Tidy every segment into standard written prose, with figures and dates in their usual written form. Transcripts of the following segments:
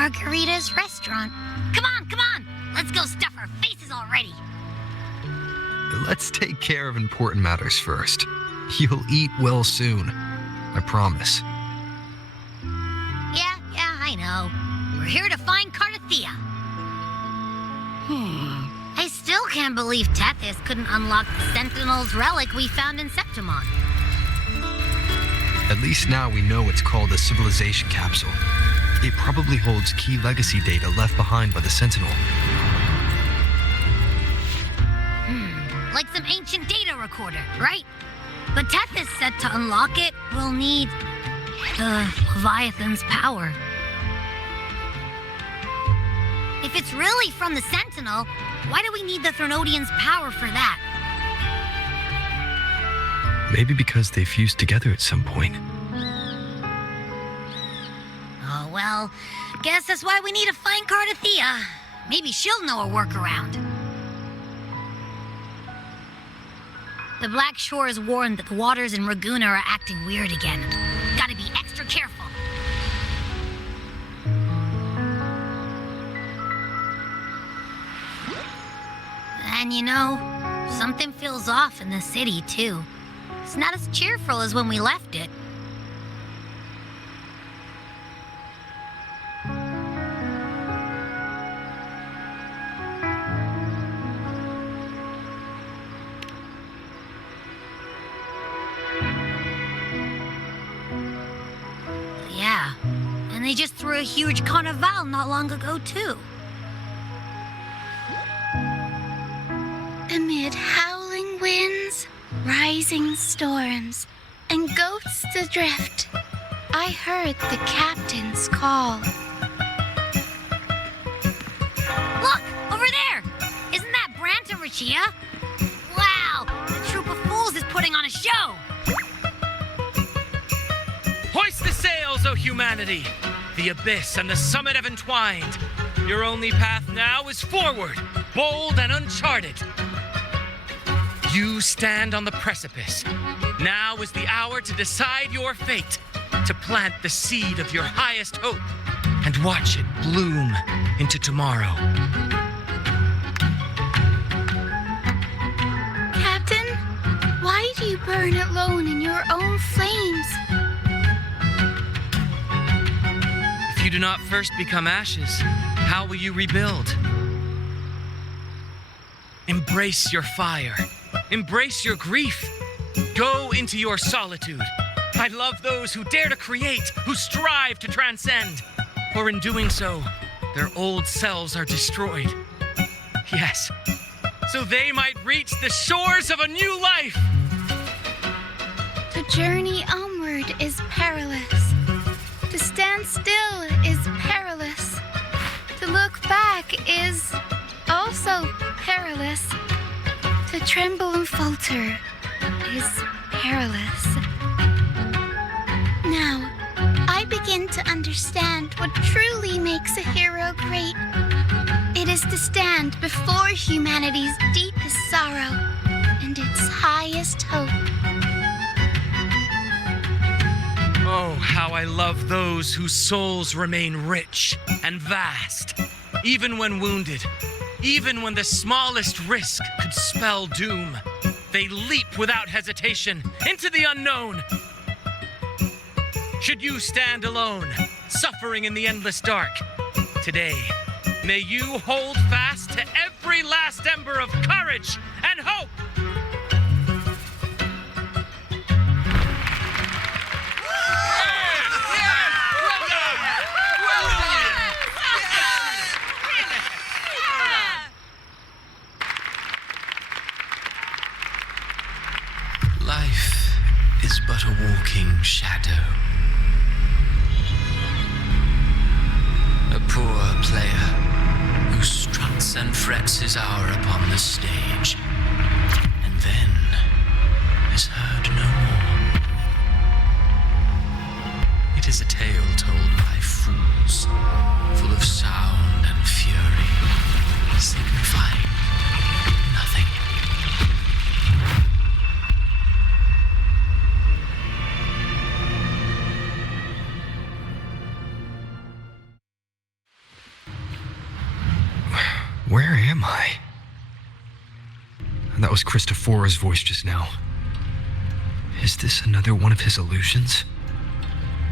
Margarita's restaurant. Come on! Let's go stuff our faces already. Let's take care of important matters first. You'll eat well soon. I promise. Yeah, I know. We're here to find Cardathia. I still can't believe Tethys couldn't unlock the Sentinel's relic we found in Septimon. At least now we know it's called a civilization capsule. It probably holds key legacy data left behind by the Sentinel. Like some ancient data recorder, right? But Tethys said to unlock it, we'll need the Leviathan's power. If it's really from the Sentinel, why do we need the Threnodian's power for that? Maybe because they fused together at some point. Oh, well, guess that's why we need to find Cardathia. Maybe she'll know a workaround. The Black Shore is warned that the waters in Bygone are acting weird again. Gotta be extra careful. And you know, something feels off in the city, too. It's not as cheerful as when we left it. Yeah, and they just threw a huge carnival not long ago, too. Amid howling winds, rising storms, and ghosts adrift, I heard the captain's call. Look, over there! Isn't that Brant and Rachia? Wow, the troop of fools is putting on a show! Hoist the sails, O humanity! The abyss and the summit have entwined. Your only path now is forward, bold and uncharted. You stand on the precipice. Now is the hour to decide your fate, to plant the seed of your highest hope, and watch it bloom into tomorrow. Captain, why do you burn alone in your own flames? If you do not first become ashes, how will you rebuild? Embrace your fire. Embrace your grief. Go into your solitude. I love those who dare to create, who strive to transcend. For in doing so, their old selves are destroyed. Yes, so they might reach the shores of a new life. The journey onward is perilous. To stand still is perilous. To look back is also perilous. To tremble and falter is perilous. Now, I begin to understand what truly makes a hero great. It is to stand before humanity's deepest sorrow and its highest hope. Oh, how I love those whose souls remain rich and vast, even when wounded. Even when the smallest risk could spell doom, they leap without hesitation into the unknown. Should you stand alone, suffering in the endless dark, today, may you hold fast to every last ember of courage and hope. Life is but a walking shadow. A poor player who struts and frets his hour upon the stage, and then is heard no more. It is a tale told by fools, full of sound and fury, signifying nothing. Where am I? That was Christophora's voice just now. Is this another one of his illusions?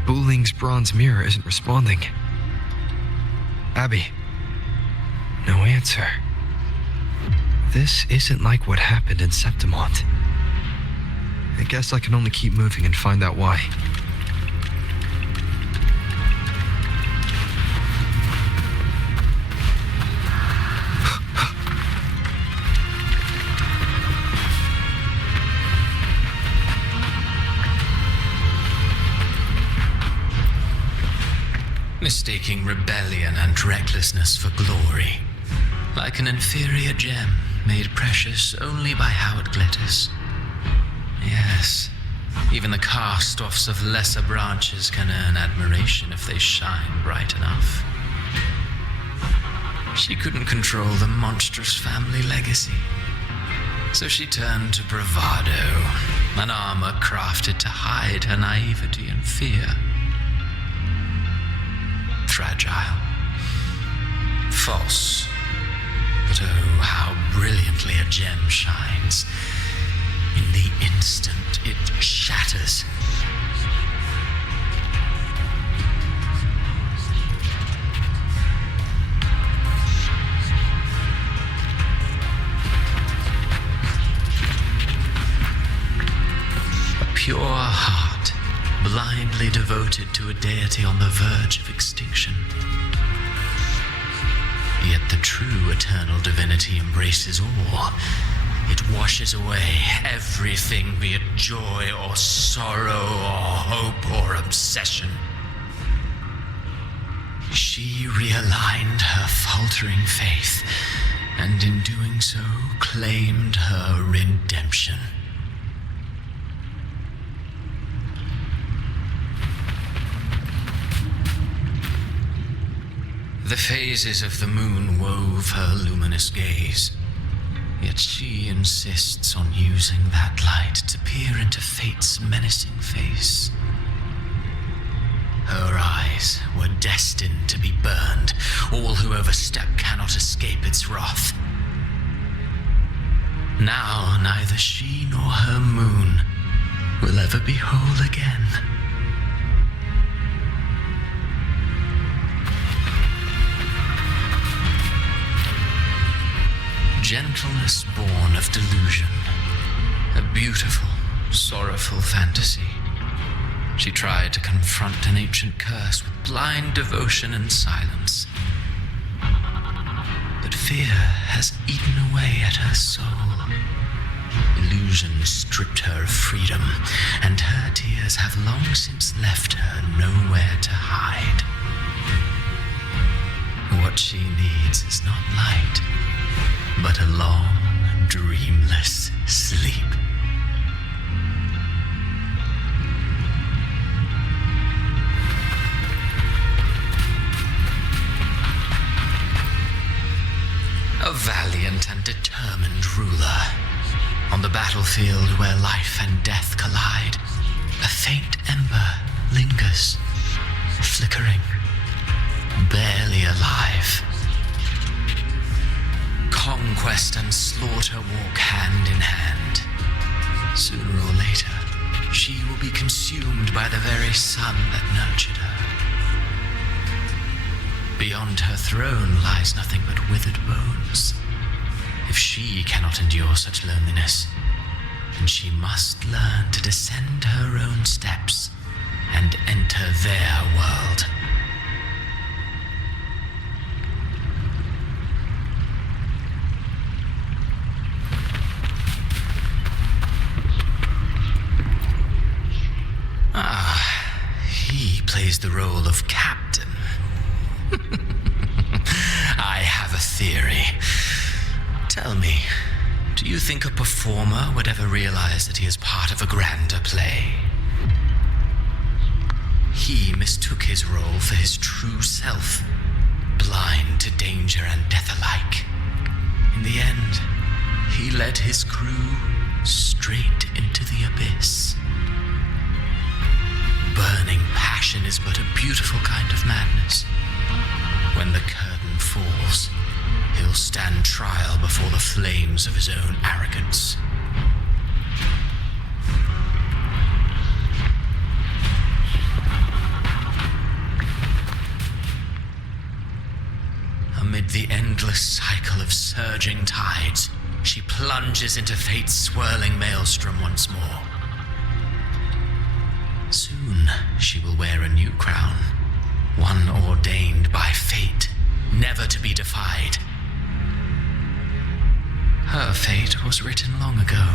Buling's bronze mirror isn't responding. Abby. No answer. This isn't like what happened in Septimont. I guess I can only keep moving and find out why. Mistaking rebellion and recklessness for glory, like an inferior gem made precious only by how it glitters. Yes, even the cast-offs of lesser branches can earn admiration if they shine bright enough. She couldn't control the monstrous family legacy, so she turned to bravado, an armor crafted to hide her naivety and fear. Fragile, false, but oh, how brilliantly a gem shines. In the instant it shatters. A pure heart, blindly devoted to a deity on the verge of extinction. Yet the true eternal divinity embraces all. It washes away everything, be it joy or sorrow or hope or obsession. She realigned her faltering faith, and in doing so, claimed her redemption. The phases of the moon wove her luminous gaze, yet she insists on using that light to peer into fate's menacing face. Her eyes were destined to be burned. All who overstep cannot escape its wrath. Now neither she nor her moon will ever be whole again. Gentleness born of delusion, a beautiful, sorrowful fantasy. She tried to confront an ancient curse with blind devotion and silence. But fear has eaten away at her soul. Illusion stripped her of freedom, and her tears have long since left her nowhere to hide. What she needs is not light, but a long, dreamless sleep. A valiant and determined ruler. On the battlefield where life and death collide, a faint ember lingers, flickering, barely alive. Conquest and slaughter walk hand in hand. Sooner or later, she will be consumed by the very sun that nurtured her. Beyond her throne lies nothing but withered bones. If she cannot endure such loneliness, then she must learn to descend her own steps and enter their world. He plays the role of captain. I have a theory. Tell me, do you think a performer would ever realize that he is part of a grander play? He mistook his role for his true self, blind to danger and death alike. In the end, he led his crew straight into the abyss. Burning passion is but a beautiful kind of madness. When the curtain falls, he'll stand trial before the flames of his own arrogance. Amid the endless cycle of surging tides, she plunges into fate's swirling maelstrom once more. Soon she will wear a new crown, one ordained by fate, never to be defied. Her fate was written long ago.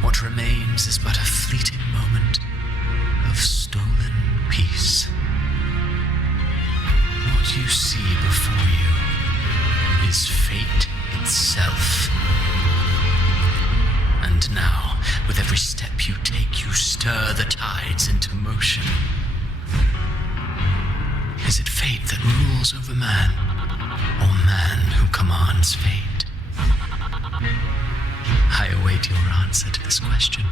What remains is but a fleeting moment of stolen peace. What you see before you is fate itself. And now, with every step you take, you stir the tides into motion. Is it fate that rules over man, or man who commands fate? I await your answer to this question.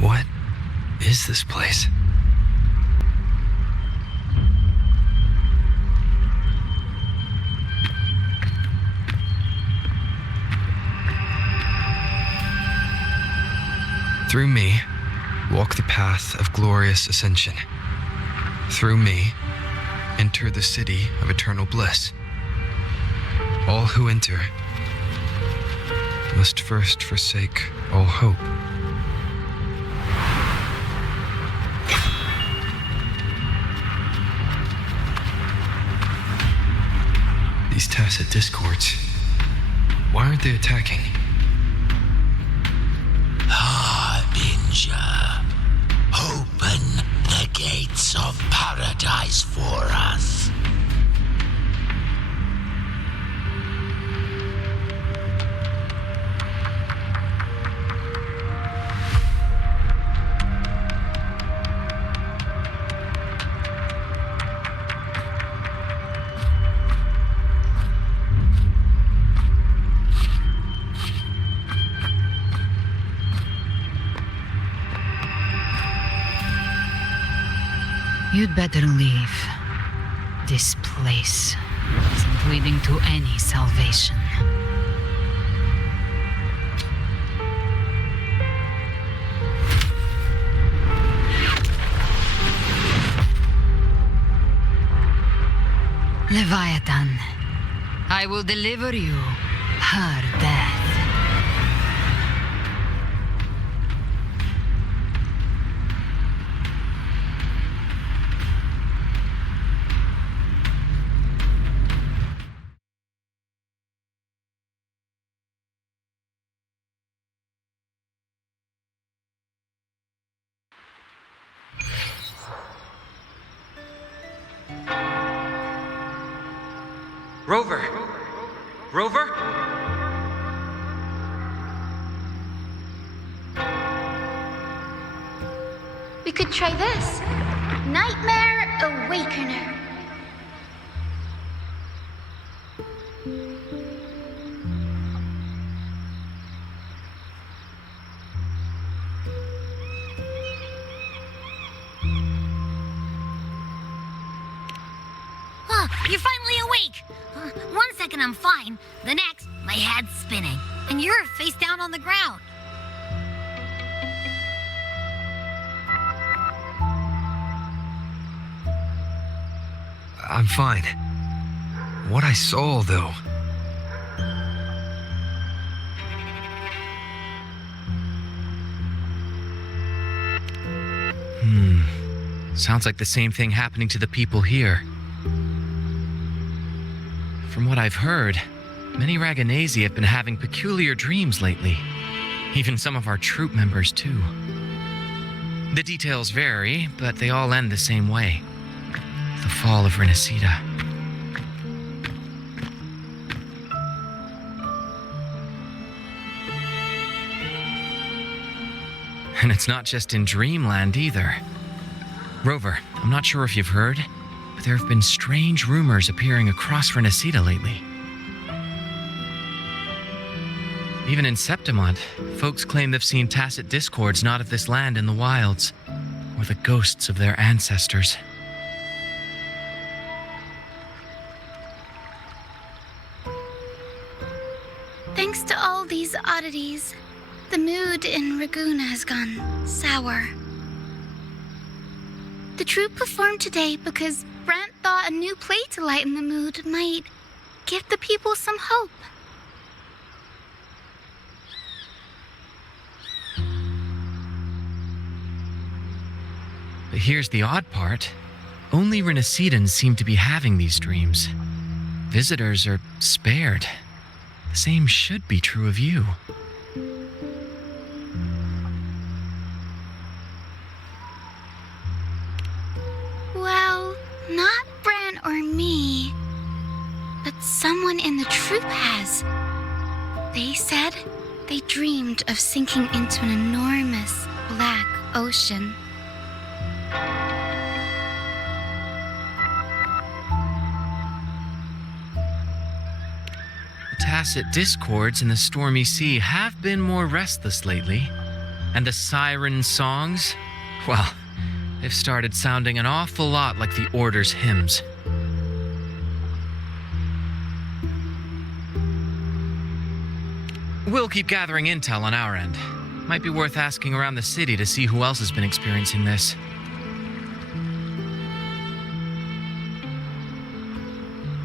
What is this place? Through me, walk the path of glorious ascension. Through me, enter the city of eternal bliss. All who enter must first forsake all hope. These tacit discords, why aren't they attacking? Harbinger, open the gates of paradise for us. You'd better leave. This place isn't leading to any salvation. Leviathan, I will deliver you her death. Rover! Rover? We could try this. Nightmare Awakener. You're finally awake! 1 second I'm fine, the next, my head's spinning, and you're face down on the ground. I'm fine. What I saw, though. Sounds like the same thing happening to the people here. From what I've heard, many Raganesi have been having peculiar dreams lately. Even some of our troop members, too. The details vary, but they all end the same way. The fall of Renacida. And it's not just in Dreamland either. Rover, I'm not sure if you've heard, but there have been strange rumors appearing across Renacida lately. Even in Septimont, folks claim they've seen tacit discords not of this land in the wilds, or the ghosts of their ancestors. Thanks to all these oddities, the mood in Bygone has gone sour. The troupe performed today because Brent thought a new play to lighten the mood might give the people some hope. But here's the odd part. Only Renacidans seem to be having these dreams. Visitors are spared. The same should be true of you. Well, not Brent or me, but someone in the troupe has. They said they dreamed of sinking into an enormous black ocean. The tacit discords in the stormy sea have been more restless lately. And the siren songs, well, they've started sounding an awful lot like the Order's hymns. We'll keep gathering intel on our end. Might be worth asking around the city to see who else has been experiencing this.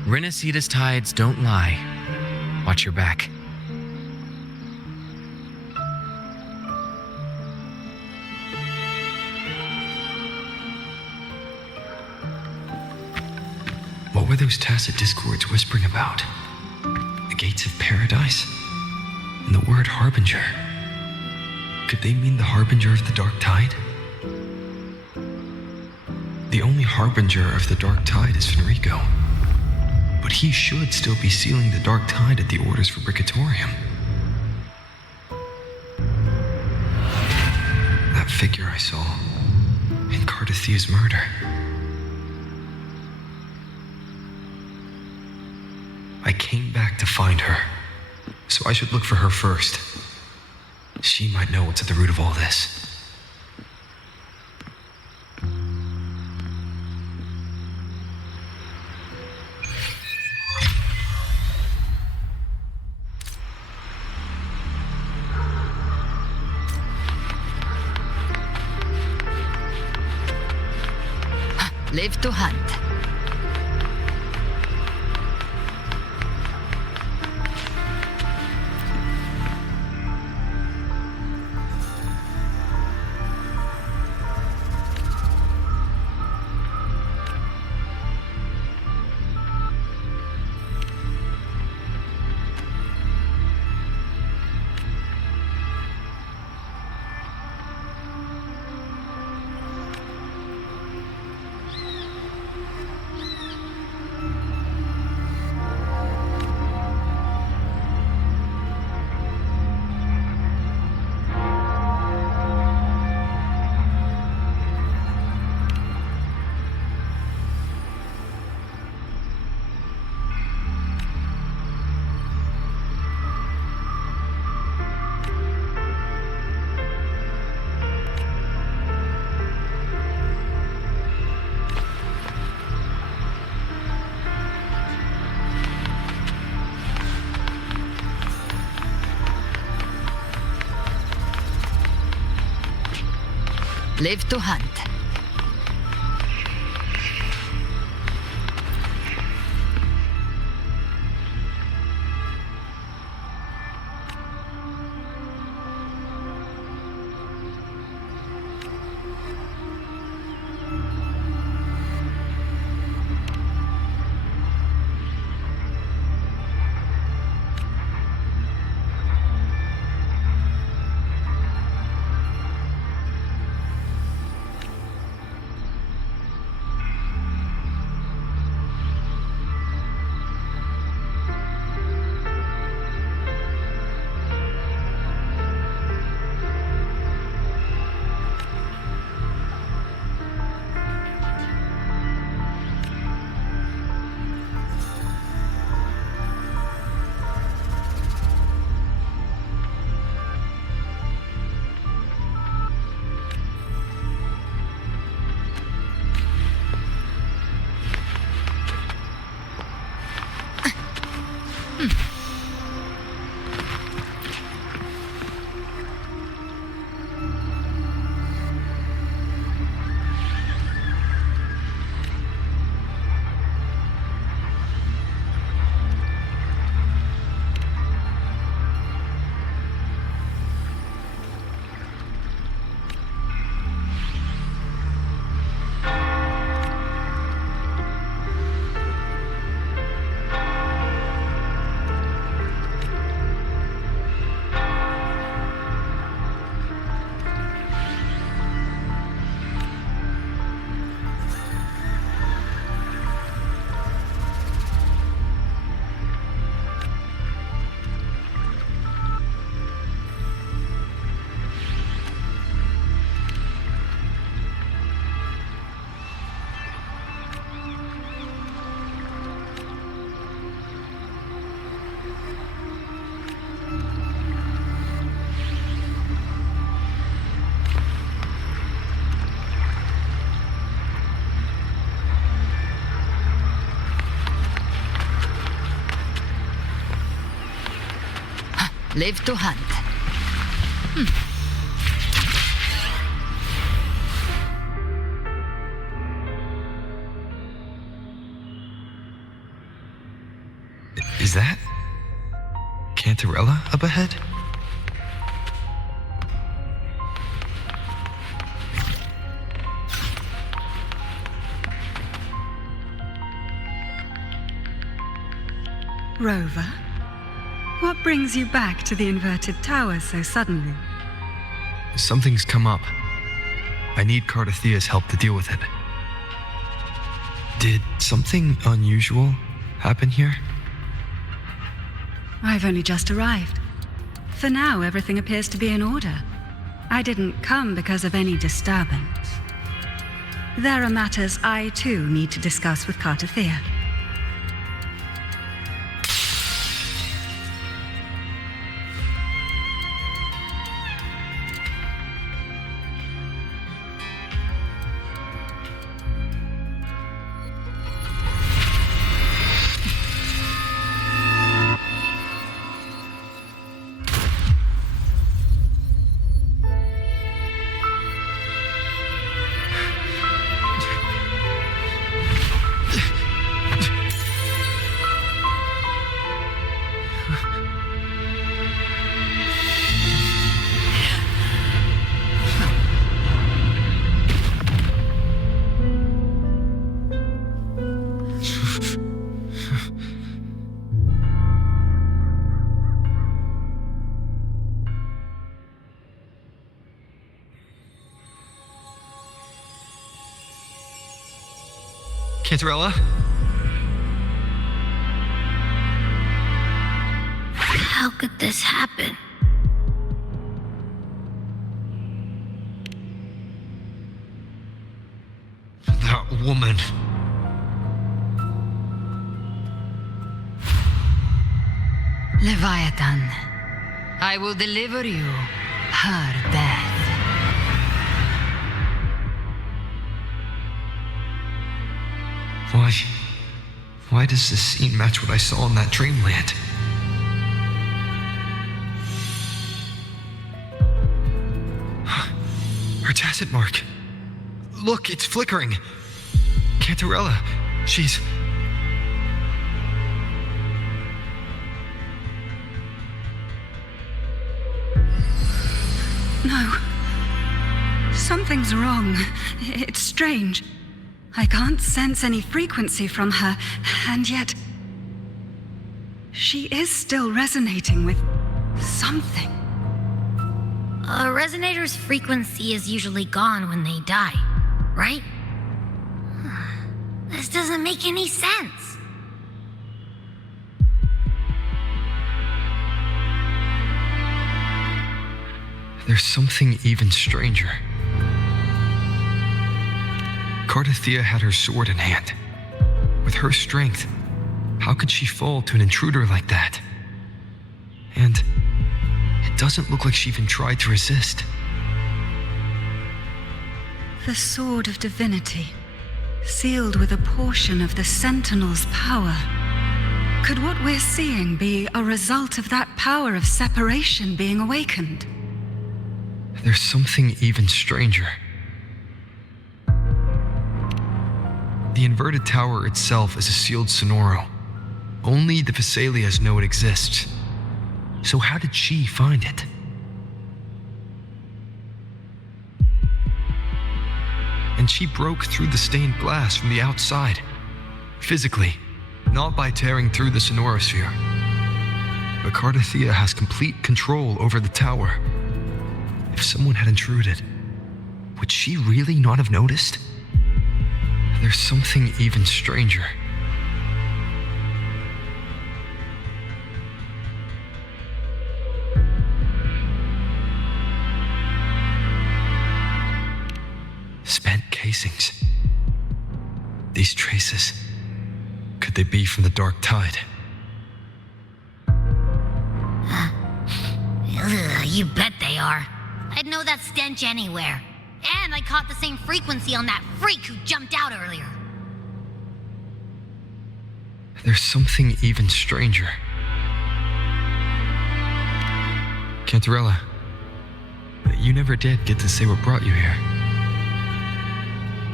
Renacida's tides don't lie. Watch your back. What were those tacit discords whispering about? The gates of paradise? And the word harbinger? Could they mean the harbinger of the dark tide? The only harbinger of the dark tide is Fenrico. But he should still be sealing the dark tide at the orders for Brigatorium. That figure I saw in Cardathia's murder. I came back to find her, so I should look for her first. She might know what's at the root of all this. Live to hunt. Live to hunt. live to hunt. Is that Cantarella up ahead? Rover, what brings you back to the inverted tower so suddenly? Something's come up. I need Cardathea's help to deal with it. Did something unusual happen here? I've only just arrived. For now, everything appears to be in order. I didn't come because of any disturbance. There are matters I, too, need to discuss with Cardathea. Cantarella? How could this happen? That woman. Leviathan, I will deliver you her death. Why does this scene match what I saw in that dreamland? Her tacit mark. Look, it's flickering. Cantarella, she's... No. Something's wrong. It's strange. I can't sense any frequency from her, and yet... she is still resonating with something. A resonator's frequency is usually gone when they die, right? This doesn't make any sense. There's something even stranger. Cardathea had her sword in hand. With her strength, how could she fall to an intruder like that? And it doesn't look like she even tried to resist. The Sword of Divinity, sealed with a portion of the Sentinel's power. Could what we're seeing be a result of that power of separation being awakened? There's something even stranger. The inverted tower itself is a sealed sonoro. Only the Vesalias know it exists. So how did she find it? And she broke through the stained glass from the outside. Physically, not by tearing through the sonorosphere. But Cardathea has complete control over the tower. If someone had intruded, would she really not have noticed? There's something even stranger. Spent casings. These traces, could they be from the dark tide? You bet they are. I'd know that stench anywhere. And I caught the same frequency on that freak who jumped out earlier. There's something even stranger. Cantarella, you never did get to say what brought you here.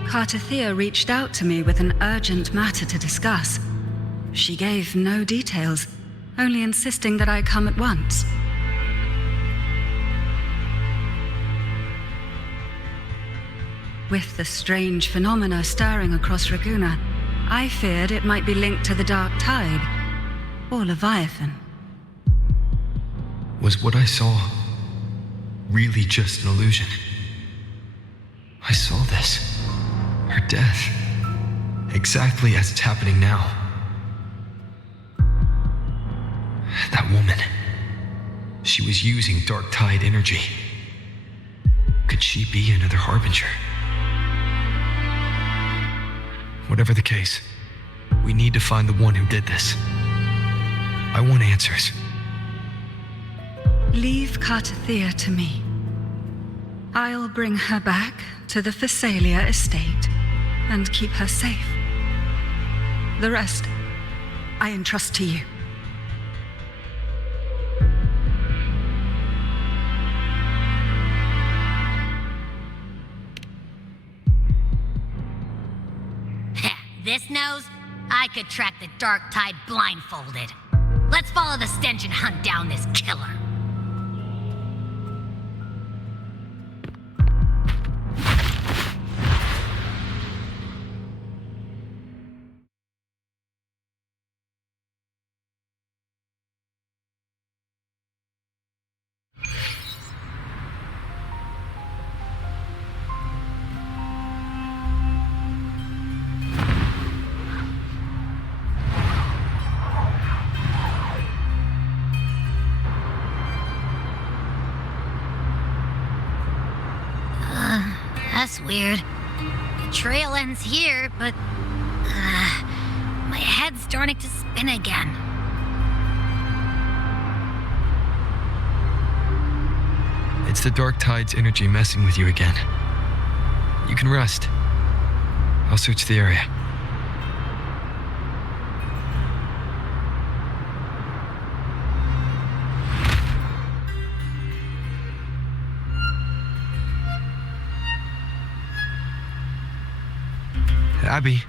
Cartathea reached out to me with an urgent matter to discuss. She gave no details, only insisting that I come at once. With the strange phenomena stirring across Raguna, I feared it might be linked to the Dark Tide, or Leviathan. Was what I saw really just an illusion? I saw this. Her death. Exactly as it's happening now. That woman. She was using Dark Tide energy. Could she be another Harbinger? Whatever the case, we need to find the one who did this. I want answers. Leave Cartathea to me. I'll bring her back to the Phasalia estate and keep her safe. The rest, I entrust to you. This nose? I could track the Dark Tide blindfolded. Let's follow the stench and hunt down this killer. That's weird. The trail ends here, but... my head's starting to spin again. It's the Dark Tide's energy messing with you again. You can rest. I'll search the area. Abby.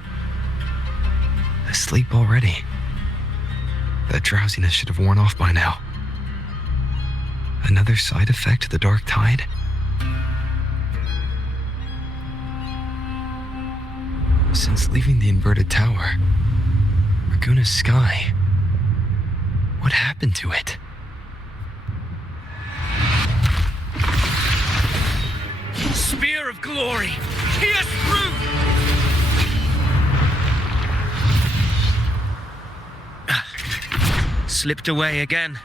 Asleep already. That drowsiness should have worn off by now. Another side effect of the Dark Tide? Since leaving the inverted tower, Raguna's sky, what happened to it? Spear of glory! Pierce through! Slipped away again.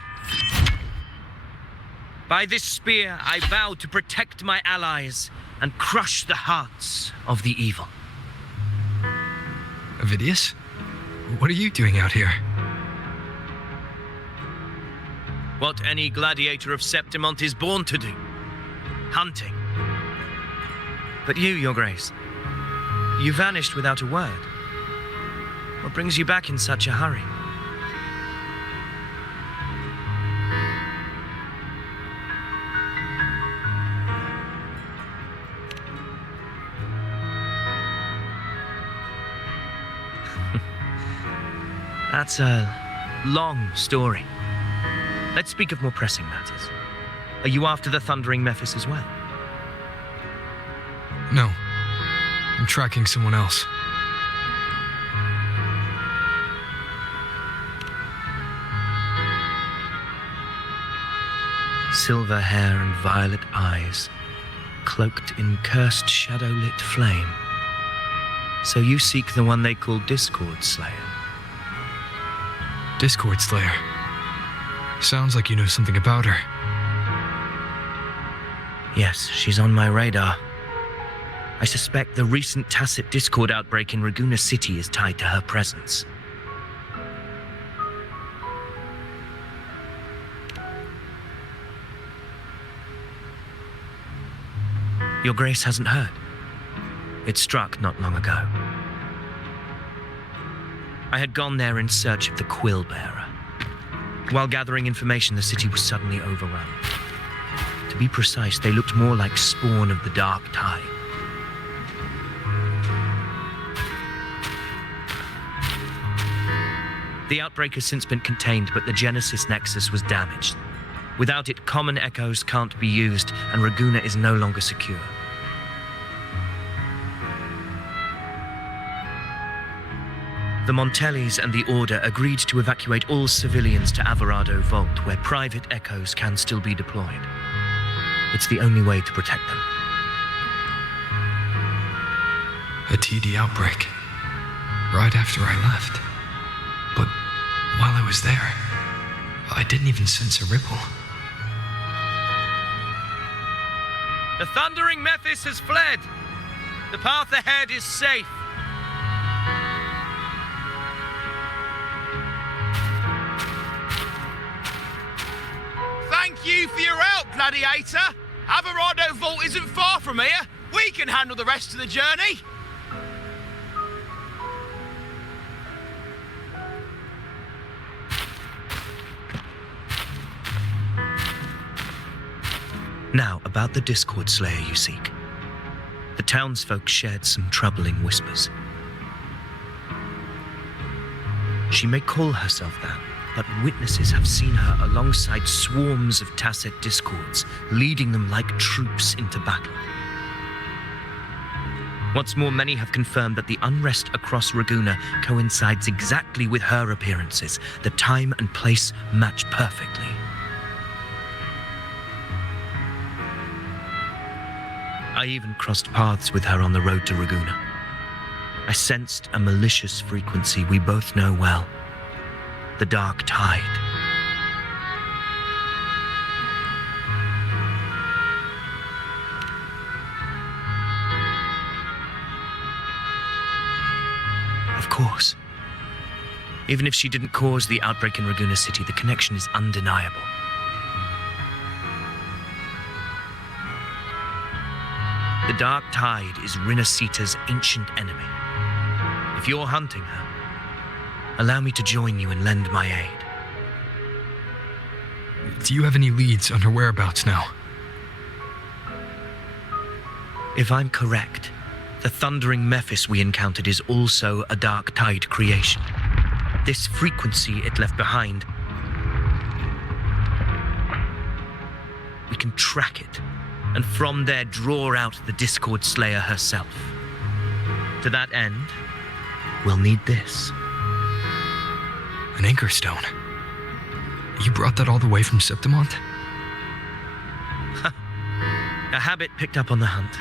By this spear, I vow to protect my allies and crush the hearts of the evil. Avidius? What are you doing out here? What any gladiator of Septimont is born to do. Hunting. But you, Your Grace, you vanished without a word. What brings you back in such a hurry? That's a long story. Let's speak of more pressing matters. Are you after the Thundering Mephis as well? No. I'm tracking someone else. Silver hair and violet eyes, cloaked in cursed shadow-lit flame. So you seek the one they call Discord Slayer. Discord Slayer. Sounds like you know something about her. Yes, she's on my radar. I suspect the recent tacit Discord outbreak in Raguna City is tied to her presence. Your Grace hasn't heard. It struck not long ago. I had gone there in search of the Quill Bearer. While gathering information, the city was suddenly overrun. To be precise, they looked more like spawn of the dark tide. The outbreak has since been contained, but the Genesis Nexus was damaged. Without it, common echoes can't be used, and Raguna is no longer secure. The Montellis and the Order agreed to evacuate all civilians to Alvarado Vault, where private echoes can still be deployed. It's the only way to protect them. A TD outbreak. Right after I left. But while I was there, I didn't even sense a ripple. The thundering Mephis has fled. The path ahead is safe. Thank you for your help, Gladiator. Alvarado Vault isn't far from here. We can handle the rest of the journey. Now, about the Discord Slayer you seek. The townsfolk shared some troubling whispers. She may call herself that, but witnesses have seen her alongside swarms of Tacet Discords, leading them like troops into battle. What's more, many have confirmed that the unrest across Raguna coincides exactly with her appearances. The time and place match perfectly. I even crossed paths with her on the road to Raguna. I sensed a malicious frequency we both know well. The dark tide. Of course. Even if she didn't cause the outbreak in Raguna City, the connection is undeniable. The dark tide is Rinasita's ancient enemy. If you're hunting her, allow me to join you and lend my aid. Do you have any leads on her whereabouts now? If I'm correct, the thundering Mephis we encountered is also a dark tide creation. This frequency it left behind, we can track it, and from there draw out the Discord Slayer herself. To that end, we'll need this. An anchor stone. You brought that all the way from Septimont? A habit picked up on the hunt.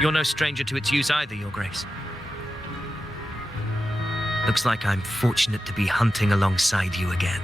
You're no stranger to its use either, Your Grace. Looks like I'm fortunate to be hunting alongside you again.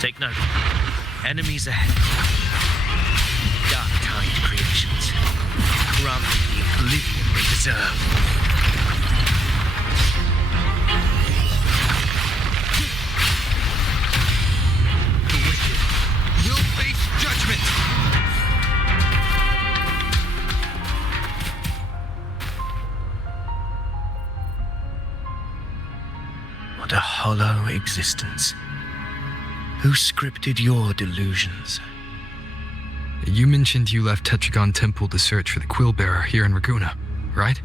Take note. Enemies ahead. Dark tide creations. Grant them the oblivion they deserve. The wicked will face judgment. What a hollow existence. Who scripted your delusions? You mentioned you left Tetragon Temple to search for the Quill Bearer here in Raguna, right?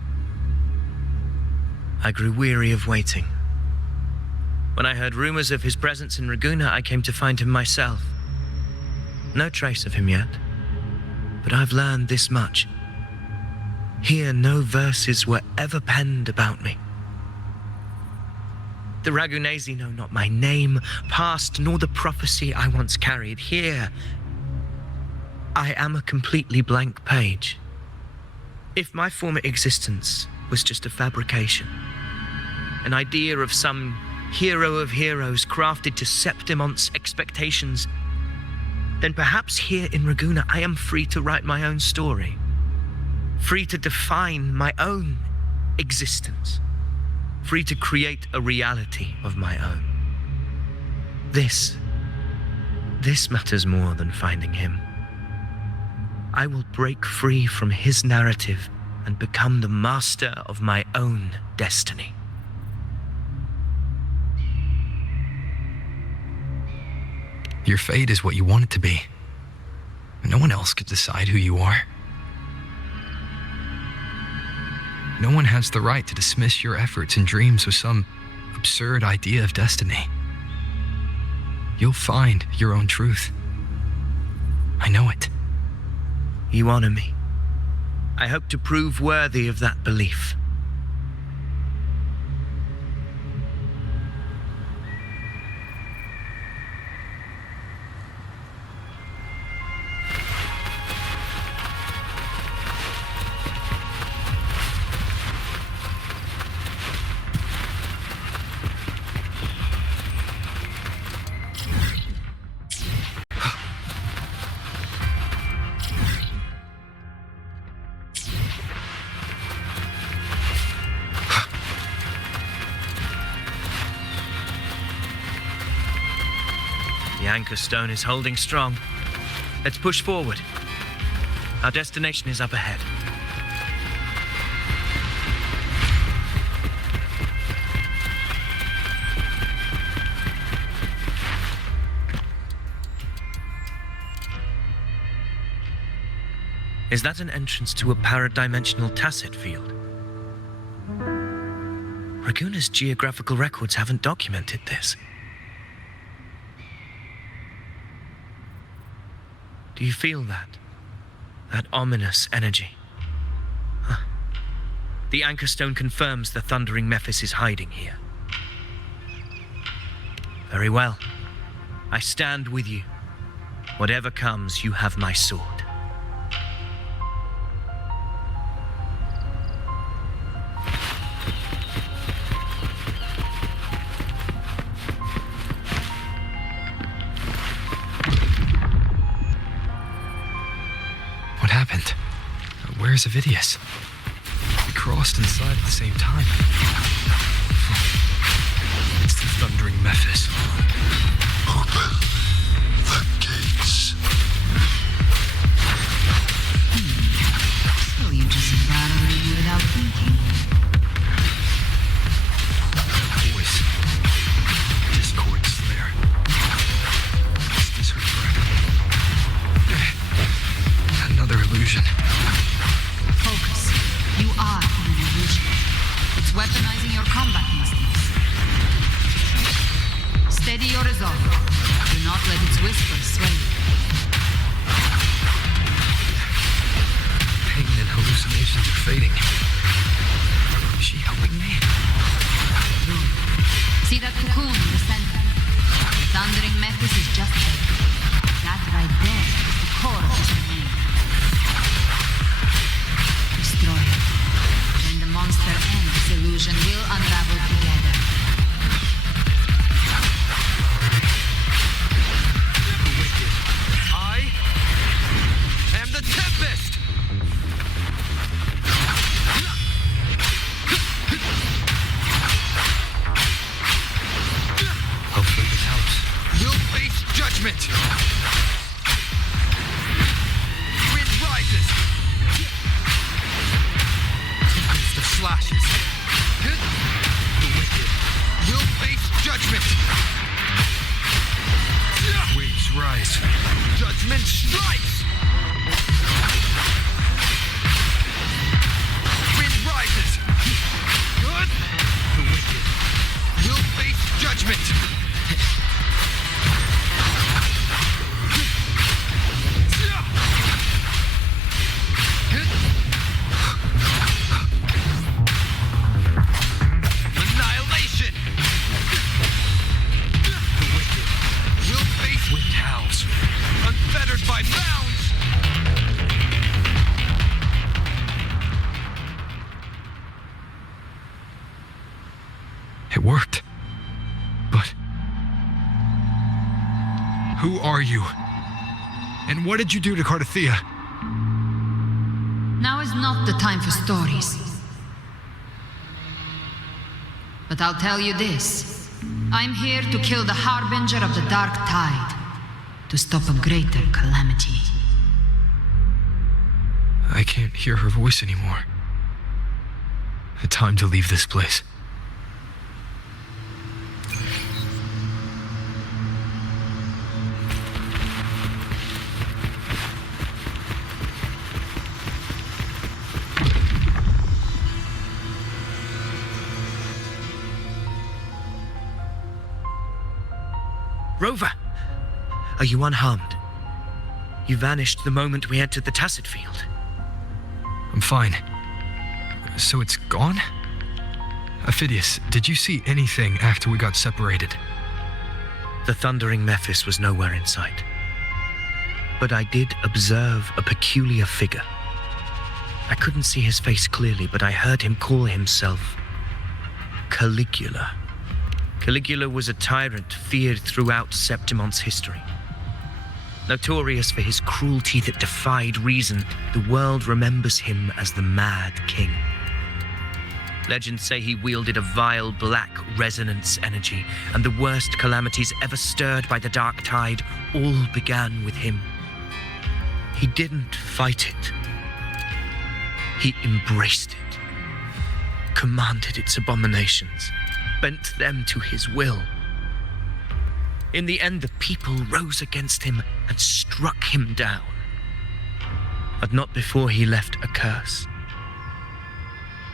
I grew weary of waiting. When I heard rumors of his presence in Raguna, I came to find him myself. No trace of him yet, but I've learned this much. Here, no verses were ever penned about me. The Ragunesi know not my name, past, nor the prophecy I once carried. Here, I am a completely blank page. If my former existence was just a fabrication, an idea of some hero of heroes crafted to Septimon's expectations, then perhaps here in Raguna I am free to write my own story, free to define my own existence, free to create a reality of my own. This matters more than finding him. I will break free from his narrative and become the master of my own destiny. Your fate is what you want it to be. No one else could decide who you are. No one has the right to dismiss your efforts and dreams with some absurd idea of destiny. You'll find your own truth. I know it. You honor me. I hope to prove worthy of that belief. The anchor stone is holding strong. Let's push forward. Our destination is up ahead. Is that an entrance to a paradimensional tacit field? Raguna's geographical records haven't documented this. Do you feel that? That ominous energy? Huh. The anchor stone confirms the thundering Mephis is hiding here. Very well. I stand with you. Whatever comes, you have my sword. What happened? Where's Avidius? We crossed inside at the same time. It's the thundering Mephis. Open the gates. So you just rattle me without thinking. Voice. Discord Slayer. Is this her threat? Another illusion. Focus. You are in an illusion. It's weaponizing your combat instincts. Steady your resolve. Do not let its whispers sway you. Pain and hallucinations are fading. Is she helping me? See that cocoon in the center? The thundering Mephis is just there. That right there is the core of this domain. Destroy it. When the monster ends, this illusion will unravel together. The wicked. I am the Tempest! Hopefully this helps. You'll face judgment! Wind rises! Tempest of slashes. The wicked will face judgment! Waves rise. Judgment strikes! Wind rises! Good! The wicked will face judgment! Annihilation! It worked. But... who are you? And what did you do to Cardathea? Now is not the time for stories. But I'll tell you this. I'm here to kill the Harbinger of the Dark Tide. To stop a greater calamity. I can't hear her voice anymore. Time to leave this place. Rover! Are you unharmed? You vanished the moment we entered the Tacit Field. I'm fine. So it's gone? Ophidius, did you see anything after we got separated? The thundering Mephis was nowhere in sight. But I did observe a peculiar figure. I couldn't see his face clearly, but I heard him call himself Caligula. Caligula was a tyrant feared throughout Septimon's history. Notorious for his cruelty that defied reason, the world remembers him as the Mad King. Legends say he wielded a vile black resonance energy, and the worst calamities ever stirred by the Dark Tide all began with him. He didn't fight it. He embraced it, commanded its abominations, bent them to his will. In the end, the people rose against him and struck him down. But not before he left a curse.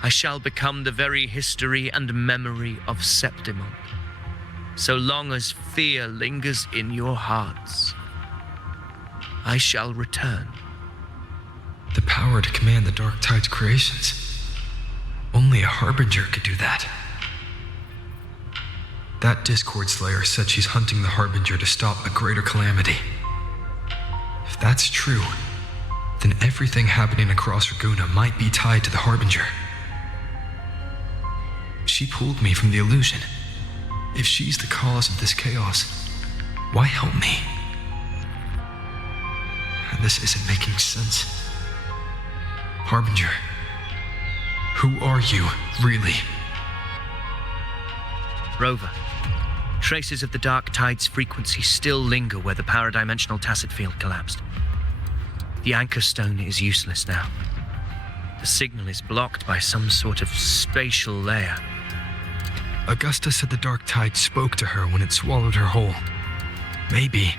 I shall become the very history and memory of Septimon, so long as fear lingers in your hearts. I shall return. The power to command the Dark Tide's creations. Only a Harbinger could do that. That Discord Slayer said she's hunting the Harbinger to stop a greater calamity. If that's true, then everything happening across Bygone might be tied to the Harbinger. She pulled me from the illusion. If she's the cause of this chaos, why help me? This isn't making sense. Harbinger, who are you, really? Rover, traces of the Dark Tide's frequency still linger where the paradimensional Tacit Field collapsed. The anchor stone is useless now. The signal is blocked by some sort of spatial layer. Augusta said the Dark Tide spoke to her when it swallowed her whole. Maybe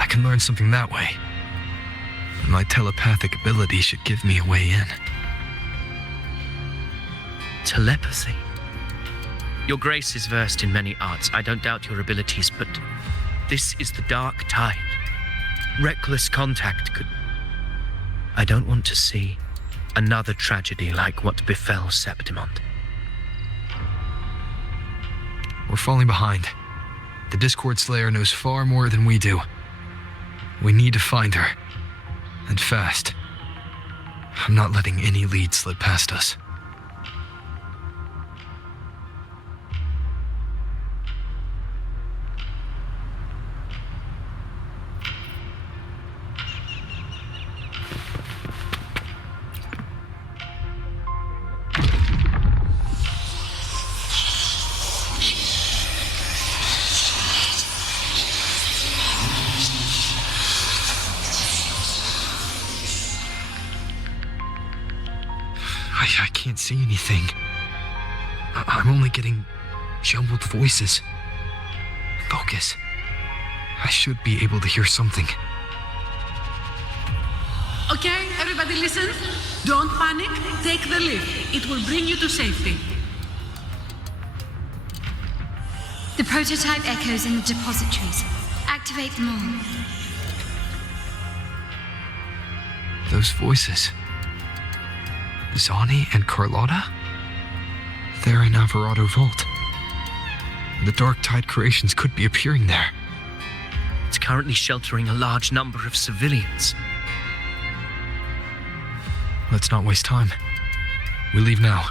I can learn something that way. My telepathic ability should give me a way in. Telepathy? Your Grace is versed in many arts. I don't doubt your abilities, but this is the Dark Tide. Reckless contact could... I don't want to see another tragedy like what befell Septimon. We're falling behind. The Discord Slayer knows far more than we do. We need to find her. And fast. I'm not letting any lead slip past us. I can't see anything. I'm only getting jumbled voices. Focus. I should be able to hear something. Okay, everybody listen. Don't panic. Take the lift. It will bring you to safety. The prototype echoes in the depositories. Activate them all. Those voices. Zani and Carlotta? They're in Alvarado Vault. The Dark Tide creations could be appearing there. It's currently sheltering a large number of civilians. Let's not waste time. We leave now.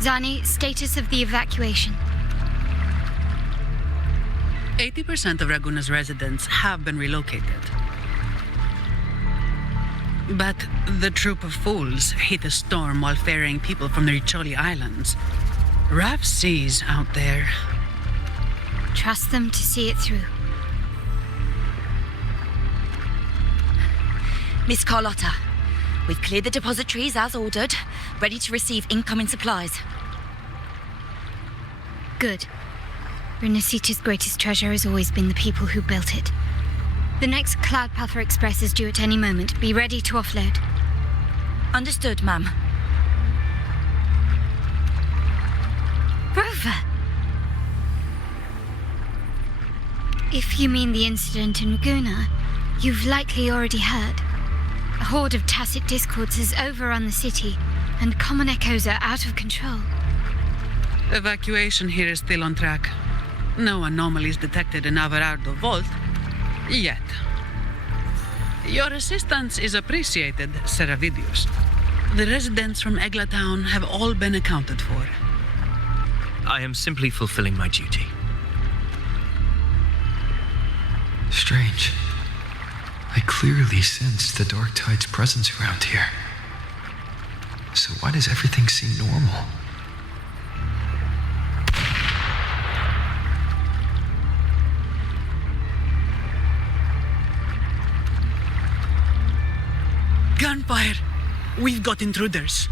Zani, status of the evacuation. 80% of Raguna's residents have been relocated. But the troop of fools hit a storm while ferrying people from the Riccioli Islands. Rough seas out there. Trust them to see it through. Miss Carlotta, we've cleared the depositories as ordered, ready to receive incoming supplies. Good. Renacita's greatest treasure has always been the people who built it. The next Cloudpather Express is due at any moment. Be ready to offload. Understood, ma'am. Rover! If you mean the incident in Bygone, you've likely already heard. A horde of tacit discords has overrun the city, and common echoes are out of control. Evacuation here is still on track. No anomalies detected in Averardo Vault. Yet. Your assistance is appreciated, Seravidius. The residents from Egla Town have all been accounted for. I am simply fulfilling my duty. Strange. I clearly sense the Dark Tide's presence around here. So why does everything seem normal? Gunfire! We've got intruders.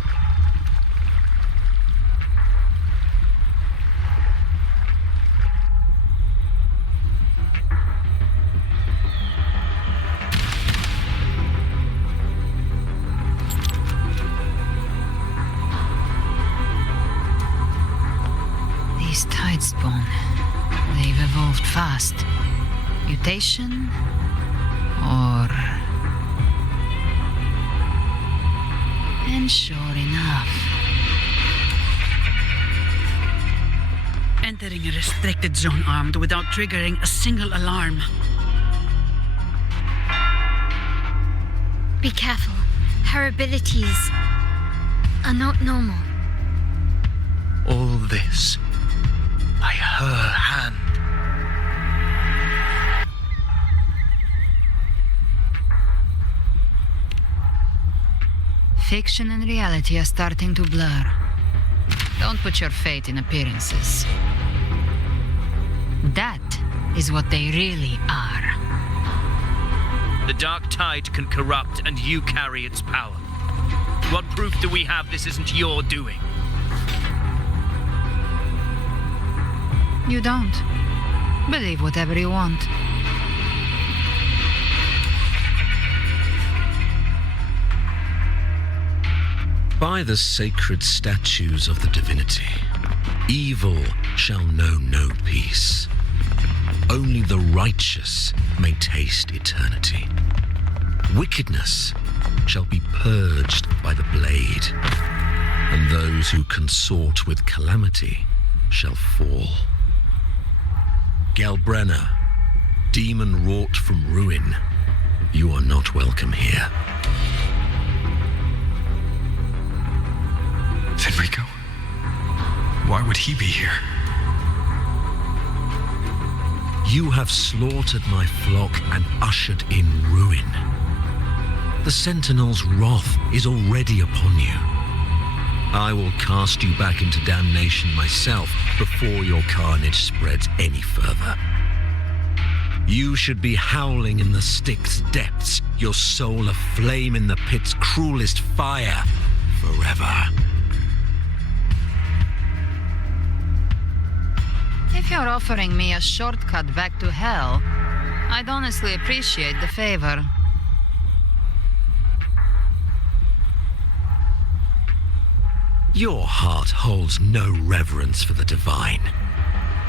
These Tidespawn, they've evolved fast. Mutation? Or... And sure enough. Entering a restricted zone armed without triggering a single alarm. Be careful. Her abilities are not normal. All this by her hand. Fiction and reality are starting to blur. Don't put your faith in appearances. That is what they really are. The Dark Tide can corrupt, and you carry its power. What proof do we have this isn't your doing? You don't. Believe whatever you want. By the sacred statues of the divinity, evil shall know no peace. Only the righteous may taste eternity. Wickedness shall be purged by the blade, and those who consort with calamity shall fall. Galbrenna, demon wrought from ruin, you are not welcome here. Fenrico? Why would he be here? You have slaughtered my flock and ushered in ruin. The Sentinel's wrath is already upon you. I will cast you back into damnation myself before your carnage spreads any further. You should be howling in the Styx's depths, your soul aflame in the pit's cruelest fire, forever. If you're offering me a shortcut back to hell, I'd honestly appreciate the favor. Your heart holds no reverence for the divine,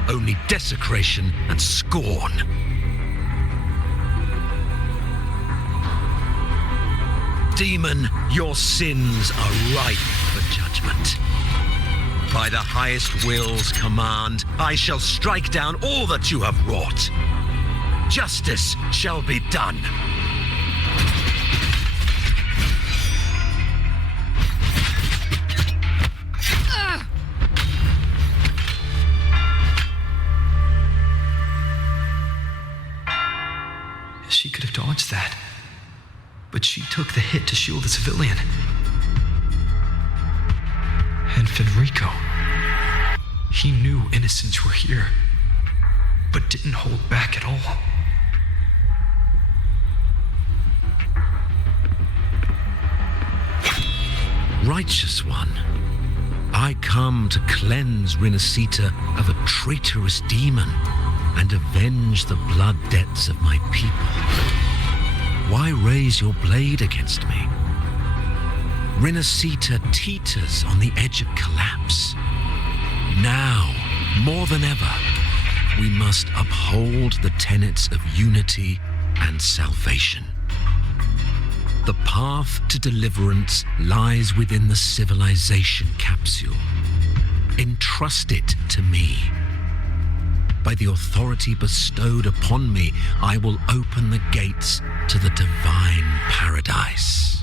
only desecration and scorn. Demon, your sins are ripe for judgment. By the highest will's command, I shall strike down all that you have wrought. Justice shall be done. took the hit to shield a civilian. And Fenrico. He knew innocents were here, but didn't hold back at all. Righteous One, I come to cleanse Rinascita of a traitorous demon and avenge the blood debts of my people. Why raise your blade against me? Rinascita teeters on the edge of collapse. Now, more than ever, we must uphold the tenets of unity and salvation. The path to deliverance lies within the civilization capsule. Entrust it to me. By the authority bestowed upon me, I will open the gates to the divine paradise.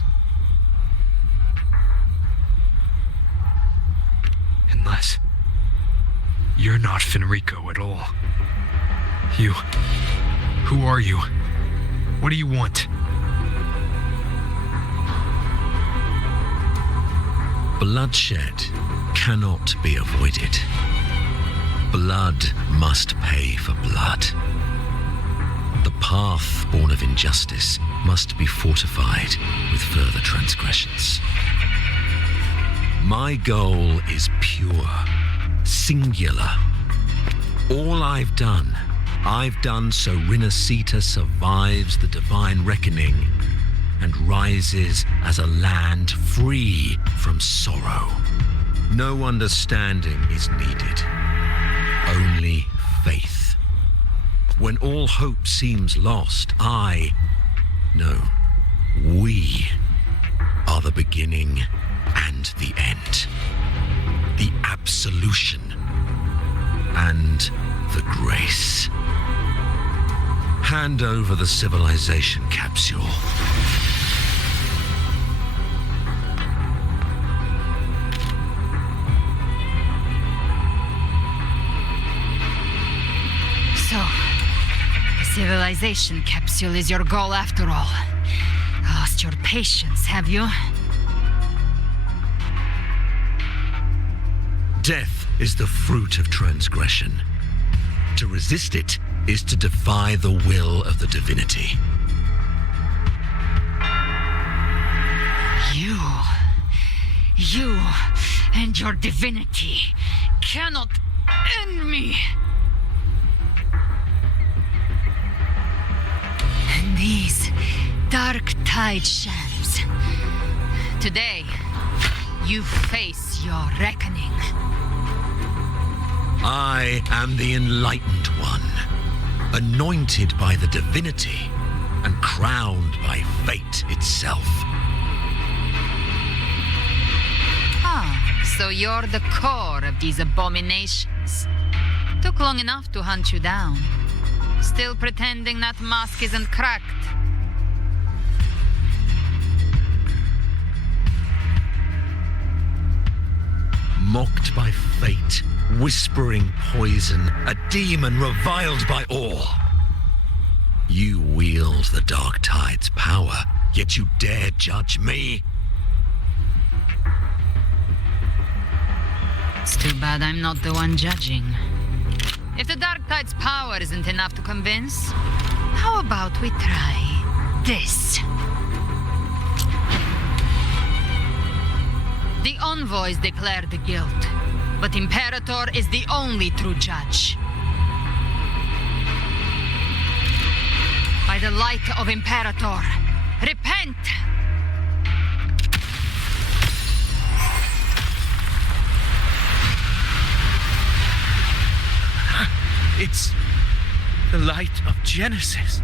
Unless you're not Fenrico at all. Who are you? What do you want? Bloodshed cannot be avoided. Blood must pay for blood. The path born of injustice must be fortified with further transgressions. My goal is pure, singular. All I've done so Rinascita survives the divine reckoning and rises as a land free from sorrow. No understanding is needed, only faith. When all hope seems lost, we are the beginning and the end, the absolution and the grace. Hand over the civilization capsule. So, the civilization capsule is your goal after all. Lost your patience, have you? Death is the fruit of transgression. To resist it is to defy the will of the divinity. You and your divinity cannot end me. And these dark tide shams. Today, you face your reckoning. I am the enlightened one, anointed by the divinity and crowned by fate itself. So you're the core of these abominations. Took long enough to hunt you down. Still pretending that mask isn't cracked. Mocked by fate, whispering poison, a demon reviled by all. You wield the Dark Tide's power, yet you dare judge me? It's too bad I'm not the one judging. If the Dark Tide's power isn't enough to convince, how about we try this? The envoys declare the guilt, but Imperator is the only true judge. By the light of Imperator, repent! It's the light of Genesis.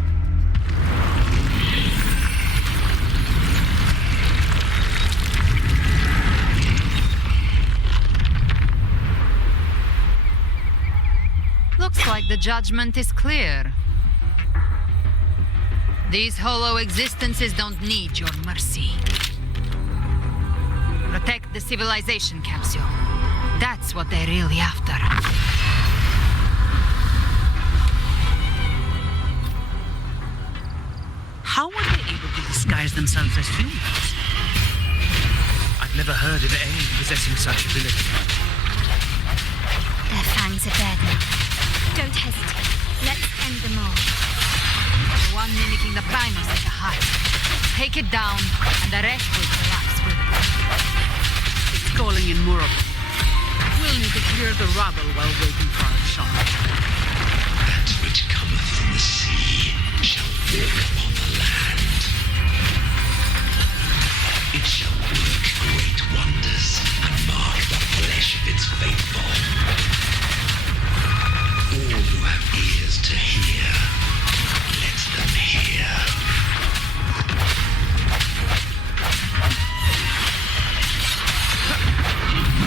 Looks like the judgment is clear. These hollow existences don't need your mercy. Protect the civilization capsule. That's what they're really after. How were they able to discover disguise themselves as humans. I've never heard of any possessing such ability. Their fangs are bared now. Don't hesitate. Let's end them all. The one mimicking the Primus at the height. Take it down, and the rest will collapse with it. It's calling in more of them. We'll need to clear the rubble while waiting for our shot. That which cometh from the sea shall live upon the land. It shall work great wonders and mark the flesh of its faithful. All who have ears to hear, let them hear.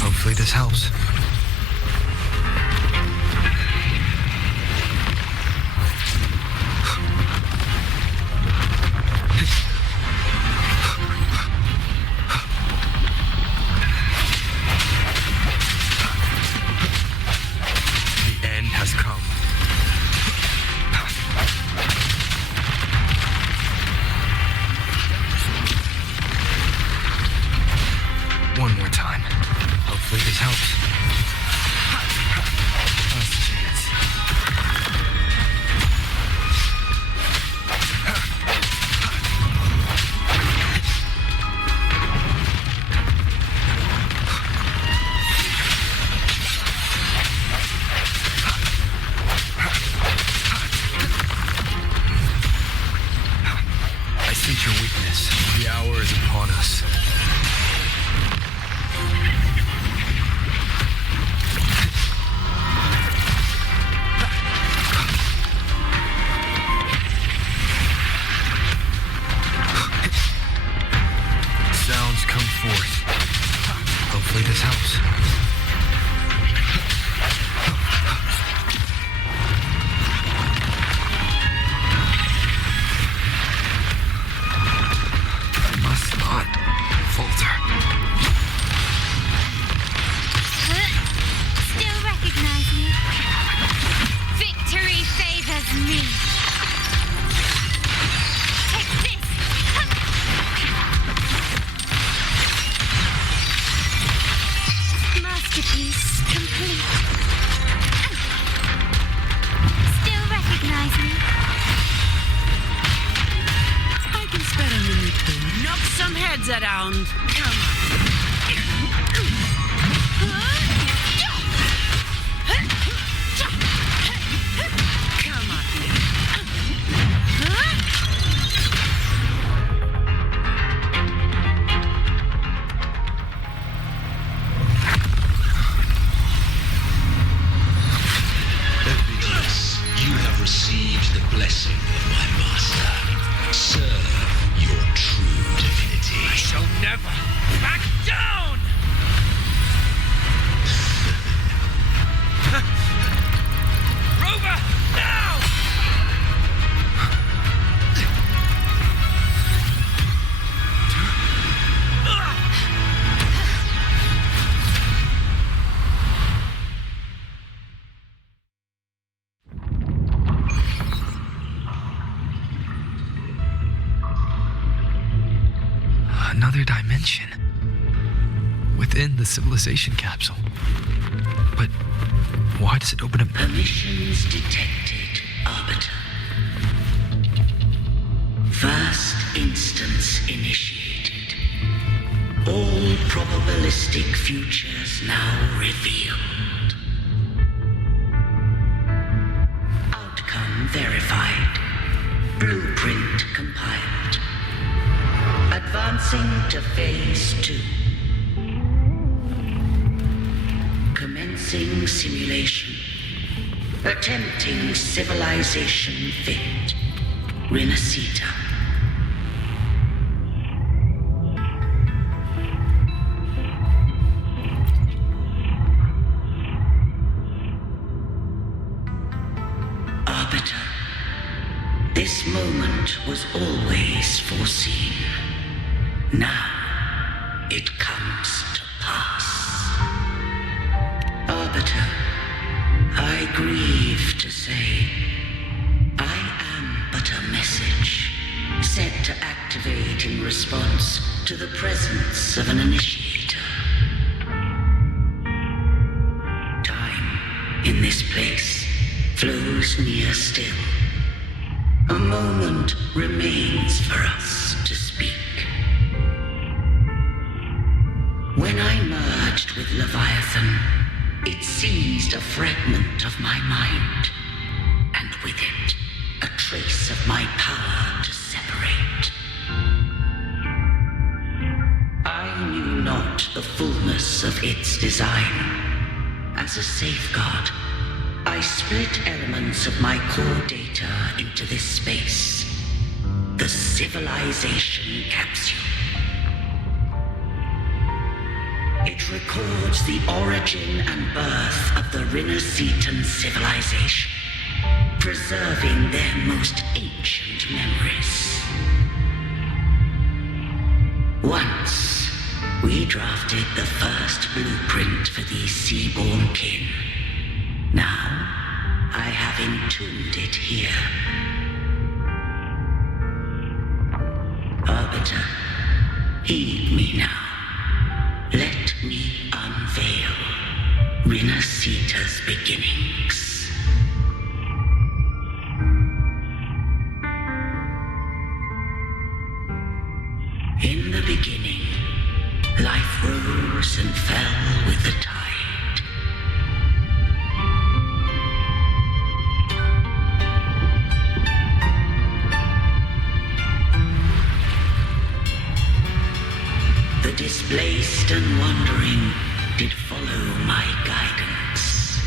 Hopefully this helps. The end has come. One more time. Hopefully this helps. Last chance. I sense your weakness. The hour is upon us. Sounds come forth. Hopefully this helps. I must not falter. Still recognize me? Victory favors me. Take this. Masterpiece complete. Still recognize me? I can spare a minute to knock some heads around. Come on. Come on. Yes, you have received the blessing of my master. Serve your true divinity. I shall never back down! Rover, now! Another dimension. Within the civilization capsule. But why does it open up? Permissions detected, Arbiter. First instance initiated. All probabilistic futures now revealed. Outcome verified. Blueprint compiled. Advancing to phase 2. Commencing simulation. Attempting civilization fit. Renacita. Arbiter. This moment was always foreseen. Now it comes to pass. Arbiter, I grieve to say, I am but a message set to activate response to the presence of an initiator. Time in this place flows near still. A moment remains for us to speak. When I merged with Leviathan, it seized a fragment of my mind, and with it, a trace of my power to separate. I knew not the fullness of its design. As a safeguard, I split elements of my core data into this space, the civilization capsule. It records the origin and birth of the Rinnesetan civilization, preserving their most ancient memories. Once, we drafted the first blueprint for these seaborn kin. Now, I have entombed it here. Arbiter, heed me now. Let me unveil Rinneseta's beginnings. In the beginning, life rose and fell with the tide. The displaced and wandering did follow my guidance.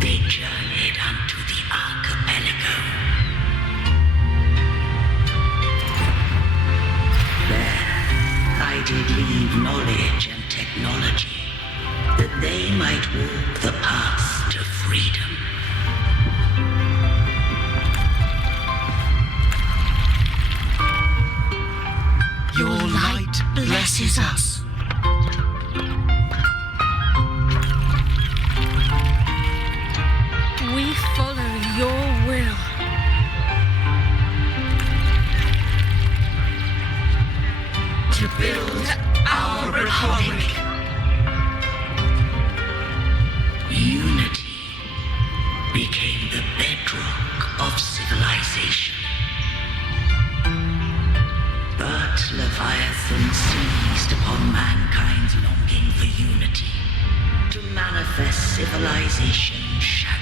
They journeyed unto the archipelago. There, I did leave knowledge and technology, that they might walk the path to freedom. Your light blesses us. We follow your will. To build our republic. Unity became the bedrock of civilization. But Leviathan seized upon mankind's longing for unity to manifest civilization's shadow.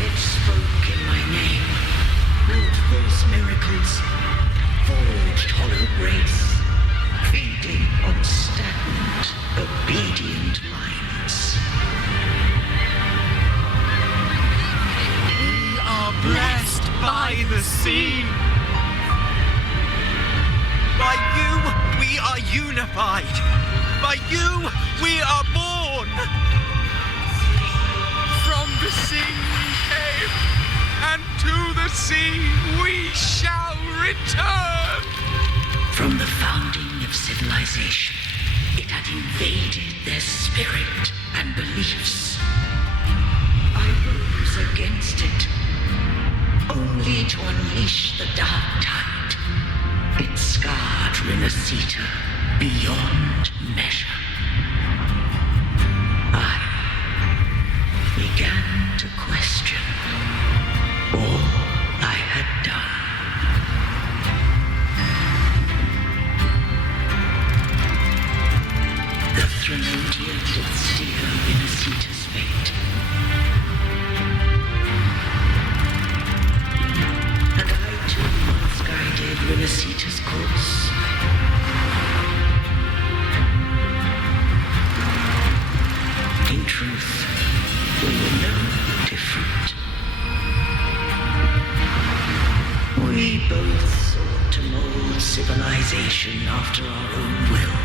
It spoke in my name, wrought false miracles, forged hollow grace, feeding on stagnant, obedient minds. We are blessed by the sea. By you, we are unified. By you, we are born. From the sea we came, and to the sea we shall return. From the founding of civilization, it had invaded their spirit and beliefs. I rose against it, only to unleash the dark tide. It scarred Rinneseta beyond measure. I began to question all I had done. The Threnodian did steer Rinneseta's fate. And I too once guided Rinneseta's course. In truth, we were no different. We both sought to mold civilization after our own will.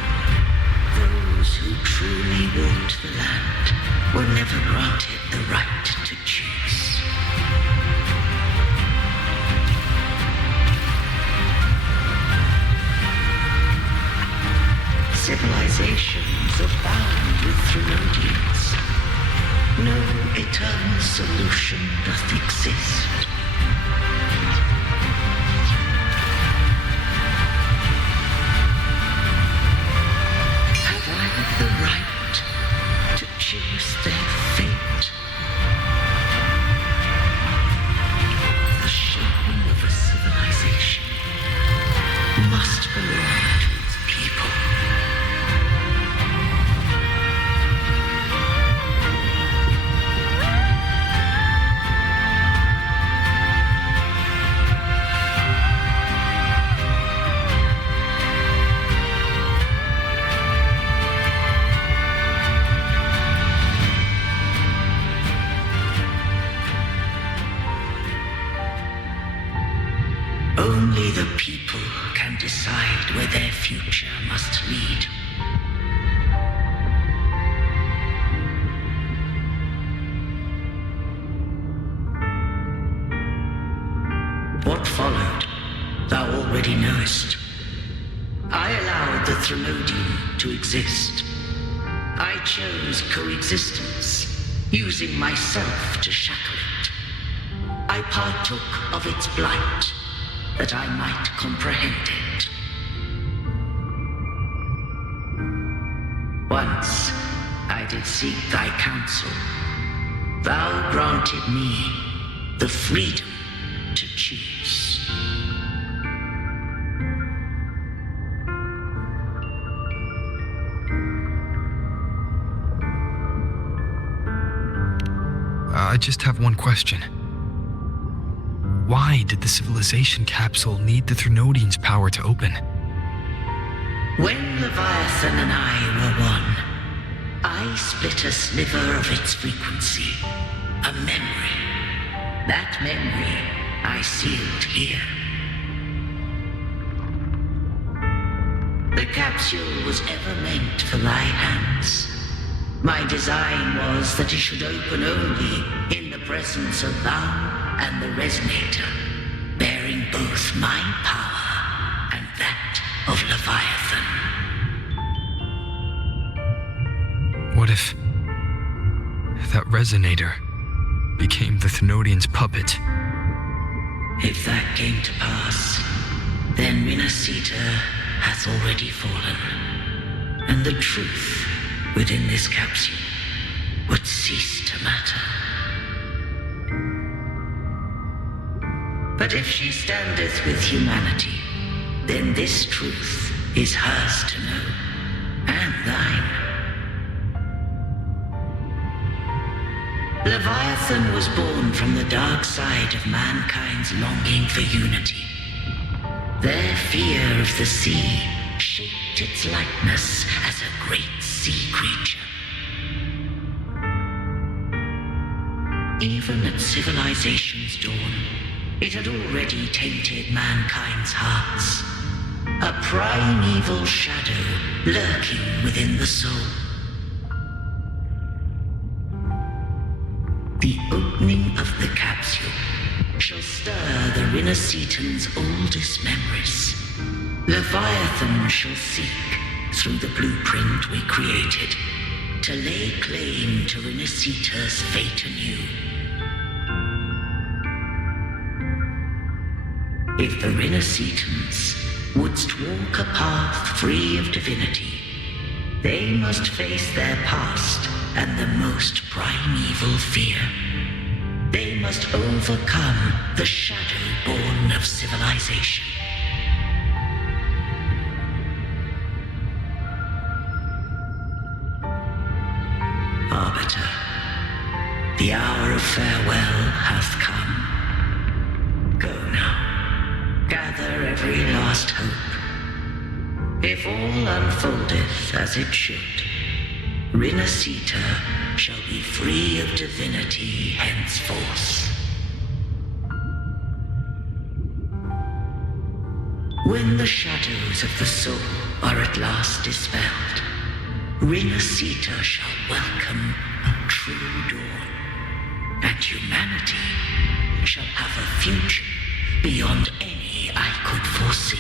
Those who truly walked the land were never granted the right to choose. Civilizations abound with Threnodians. No eternal solution doth exist. Have I the right to choose their fate? The shaping of a civilization must belong to its people. Only the people can decide where their future must lead. What followed, thou already knowest. I allowed the Threnodium to exist. I chose coexistence, using myself to shackle it. I partook of its blight, that I might comprehend it. Once I did seek thy counsel. Thou granted me the freedom to choose. I just have one question. Why did the civilization capsule need the Threnodian's power to open? When Leviathan and I were one, I split a sliver of its frequency, a memory. That memory I sealed here. The capsule was ever meant for thy hands. My design was that it should open only in the presence of thou and the resonator, bearing both my power and that of Leviathan. What if that resonator became the Threnodian's puppet? If that came to pass, then Minasita hath already fallen, and the truth within this capsule would cease to matter. But if she standeth with humanity, then this truth is hers to know, and thine. Leviathan was born from the dark side of mankind's longing for unity. Their fear of the sea shaped its likeness as a great sea creature. Even at civilization's dawn, it had already tainted mankind's hearts. A primeval shadow lurking within the soul. The opening of the capsule shall stir the Rinascitan's oldest memories. Leviathan shall seek, through the blueprint we created, to lay claim to Rinascita's fate anew. If the Rinascitans wouldst walk a path free of divinity, they must face their past and the most primeval fear. They must overcome the shadow born of civilization. Arbiter, the hour of farewell hath come. Go now, gather every last hope. If all unfoldeth as it should, Rinascita shall be free of divinity henceforth. When the shadows of the soul are at last dispelled, Rinascita shall welcome a true dawn, and humanity shall have a future beyond any I could foresee.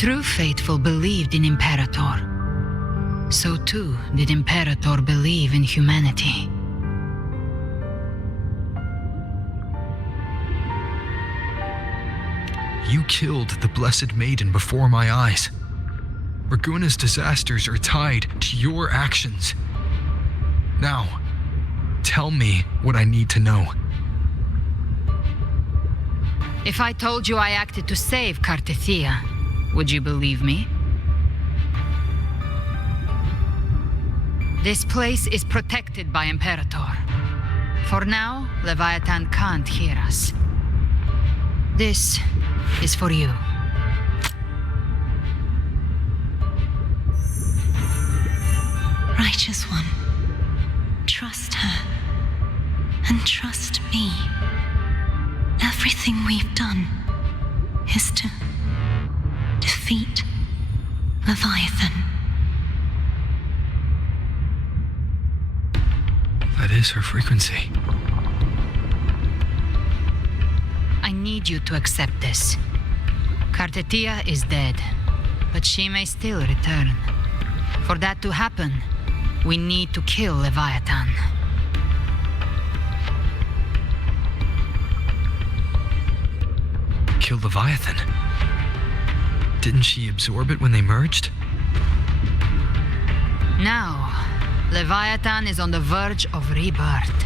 true faithful believed in Imperator. So too did Imperator believe in humanity. You killed the Blessed Maiden before my eyes. Raguna's disasters are tied to your actions. Now, tell me what I need to know. If I told you I acted to save Cartethia, would you believe me? This place is protected by Imperator. For now, Leviathan can't hear us. This is for you. Righteous One, trust her, and trust me. Everything we've done is to defeat Leviathan. That is her frequency. I need you to accept this. Cartethia is dead, but she may still return. For that to happen, we need to kill Leviathan. Kill Leviathan? Didn't she absorb it when they merged? Now, Leviathan is on the verge of rebirth.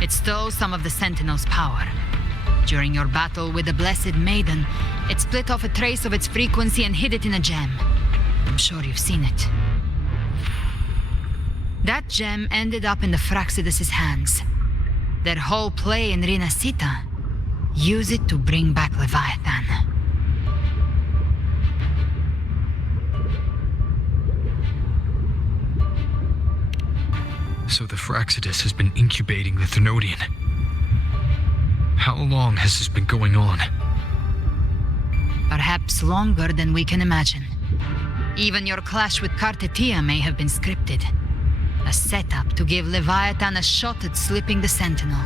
It stole some of the Sentinel's power. During your battle with the Blessed Maiden, it split off a trace of its frequency and hid it in a gem. I'm sure you've seen it. That gem ended up in the Fraxidus' hands. Their whole play in Rinasita, use it to bring back Leviathan. So the Fraxidus has been incubating the Thenodian. How long has this been going on? Perhaps longer than we can imagine. Even your clash with Cartethia may have been scripted. A setup to give Leviathan a shot at slipping the Sentinel.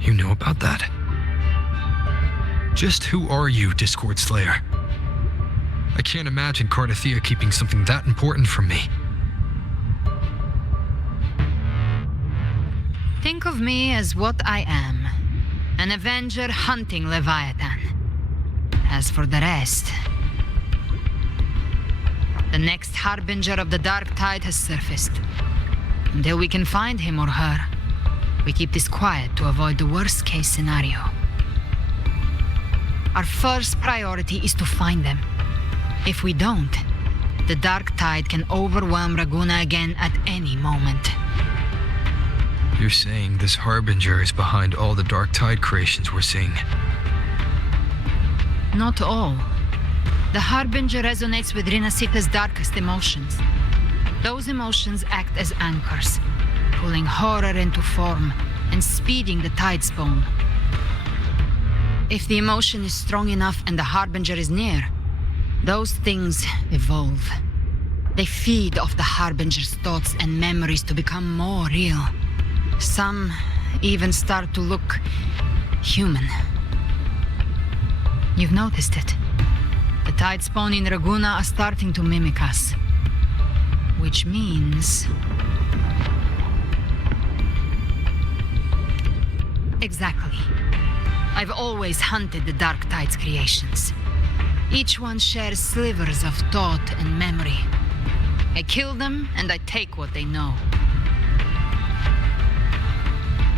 You know about that? Just who are you, Discord Slayer? I can't imagine Cartethia keeping something that important from me. Think of me as what I am. An Avenger hunting Leviathan. As for the rest... The next Harbinger of the Dark Tide has surfaced. Until we can find him or her, we keep this quiet to avoid the worst-case scenario. Our first priority is to find them. If we don't, the Dark Tide can overwhelm Raguna again at any moment. You're saying this Harbinger is behind all the Dark Tide creations we're seeing? Not all. The Harbinger resonates with Rinasita's darkest emotions. Those emotions act as anchors, pulling horror into form and speeding the Tidespawn. If the emotion is strong enough and the Harbinger is near, those things evolve. They feed off the Harbinger's thoughts and memories to become more real. Some even start to look human. You've noticed it. The Tidespawn in Raguna are starting to mimic us. Which means... Exactly. I've always hunted the Dark Tide's creations. Each one shares slivers of thought and memory. I kill them, and I take what they know.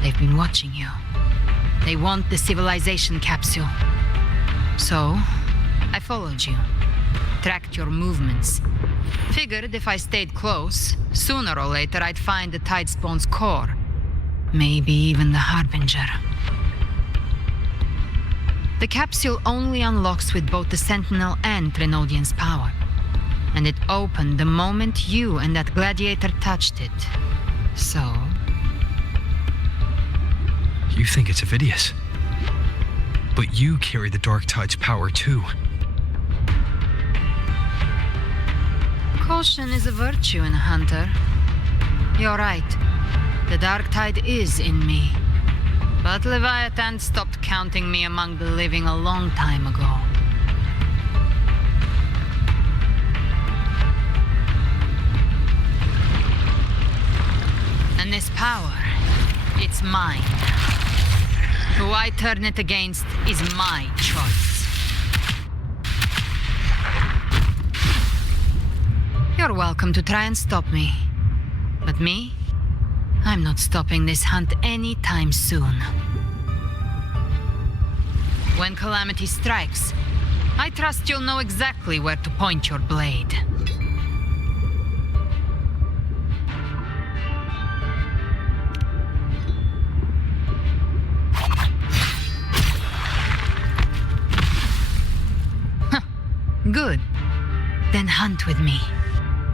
They've been watching you. They want the civilization capsule. So, I followed you, tracked your movements. Figured if I stayed close, sooner or later I'd find the Tidespawn's core. Maybe even the Harbinger. The capsule only unlocks with both the Sentinel and Thenodian's power. And it opened the moment you and that gladiator touched it. So... You think it's Avidius. But you carry the Dark Tide's power too. Caution is a virtue in a hunter. You're right. The Dark Tide is in me. But Leviathan stopped counting me among the living a long time ago. And this power, it's mine. Who I turn it against is my choice. You're welcome to try and stop me. But me? I'm not stopping this hunt anytime soon. When calamity strikes, I trust you'll know exactly where to point your blade. Good. Then hunt with me.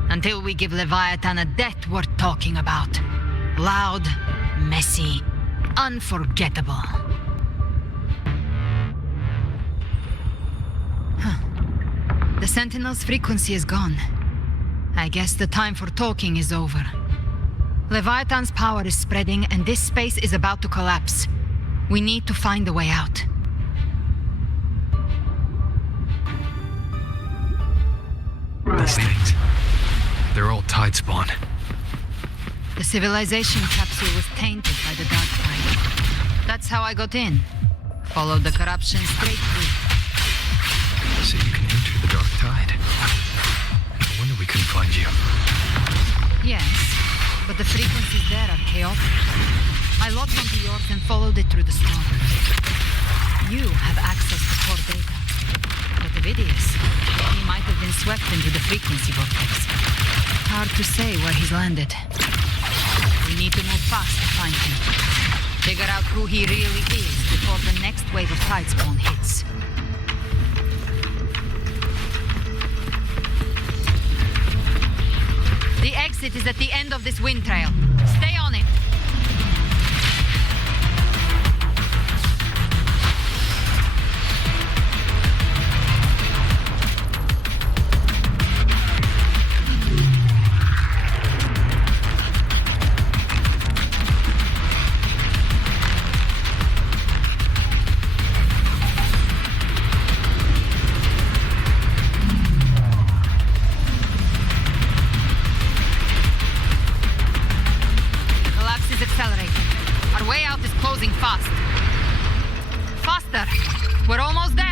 Until we give Leviathan a death worth talking about. Loud, messy, unforgettable. The Sentinel's frequency is gone. I guess the time for talking is over. Leviathan's power is spreading and this space is about to collapse. We need to find a way out. These things, they're all tide spawn. The civilization capsule was tainted by the dark tide. That's how I got in. Followed the corruption straight through. So you can enter the dark tide. No wonder we couldn't find you. Yes, but the frequencies there are chaotic. I locked onto yours and followed it through the storm. You have access to core data. But Ovidius, he might have been swept into the frequency vortex. Hard to say where he's landed. We need to move fast to find him. Figure out who he really is before the next wave of tide spawn hits. The exit is at the end of this wind trail. Stay on it. We're almost there.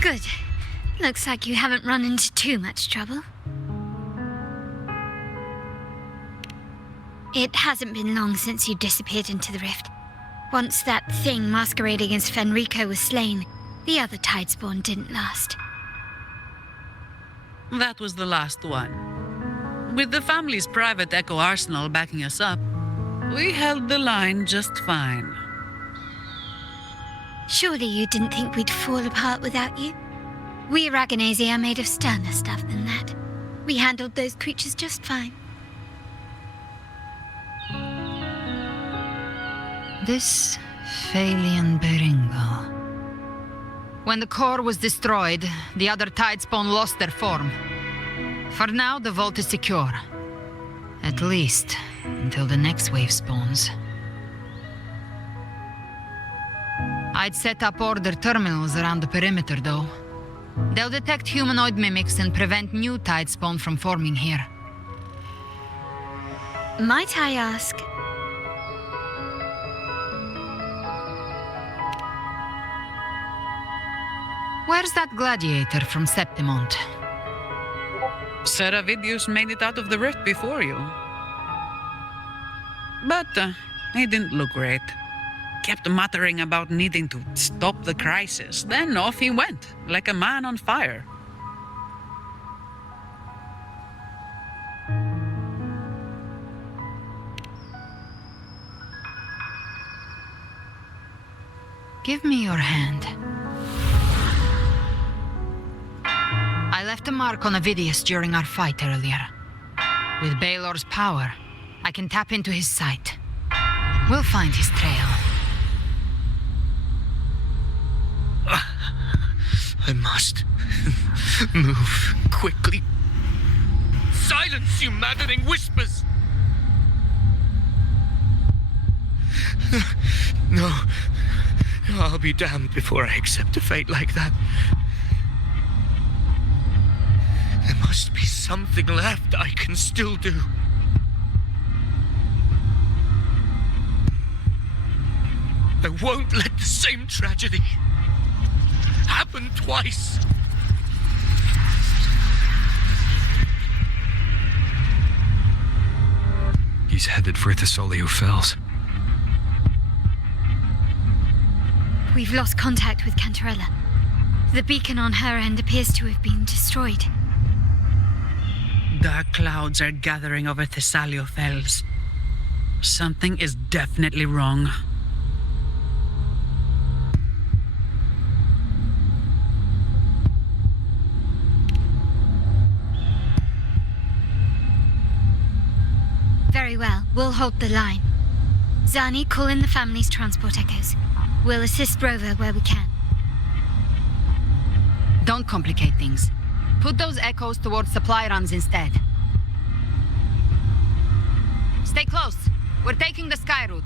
Good. Looks like you haven't run into too much trouble. It hasn't been long since you disappeared into the rift. Once that thing masquerading as Fenrico was slain, the other tidespawn didn't last. That was the last one. With the family's private echo arsenal backing us up, we held the line just fine. Surely you didn't think we'd fall apart without you? We Aragonese are made of sterner stuff than that. We handled those creatures just fine. This Phalian Beringo. When the core was destroyed, the other tidespawn lost their form. For now, the vault is secure. At least, until the next wave spawns. I'd set up order terminals around the perimeter, though. They'll detect humanoid mimics and prevent new tidespawn from forming here. Might I ask? Where's that gladiator from Septimont? Seravidius made it out of the rift before you. But he didn't look great. Kept muttering about needing to stop the crisis. Then off he went, like a man on fire. Give me your hand. I left a mark on Avidius during our fight earlier. With Baelor's power, I can tap into his sight. We'll find his trail. I must move quickly. Silence, you maddening whispers! No, I'll be damned before I accept a fate like that. There must be something left I can still do. I won't let the same tragedy happen twice. He's headed for Thessalio Fells. We've lost contact with Cantarella. The beacon on her end appears to have been destroyed. Dark clouds are gathering over Thessalio Fells. Something is definitely wrong. Very well, we'll hold the line. Zani, call in the family's transport echoes. We'll assist Rover where we can. Don't complicate things. Put those echoes towards supply runs instead. Stay close. We're taking the sky route.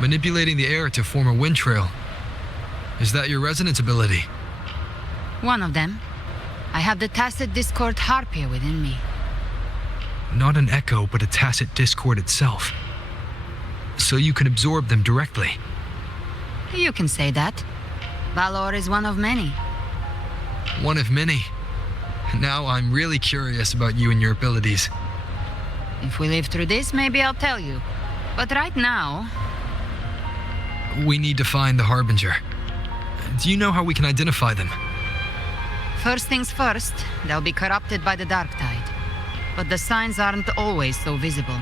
Manipulating the air to form a wind trail. Is that your resonance ability? One of them. I have the tacit discord harpia within me. Not an echo, but a tacit discord itself. So you can absorb them directly. You can say that. Valor is one of many. One of many. Now I'm really curious about you and your abilities. If we live through this, maybe I'll tell you. But right now... We need to find the Harbinger. Do you know how we can identify them? First things first, they'll be corrupted by the dark tide. But the signs aren't always so visible.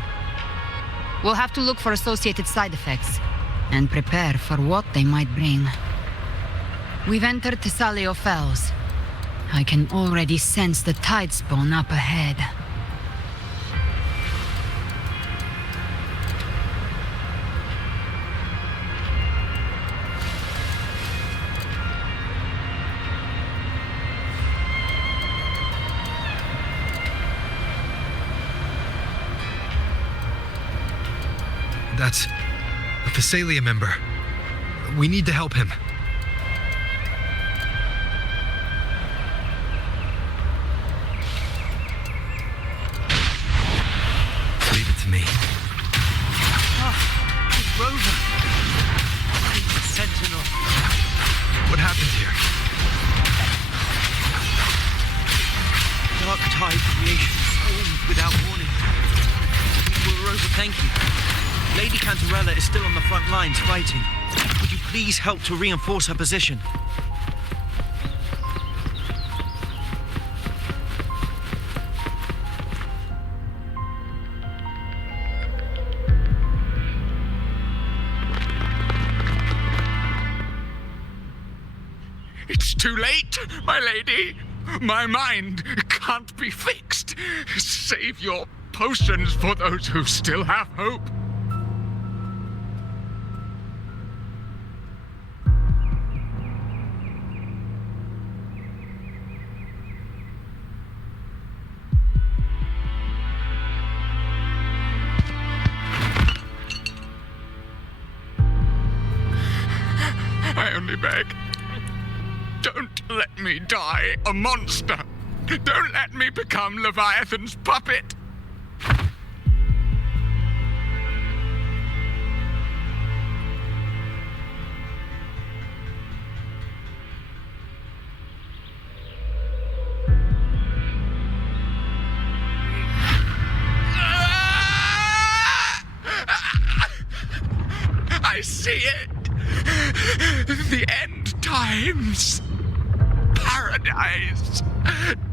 We'll have to look for associated side effects, and prepare for what they might bring. We've entered Thessalio Fells. I can already sense the tide spawn up ahead. That's a Thessalia member. We need to help him. Leave it to me. It's Rover. It's a sentinel. What happened here? Dark tide creation swarmed without warning. Well, Rover, thank you. Lady Cantarella is still on the front lines fighting. Would you please help to reinforce her position? It's too late, my lady. My mind can't be fixed. Save your potions for those who still have hope. only beg. Don't let me die a monster. Don't let me become Leviathan's puppet. I see it. The end times. Paradise.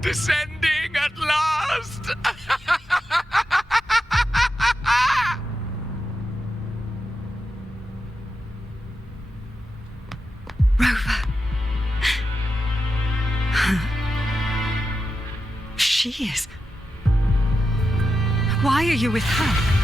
Descending at last. Rover. She is. Why are you with her?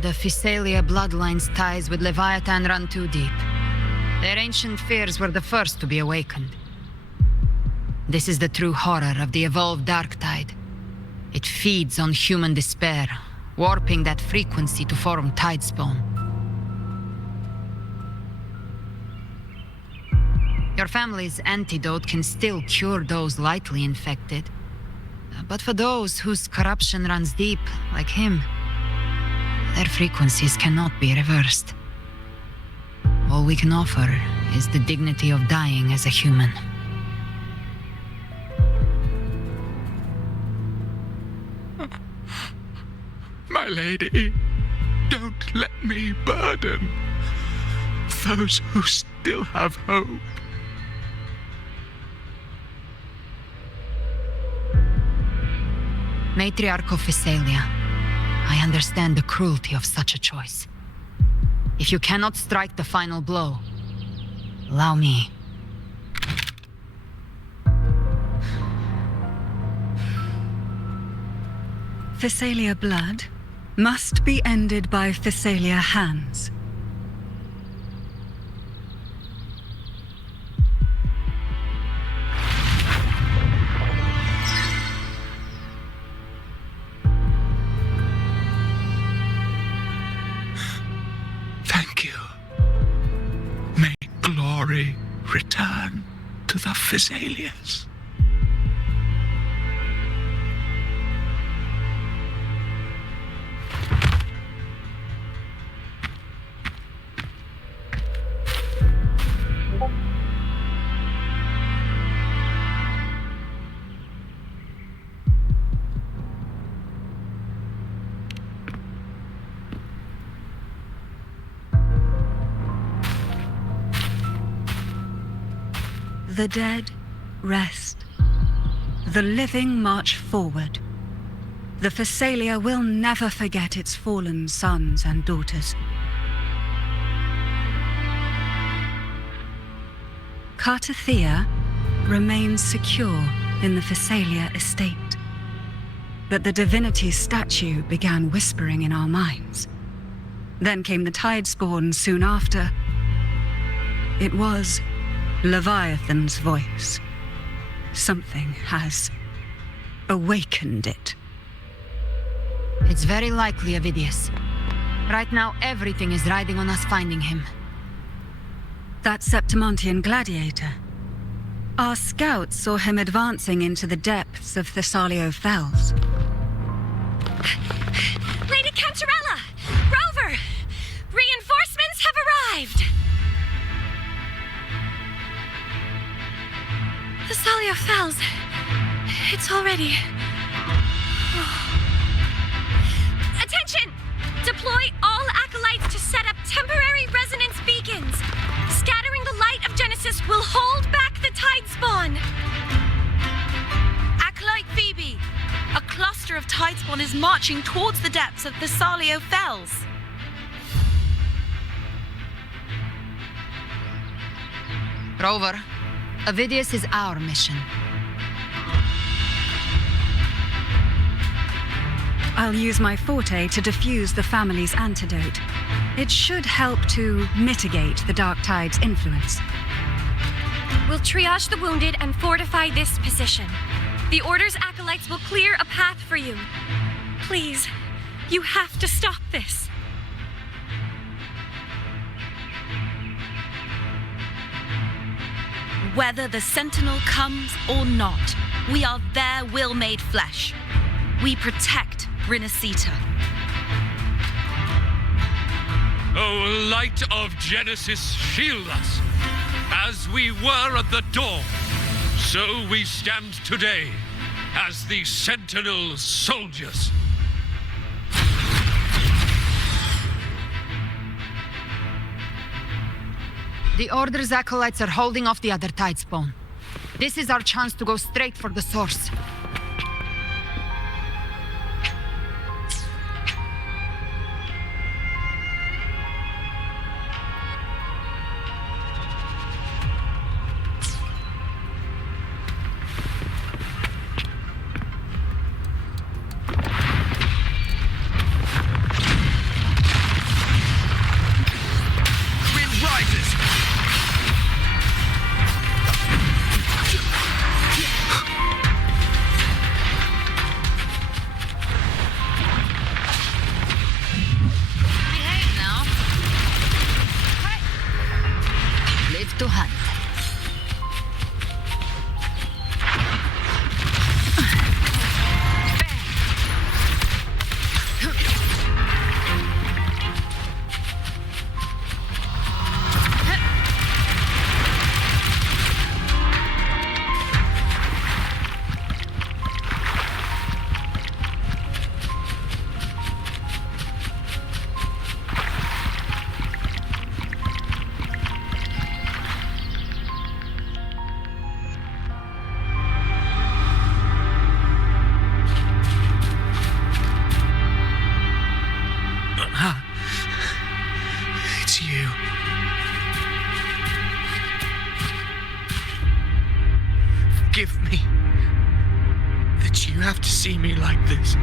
The Physalia bloodline's ties with Leviathan run too deep. Their ancient fears were the first to be awakened. This is the true horror of the evolved dark tide. It feeds on human despair, warping that frequency to form tidespawn. Your family's antidote can still cure those lightly infected. But for those whose corruption runs deep, like him, their frequencies cannot be reversed. All we can offer is the dignity of dying as a human. My lady, don't let me burden those who still have hope. Matriarch of Physalia, I understand the cruelty of such a choice. If you cannot strike the final blow, allow me. Physalia blood must be ended by Physalia hands. Thank you. May glory return to the Physalias. The dead rest. The living march forward. The Physalia will never forget its fallen sons and daughters. Cartathea remains secure in the Physalia estate. But the divinity's statue began whispering in our minds. Then came the Tidespawn soon after. It was Leviathan's voice. Something has awakened it. It's very likely, Avidius. Right now, everything is riding on us finding him. That Septimontian gladiator. Our scouts saw him advancing into the depths of Thessalio Fells. Lady Cantarella! Rover! Reinforcements have arrived! Thessalio Fells. It's already... Attention! Deploy all acolytes to set up temporary resonance beacons. Scattering the light of Genesis will hold back the Tidespawn. Acolyte Phoebe, a cluster of Tidespawn is marching towards the depths of Thessalio Fells. Rover, Avidius is our mission. I'll use my forte to diffuse the family's antidote. It should help to mitigate the Dark Tide's influence. We'll triage the wounded and fortify this position. The Order's acolytes will clear a path for you. Please, you have to stop this. Whether the Sentinel comes or not, we are their will made flesh. We protect Rinasita. O light of Genesis, shield us. As we were at the dawn, so we stand today as the Sentinel soldiers. The Order's acolytes are holding off the other Tidespawn. This is our chance to go straight for the source. To hunt. It's you. Forgive me that you have to see me like this.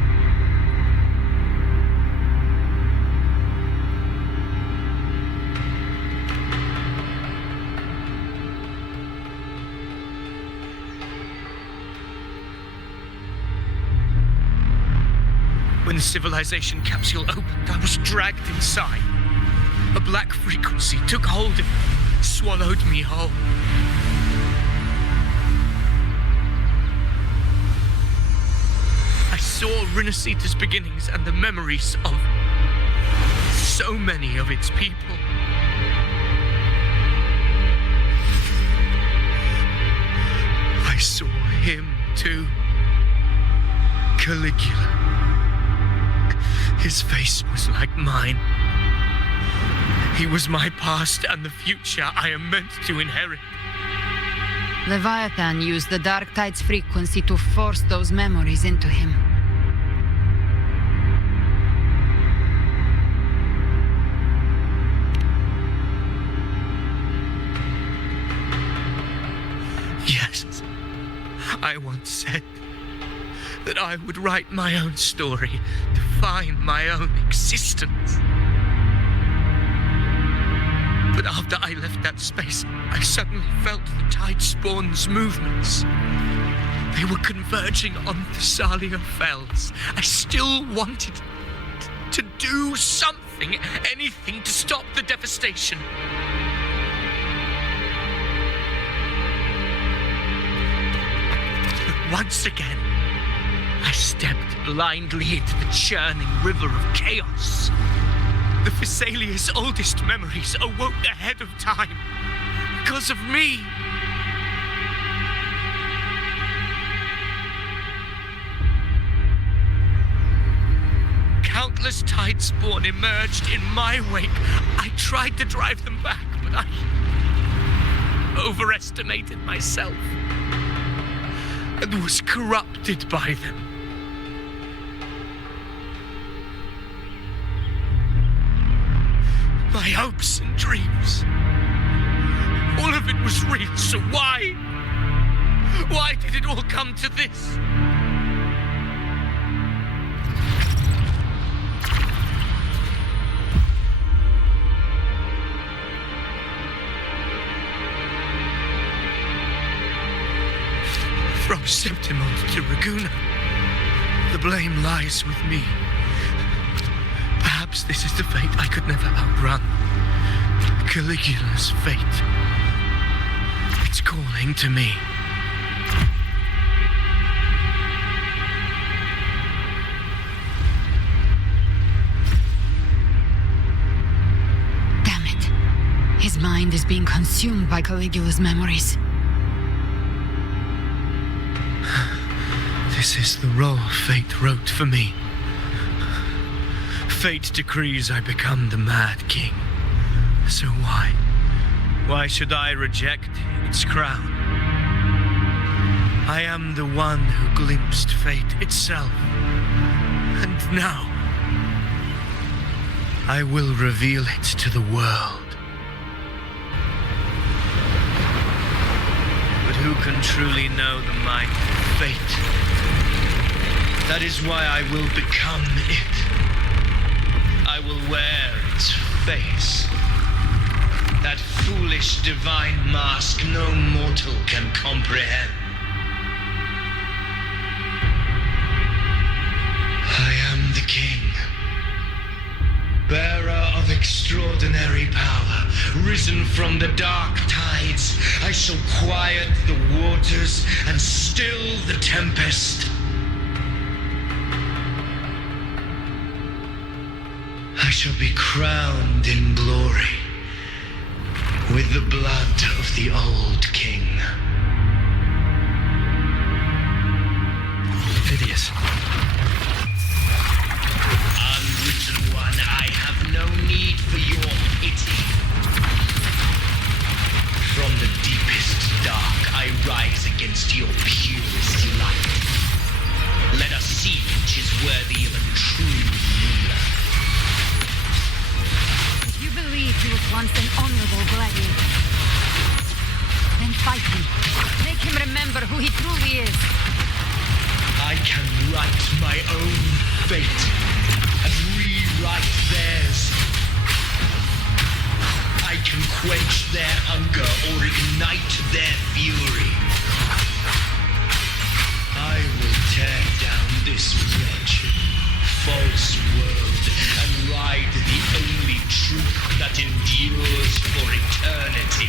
When the civilization capsule opened, I was dragged inside. A black frequency took hold of me, swallowed me whole. I saw Rinasita's beginnings and the memories of so many of its people. I saw him too. Caligula. His face was like mine. He was my past and the future I am meant to inherit. Leviathan used the Dark Tide's frequency to force those memories into him. Yes, I once said that I would write my own story, define my own existence. But after I left that space, I suddenly felt the Tidespawn's movements. They were converging on Thessalia Fells. I still wanted to do something, anything to stop the devastation. But once again, I stepped blindly into the churning river of chaos. The Thessalia's oldest memories awoke ahead of time because of me. Countless Tidespawn emerged in my wake. I tried to drive them back, but I overestimated myself and was corrupted by them. My hopes and dreams. All of it was real, so why? Why did it all come to this? Altamont to Raguna. The blame lies with me. Perhaps this is the fate I could never outrun. Caligula's fate. It's calling to me. Damn it. His mind is being consumed by Caligula's memories. This is the role fate wrote for me. Fate decrees I become the Mad King. So why? Why should I reject its crown? I am the one who glimpsed fate itself. And now, I will reveal it to the world. But who can truly know the might of fate? That is why I will become it. I will wear its face. That foolish divine mask no mortal can comprehend. I am the king, bearer of extraordinary power, risen from the dark tides. I shall quiet the waters and still the tempest. I shall be crowned in glory with the blood of the old king. Phidias. Unwritten one, I have no need for your pity. From the deepest dark, I rise against your purest light. Let us see which is worthy of a true ruler. You believe he was once an honorable gladiator. Then fight him. Make him remember who he truly is. I can write my own fate and rewrite theirs. I can quench their hunger or ignite their fury. I will tear down this wretched, false world and ride the only truth that endures for eternity.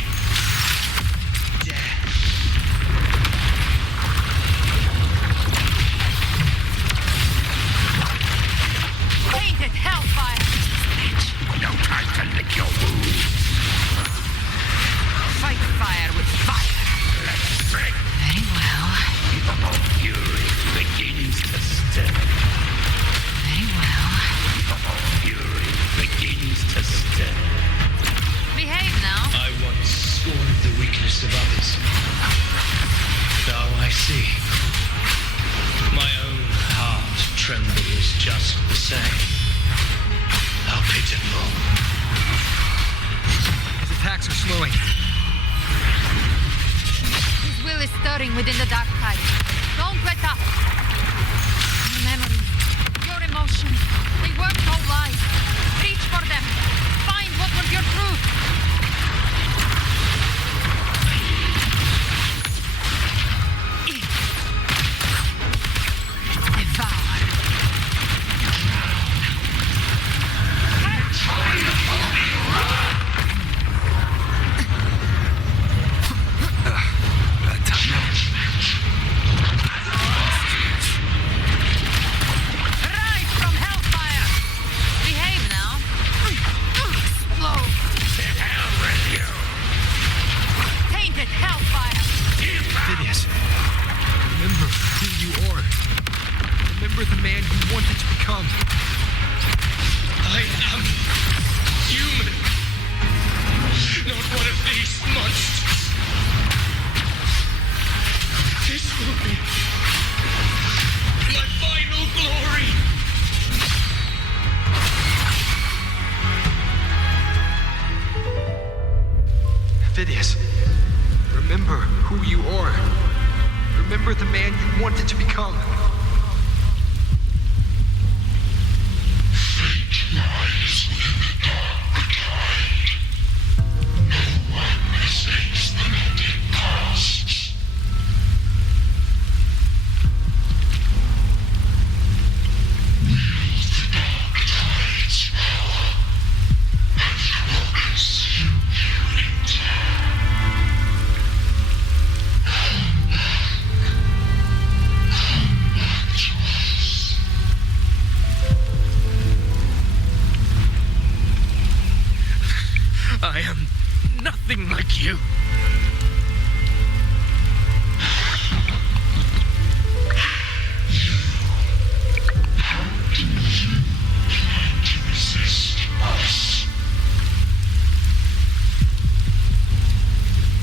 Death. Tainted hellfire! No time to lick your wounds. Fight fire with fire. Let's break. Very well. Your fury begins to stir. Very well. Your fury begins to stir. Behave now. I once scorned the weakness of others. Now I see. My own heart trembles just the same. How pitiful. His attacks are slowing. His will is stirring within the dark tide. Don't let up. Your memories, your emotions, they weren't all lies. Reach for them. Find what was your truth. Devour. Bad time. Rise from hellfire. Behave now. Explode. Hell with you. Tainted hellfire. Phidias. Remember who you are. Remember the man you wanted to become. I am human. Not one of these monsters. This will be my final glory. Phidias. Remember who you are. Remember the man you wanted to become. Lies within the dark tide. No one mistakes the melting past. like you.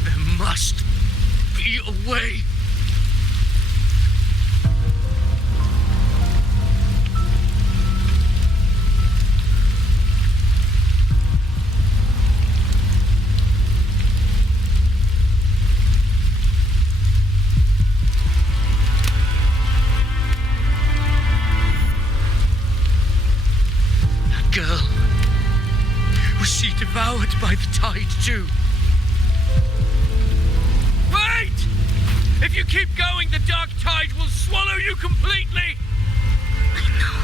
There must be a way. That girl, was she devoured by the tide too? Wait! If you keep going, the dark tide will swallow you completely! I know.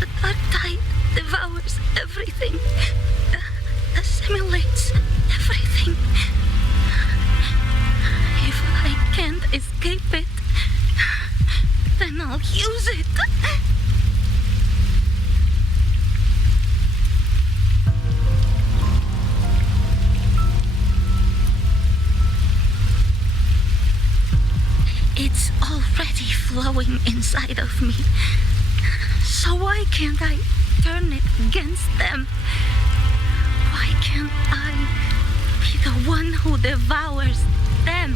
The dark tide devours everything, assimilates everything. If I can't escape it, then I'll use it. It's already flowing inside of me. So why can't I turn it against them? Why can't I be the one who devours them?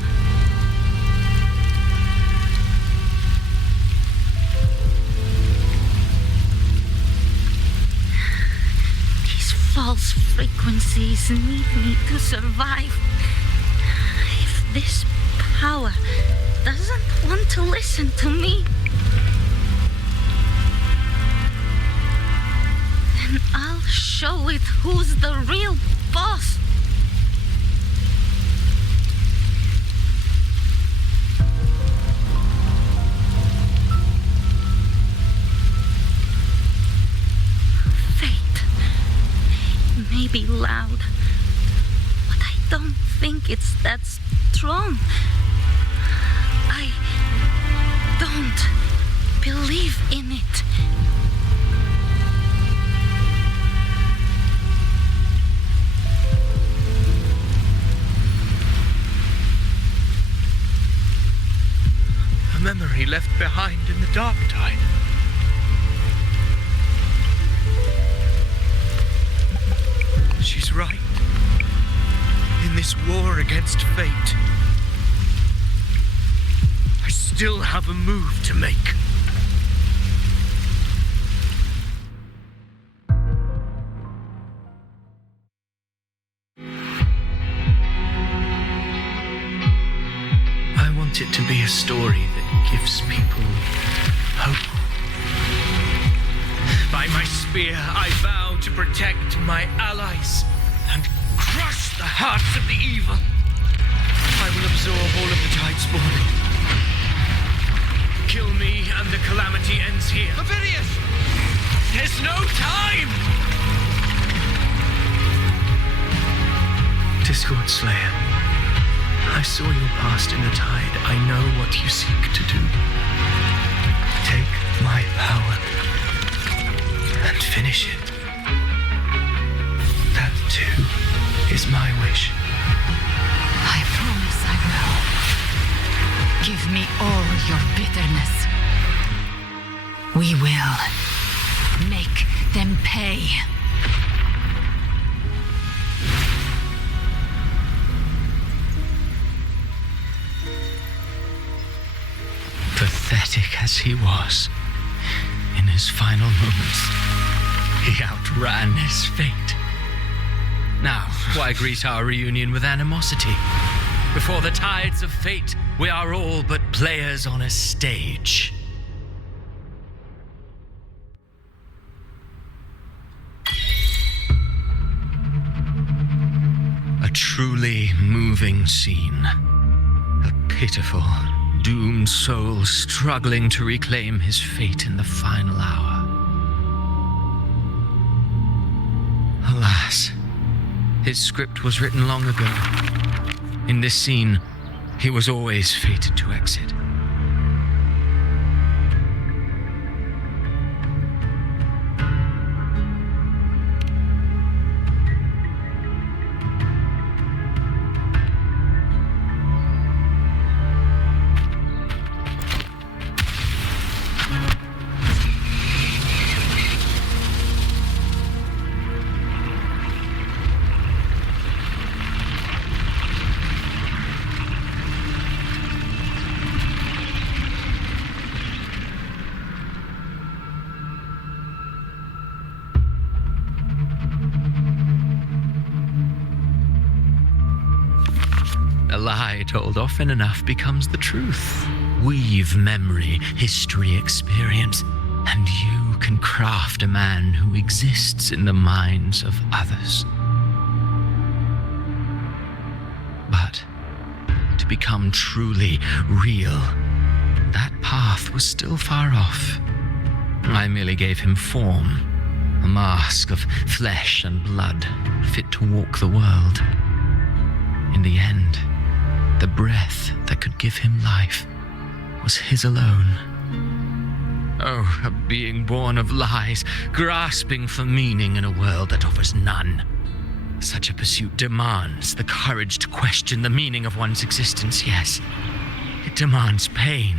These false frequencies need me to survive. If this power doesn't want to listen to me, then I'll show it who's the real boss. Fate may be loud, but I don't think it's that strong. I don't believe in it. A memory left behind in the dark tide. She's right. In this war against fate, I still have a move to make. I want it to be a story that gives people hope. By my spear, I vow to protect my allies and crush the hearts of the evil. I will absorb all of the tide spawn. Kill me and the calamity ends here. Ovidius! There's no time! Discord Slayer, I saw your past in the tide. I know what you seek to do. Take my power and finish it. That too is my wish. I promise I will. Give me all your bitterness. We will make them pay. Pathetic as he was, in his final moments, he outran his fate. Now, why greet our reunion with animosity? Before the tides of fate, we are all but players on a stage. A truly moving scene. A pitiful, doomed soul struggling to reclaim his fate in the final hour. Alas, his script was written long ago. In this scene, he was always fated to exit. lie told often enough becomes the truth. Weave memory, history, experience, and you can craft a man who exists in the minds of others. But to become truly real, that path was still far off. I merely gave him form, a mask of flesh and blood, fit to walk the world. In the end, the breath that could give him life was his alone. Oh, a being born of lies, grasping for meaning in a world that offers none. Such a pursuit demands the courage to question the meaning of one's existence, yes. It demands pain.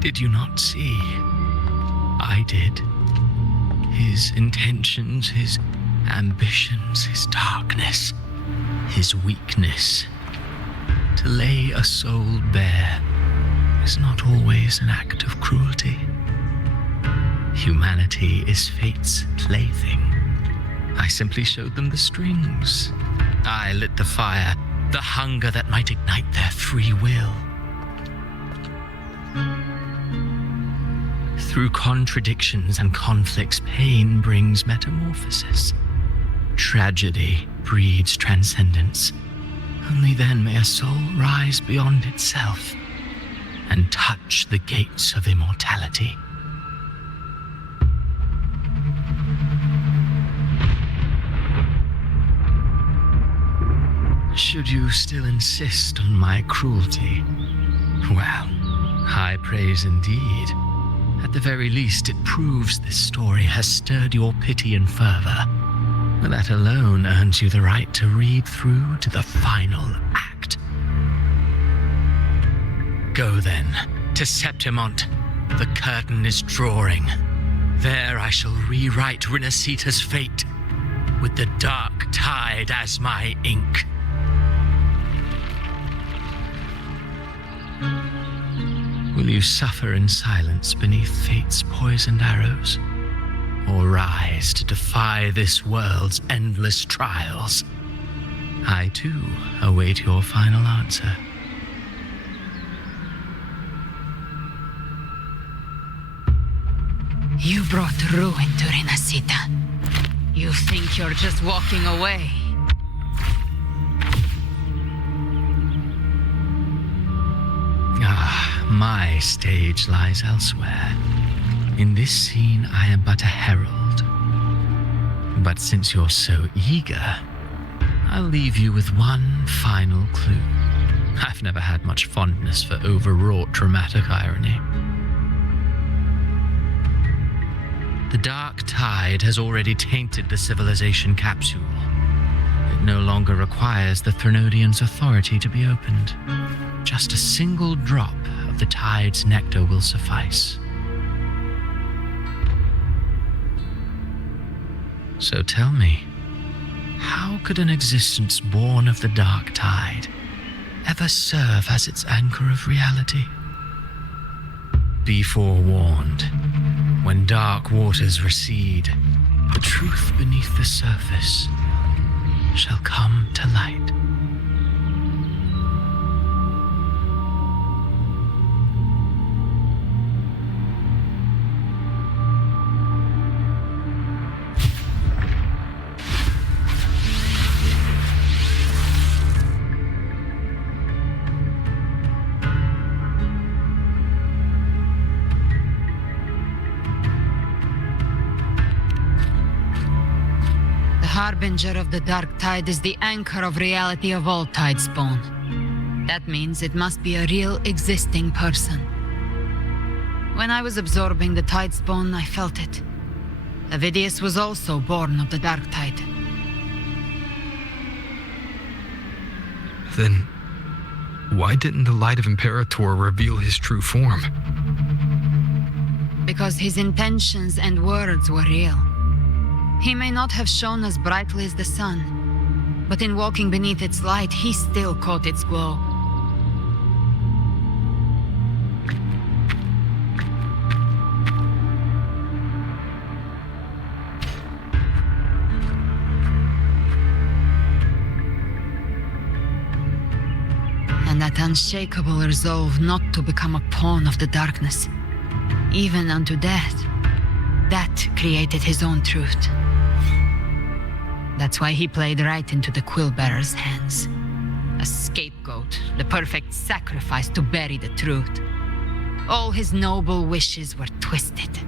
Did you not see? I did. His intentions, his ambitions, his darkness, his weakness. To lay a soul bare is not always an act of cruelty. Humanity is fate's plaything. I simply showed them the strings. I lit the fire, the hunger that might ignite their free will. Through contradictions and conflicts, pain brings metamorphosis. Tragedy breeds transcendence. Only then may a soul rise beyond itself and touch the gates of immortality. Should you still insist on my cruelty, well, high praise indeed. At the very least, it proves this story has stirred your pity and fervor. That alone earns you the right to read through to the final act. Go then, to Septimont. The curtain is drawing. There I shall rewrite Rinasita's fate, with the dark tide as my ink. Will you suffer in silence beneath fate's poisoned arrows? Or rise to defy this world's endless trials? I, too, await your final answer. You brought ruin to Rinasita. You think you're just walking away? My stage lies elsewhere. In this scene, I am but a herald. But since you're so eager, I'll leave you with one final clue. I've never had much fondness for overwrought dramatic irony. The dark tide has already tainted the civilization capsule. It no longer requires the Threnodians' authority to be opened. Just a single drop of the tide's nectar will suffice. So tell me, how could an existence born of the dark tide ever serve as its anchor of reality? Be forewarned, when dark waters recede, the truth beneath the surface shall come to light. Harbinger of the dark tide is the anchor of reality of all tidespawn. That means it must be a real existing person. When I was absorbing the tidespawn, I felt it. Avidius was also born of the dark tide. Then, why didn't the light of Imperator reveal his true form? Because his intentions and words were real. He may not have shone as brightly as the sun, but in walking beneath its light, he still caught its glow. and that unshakable resolve not to become a pawn of the darkness, even unto death, that created his own truth. That's why he played right into the Quill-bearer's hands. A scapegoat, the perfect sacrifice to bury the truth. All his noble wishes were twisted.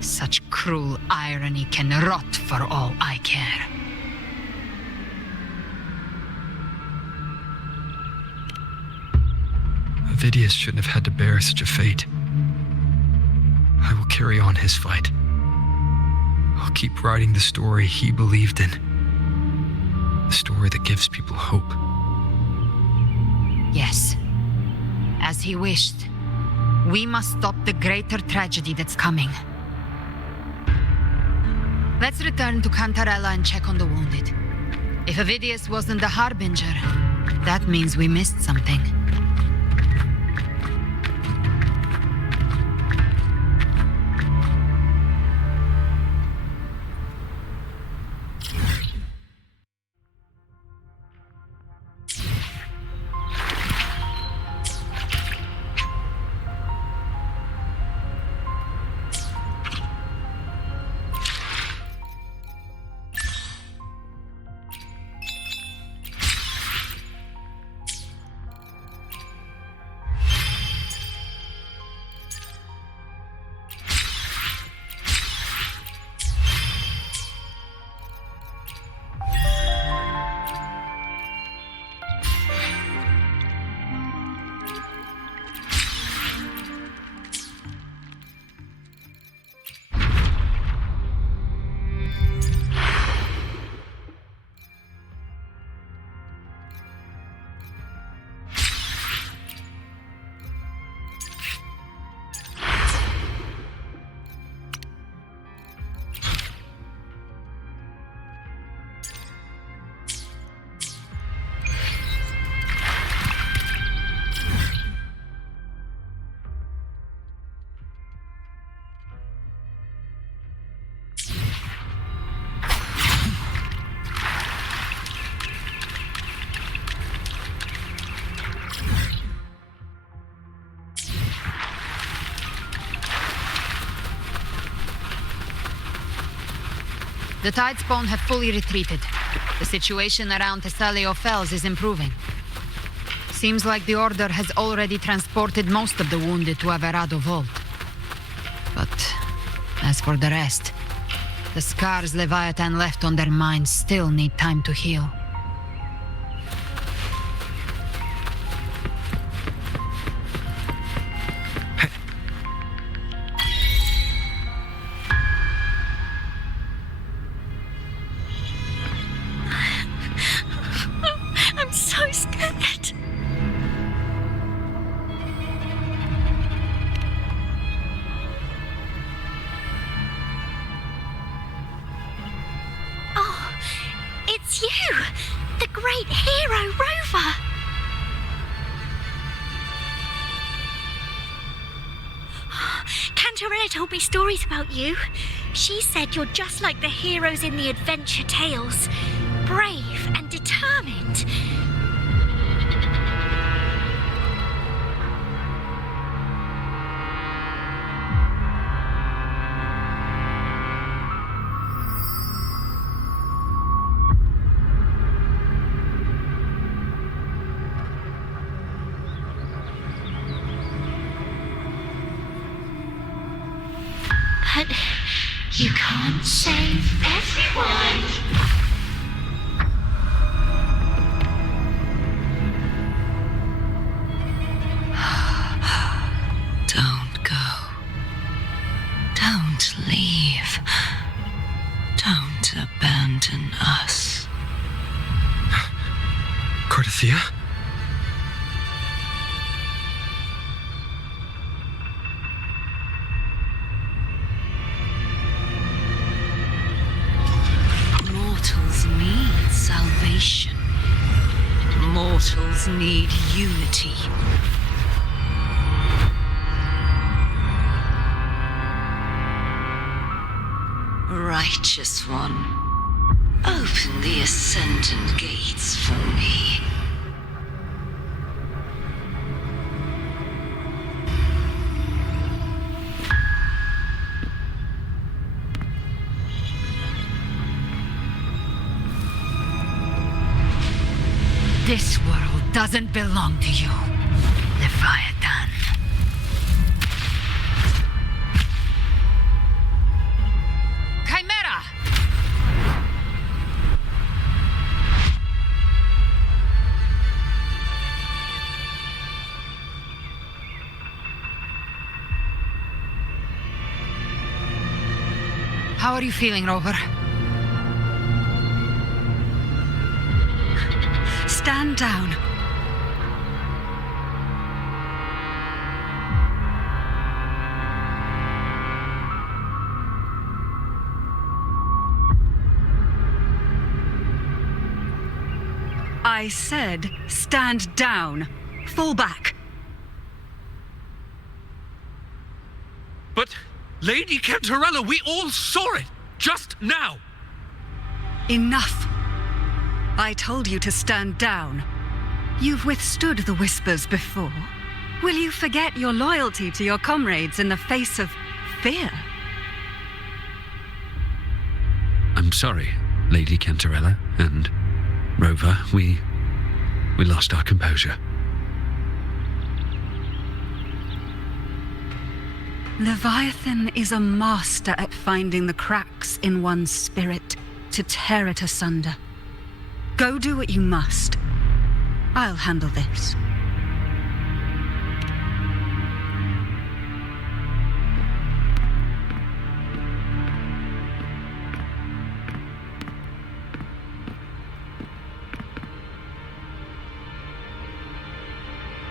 Such cruel irony can rot for all I care. Avidius shouldn't have had to bear such a fate. I will carry on his fight. I'll keep writing the story he believed in. The story that gives people hope. Yes. As he wished. We must stop the greater tragedy that's coming. Let's return to Cantarella and check on the wounded. If Avidius wasn't the Harbinger, that means we missed something. The Tidespawn have fully retreated. The situation around Thessalio Fells is improving. Seems like the Order has already transported most of the wounded to Averado Vault. But as for the rest, the scars Leviathan left on their minds still need time to heal. I'm so scared. Oh, it's you, the great hero Rover. Cantarella told me stories about you. She said you're just like the heroes in the adventure tales. Brave and determined. But you can't save everyone. Don't go. Don't leave. Don't abandon us. Cardathia? Mortals need salvation. Mortals need unity. Righteous One, open the Ascendant gates for me. This world doesn't belong to you, Leviathan. Chimera! How are you feeling, Rover? Stand down. I said, stand down. Fall back. But, Lady Cantarella, we all saw it! Just now! Enough. I told you to stand down. You've withstood the whispers before. Will you forget your loyalty to your comrades in the face of fear? I'm sorry, Lady Cantarella and Rover. We lost our composure. Leviathan is a master at finding the cracks in one's spirit to tear it asunder. Go do what you must. I'll handle this.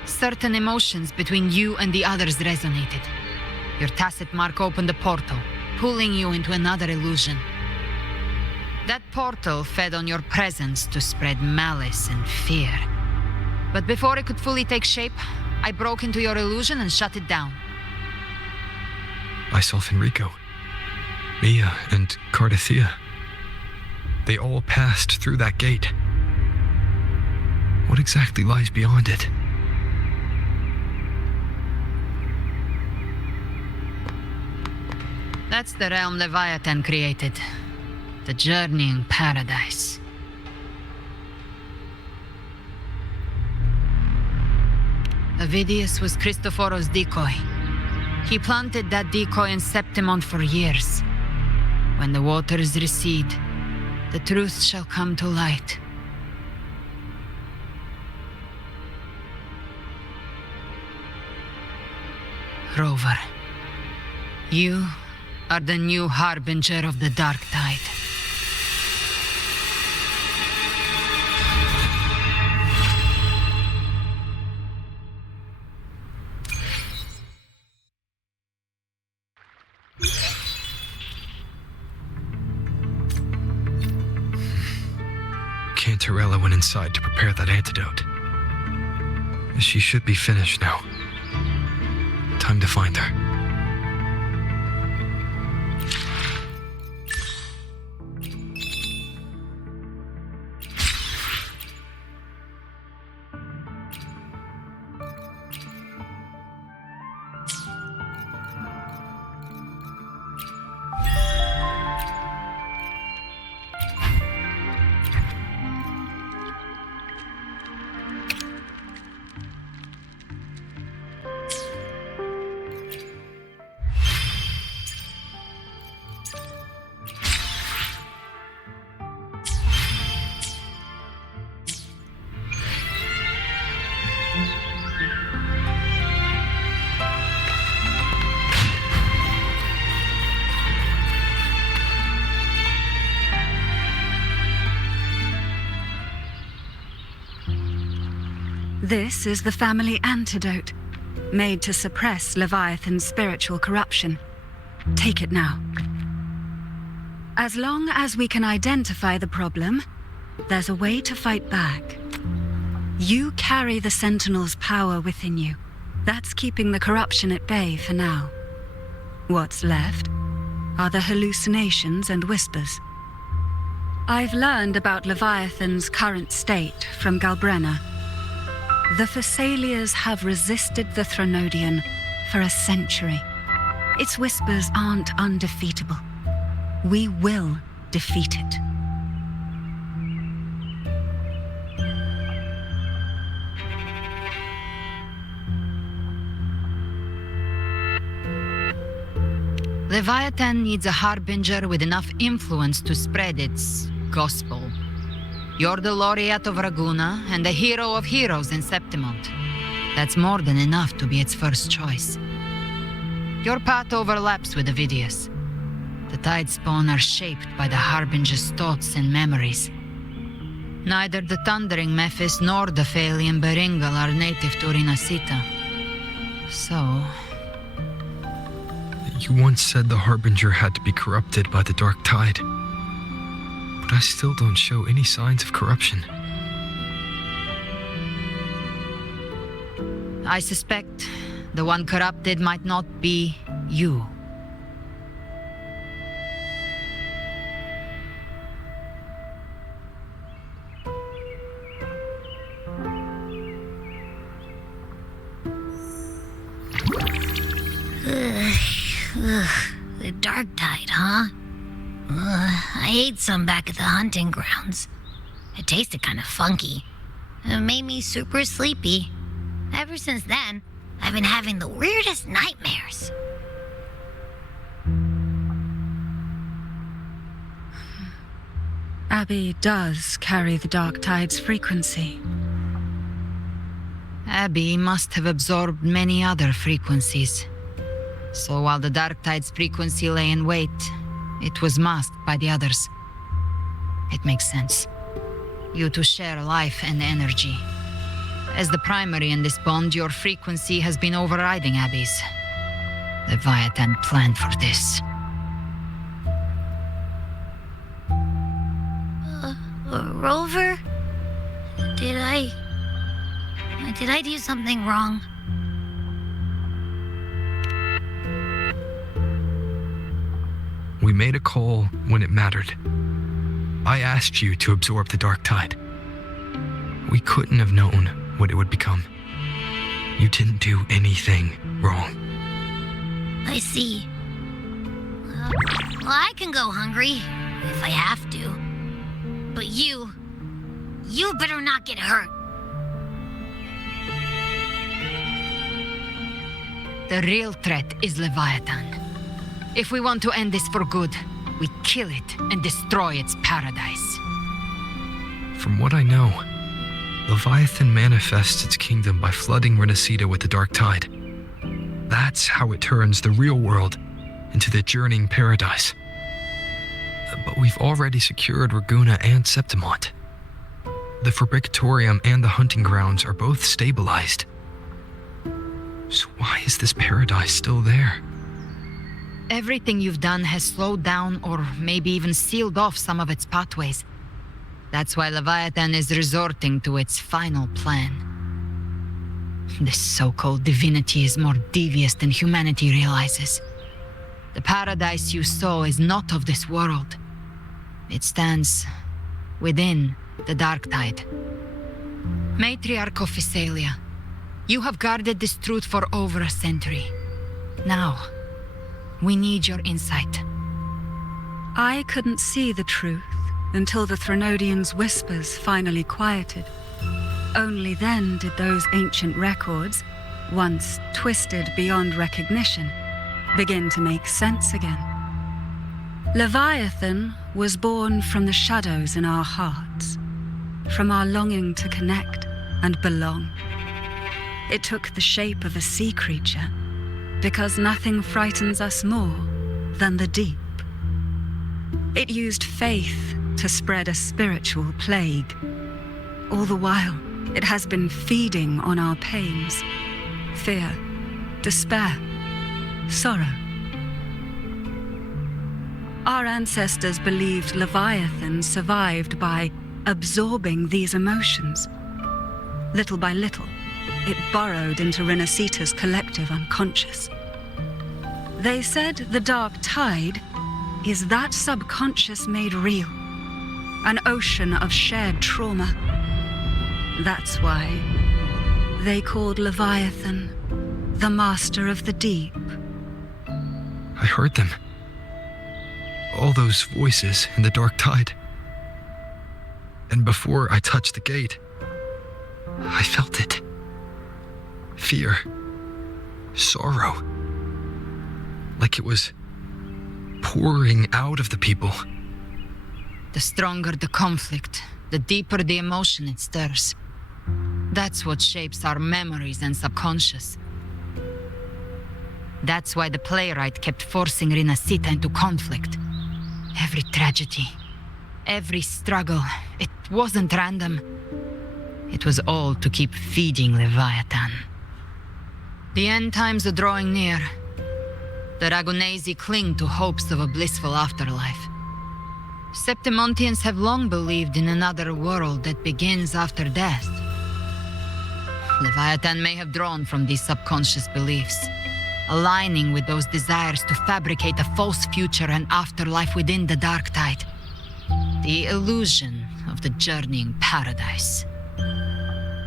Certain emotions between you and the others resonated. Your tacit mark opened a portal, pulling you into another illusion. That portal fed on your presence to spread malice and fear. But before it could fully take shape, I broke into your illusion and shut it down. I saw Fenrico, Mia, and Cardathea. They all passed through that gate. What exactly lies beyond it? That's the realm Leviathan created. The journeying paradise. Avidius was Cristoforo's decoy. He planted that decoy in Septimont for years. When the waters recede, the truth shall come to light. Rover, you are the new harbinger of the dark tide. Cantarella went inside to prepare that antidote. She should be finished now. Time to find her. This is the family antidote, made to suppress Leviathan's spiritual corruption. Take it now. As long as we can identify the problem, there's a way to fight back. You carry the Sentinel's power within you. That's keeping the corruption at bay for now. What's left are the hallucinations and whispers. I've learned about Leviathan's current state from Galbrenna. The Thessalias have resisted the Thronodian for a century. Its whispers aren't undefeatable. We will defeat it. Leviathan needs a harbinger with enough influence to spread its gospel. You're the laureate of Raguna and the hero of heroes in Septimont. That's more than enough to be its first choice. Your path overlaps with Ovidius. The Tidespawn are shaped by the Harbinger's thoughts and memories. Neither the Thundering Mephis nor the Phalian Beringal are native to Rinasita. So... You once said the Harbinger had to be corrupted by the Dark Tide. But I still don't show any signs of corruption. I suspect the one corrupted might not be you. The Dark Tide, huh? I ate some back at the hunting grounds. It tasted kind of funky. It made me super sleepy. Ever since then, I've been having the weirdest nightmares. Abby does carry the Dark Tide's frequency. Abby must have absorbed many other frequencies. So while the Dark Tide's frequency lay in wait, it was masked by the others. It makes sense. You two share life and energy. As the primary in this bond, your frequency has been overriding Abby's. Leviathan planned for this. Rover? Did I do something wrong? We made a call when it mattered. I asked you to absorb the Dark Tide. We couldn't have known what it would become. You didn't do anything wrong. I see. Well, I can go hungry, if I have to. But you better not get hurt. The real threat is Leviathan. If we want to end this for good, we kill it and destroy its paradise. From what I know, Leviathan manifests its kingdom by flooding Rinasita with the Dark Tide. That's how it turns the real world into the journeying paradise. But we've already secured Raguna and Septimont. The Fabricatorium and the hunting grounds are both stabilized. So why is this paradise still there? Everything you've done has slowed down or maybe even sealed off some of its pathways. That's why Leviathan is resorting to its final plan. This so-called divinity is more devious than humanity realizes. The paradise you saw is not of this world. It stands within the Dark Tide. Matriarch of Physalia, you have guarded this truth for over a century. Now, we need your insight. I couldn't see the truth until the Threnodians' whispers finally quieted. Only then did those ancient records, once twisted beyond recognition, begin to make sense again. Leviathan was born from the shadows in our hearts, from our longing to connect and belong. It took the shape of a sea creature, because nothing frightens us more than the deep. It used faith to spread a spiritual plague. All the while, it has been feeding on our pains, fear, despair, sorrow. Our ancestors believed Leviathan survived by absorbing these emotions. Little by little, it burrowed into Rinasita's collective unconscious. They said the Dark Tide is that subconscious made real, an ocean of shared trauma. That's why they called Leviathan the Master of the Deep. I heard them. All those voices in the Dark Tide. And before I touched the gate, I felt it. Fear. Sorrow. Like it was pouring out of the people. The stronger the conflict, the deeper the emotion it stirs. That's what shapes our memories and subconscious. That's why the playwright kept forcing Rinasita into conflict. Every tragedy, every struggle, it wasn't random. It was all to keep feeding Leviathan. The end times are drawing near. The Ragonesi cling to hopes of a blissful afterlife. Septimontians have long believed in another world that begins after death. Leviathan may have drawn from these subconscious beliefs, aligning with those desires to fabricate a false future and afterlife within the dark tide. The illusion of the journeying paradise.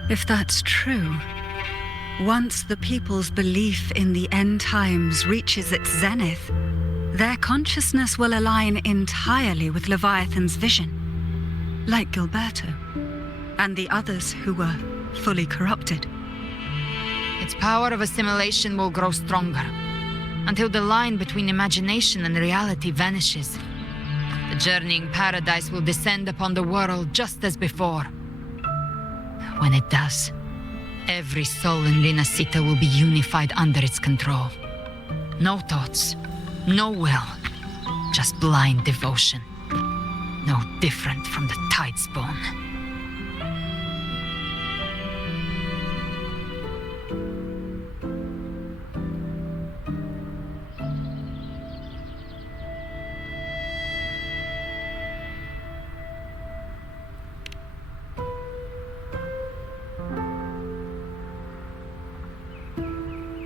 If that's true, once the people's belief in the end times reaches its zenith, their consciousness will align entirely with Leviathan's vision, like Gilberto, and the others who were fully corrupted. Its power of assimilation will grow stronger, until the line between imagination and reality vanishes. The journeying paradise will descend upon the world just as before. When it does, every soul in Rinasita will be unified under its control. No thoughts, no will, just blind devotion. No different from the Tidespawn.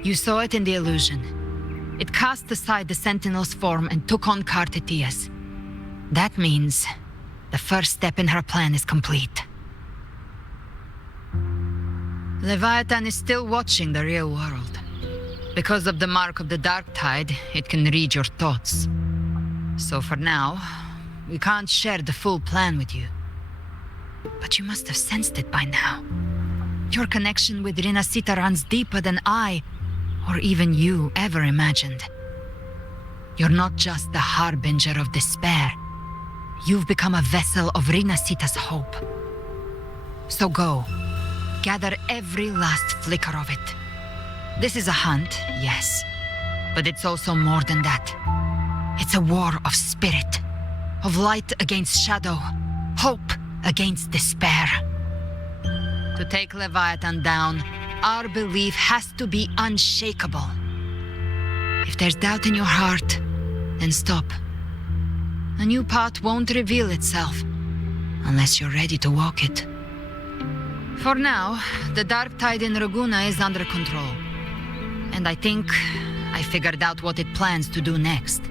You saw it in the illusion. It cast aside the Sentinel's form and took on Cartetias. That means the first step in her plan is complete. Leviathan is still watching the real world. Because of the mark of the Dark Tide, it can read your thoughts. So for now, we can't share the full plan with you. But you must have sensed it by now. Your connection with Rinasita runs deeper than I, or even you, ever imagined. You're not just the harbinger of despair. You've become a vessel of Rinasita's hope. So go, gather every last flicker of it. This is a hunt, yes, but it's also more than that. It's a war of spirit, of light against shadow, hope against despair. To take Leviathan down, our belief has to be unshakable. If there's doubt in your heart, then stop. A new path won't reveal itself unless you're ready to walk it. For now, the dark tide in Raguna is under control. And I think I figured out what it plans to do next.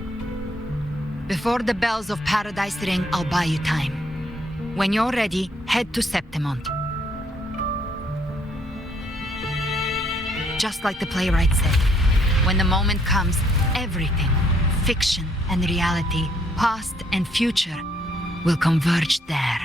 Before the bells of Paradise ring, I'll buy you time. When you're ready, head to Septimont. Just like the playwright said, when the moment comes, everything, fiction and reality, past and future, will converge there.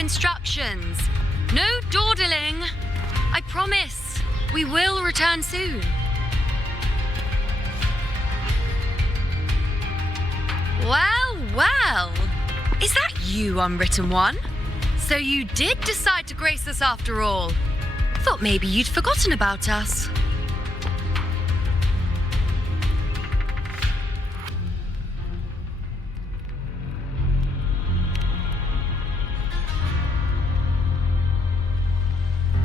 instructions. No dawdling. I promise. We will return soon. Well, well. Is that you, Unwritten One? So you did decide to grace us after all. Thought maybe you'd forgotten about us.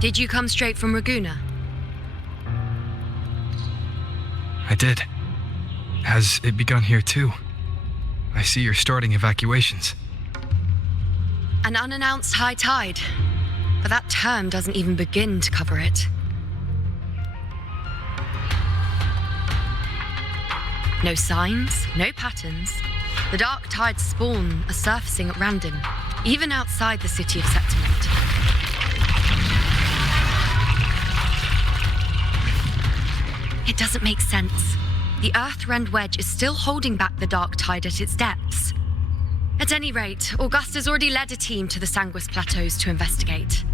Did you come straight from Bygone? I did. Has it begun here too? I see you're starting evacuations. An unannounced high tide. But that term doesn't even begin to cover it. No signs, no patterns. The dark tide's spawn are surfacing at random, even outside the city of Septimont. It doesn't make sense. The Earth-rend wedge is still holding back the dark tide at its depths. At any rate, Augusta's already led a team to the Sanguis Plateaus to investigate.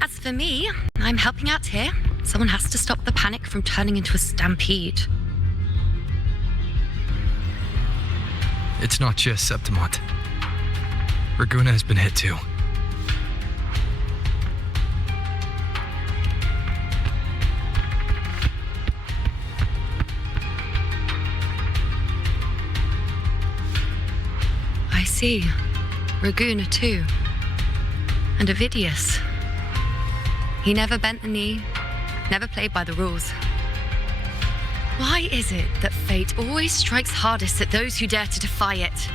As for me, I'm helping out here. Someone has to stop the panic from turning into a stampede. It's not just Septimont. Bygone has been hit too. I see. Bygone too. And Ovidius. He never bent the knee, never played by the rules. Why is it that fate always strikes hardest at those who dare to defy it?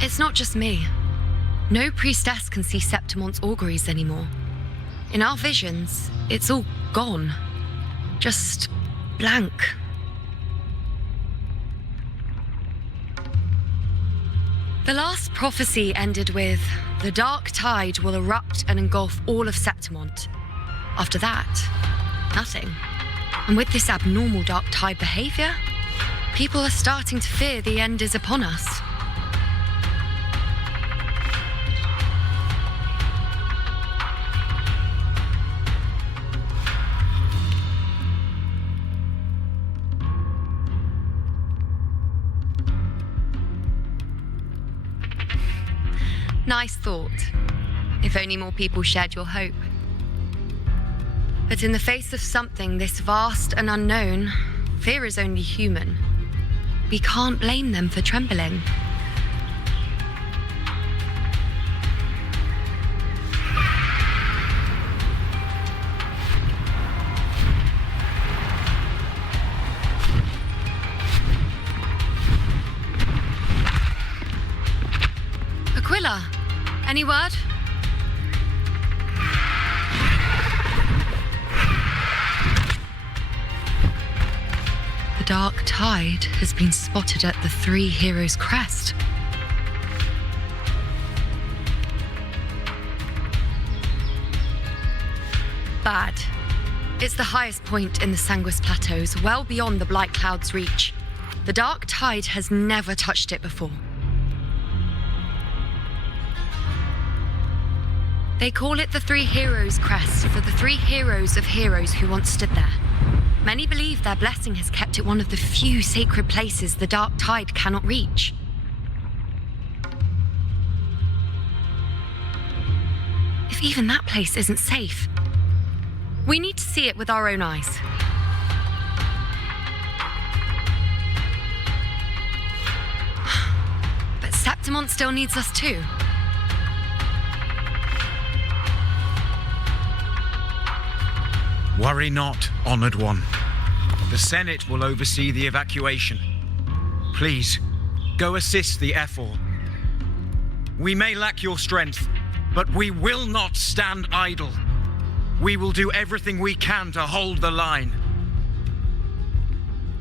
It's not just me. No priestess can see Septimont's auguries anymore. In our visions, it's all gone. Just blank. The last prophecy ended with, the dark tide will erupt and engulf all of Septimont. After that, nothing. And with this abnormal dark tide behavior, people are starting to fear the end is upon us. Nice thought. If only more people shared your hope. But in the face of something this vast and unknown, fear is only human. We can't blame them for trembling. Aquila, any word? The dark tide has been spotted at the Three Heroes' crest. Bad. It's the highest point in the Sanguis Plateaus, well beyond the Blight Cloud's reach. The dark tide has never touched it before. They call it the Three Heroes' crest for the three heroes of heroes who once stood there. Many believe their blessing has kept it one of the few sacred places the dark tide cannot reach. If even that place isn't safe, we need to see it with our own eyes. But Septimont still needs us too. Worry not, Honored One. The Senate will oversee the evacuation. Please, go assist the Ephor. We may lack your strength, but we will not stand idle. We will do everything we can to hold the line.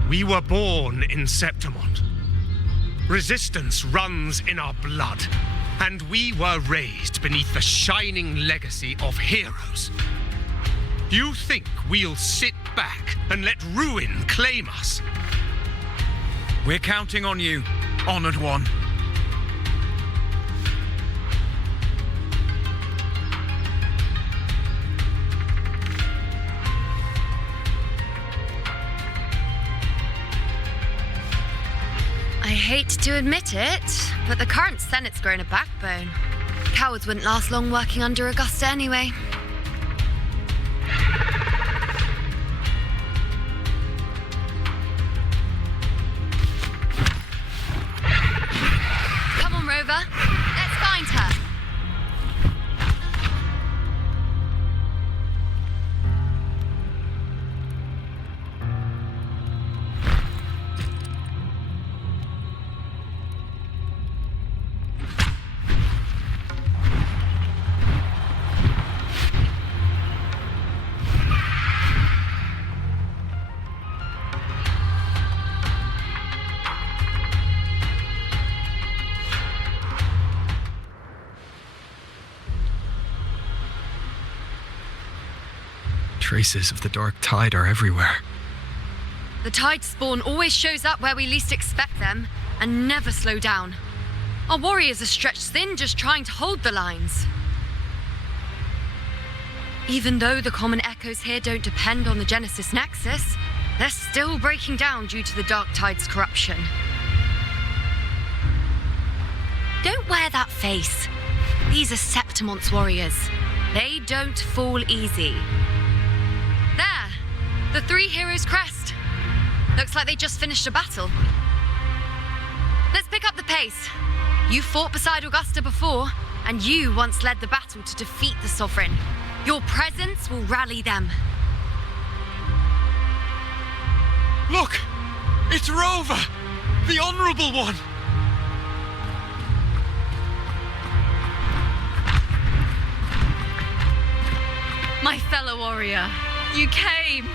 We were born in Septimont. Resistance runs in our blood, and we were raised beneath the shining legacy of heroes. You think we'll sit back and let ruin claim us? We're counting on you, Honored One. I hate to admit it, but the current Senate's grown a backbone. Cowards wouldn't last long working under Augusta anyway. Come on, Rover. Let's find her. Traces of the dark tide are everywhere. The tide spawn always shows up where we least expect them, and never slow down. Our warriors are stretched thin just trying to hold the lines. Even though the common echoes here don't depend on the Genesis Nexus, they're still breaking down due to the dark tide's corruption. Don't wear that face. These are Septimon's warriors. They don't fall easy. There! The three heroes' crest. Looks like they just finished a battle. Let's pick up the pace. You fought beside Augusta before, and you once led the battle to defeat the Sovereign. Your presence will rally them. Look! It's Rover! The Honorable One! My fellow warrior, you came!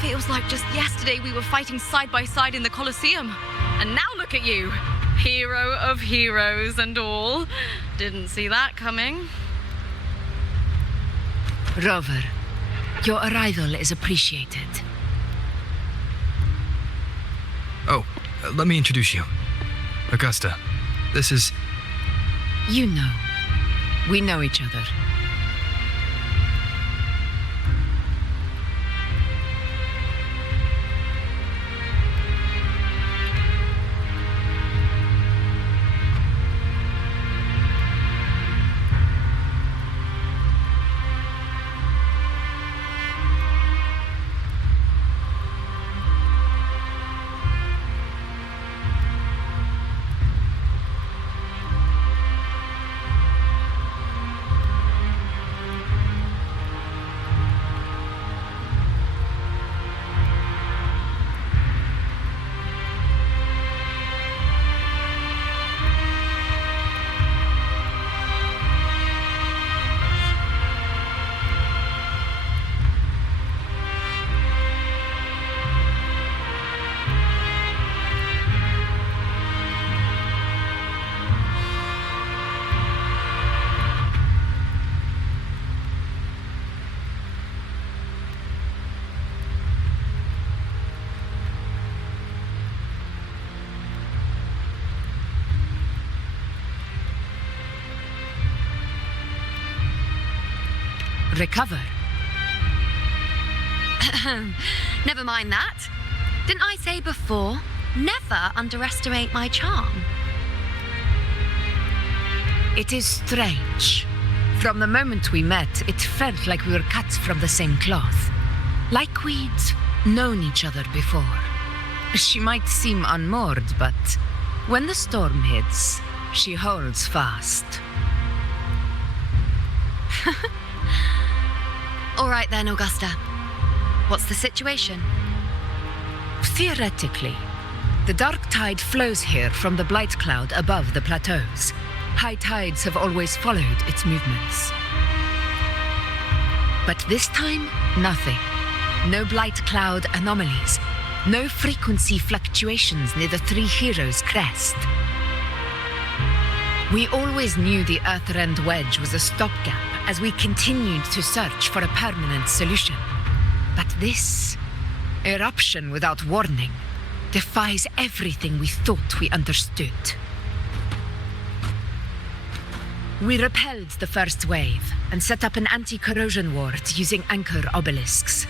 Feels like just yesterday we were fighting side by side in the Colosseum. And now look at you! Hero of heroes and all. Didn't see that coming. Rover, your arrival is appreciated. Oh, let me introduce you. Augusta, this is... You know. We know each other. Recover. Never mind that. Didn't I say before, never underestimate my charm? It is strange. From the moment we met, it felt like we were cut from the same cloth. Like we'd known each other before. She might seem unmoored, but when the storm hits, she holds fast. All right then, Augusta. What's the situation? Theoretically, the dark tide flows here from the blight cloud above the plateaus. High tides have always followed its movements. But this time, nothing. No blight cloud anomalies. No frequency fluctuations near the Three Heroes crest. We always knew the Earthrend Wedge was a stopgap as we continued to search for a permanent solution. But this eruption without warning defies everything we thought we understood. We repelled the first wave and set up an anti-corrosion ward using anchor obelisks.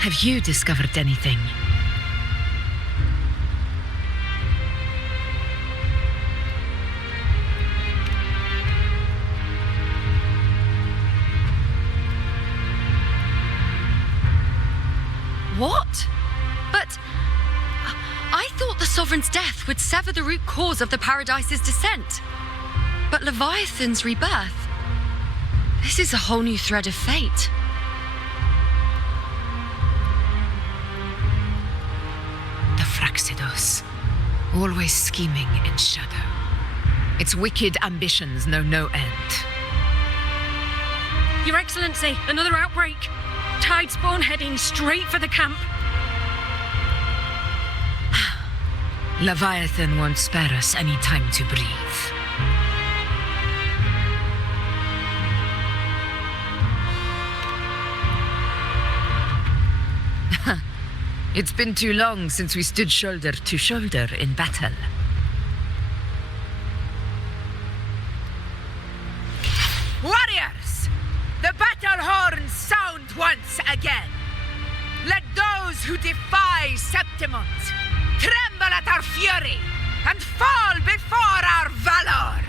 Have you discovered anything? What? But I thought the Sovereign's death would sever the root cause of the Paradise's descent. But Leviathan's rebirth, this is a whole new thread of fate. The Fraxidos, always scheming in shadow. Its wicked ambitions know no end. Your Excellency, another outbreak. Tide spawn heading straight for the camp. Leviathan won't spare us any time to breathe. It's been too long since we stood shoulder to shoulder in battle. Warriors! The battle horns sound once again! Let those who defy Septimont tremble at our fury and fall before our valor!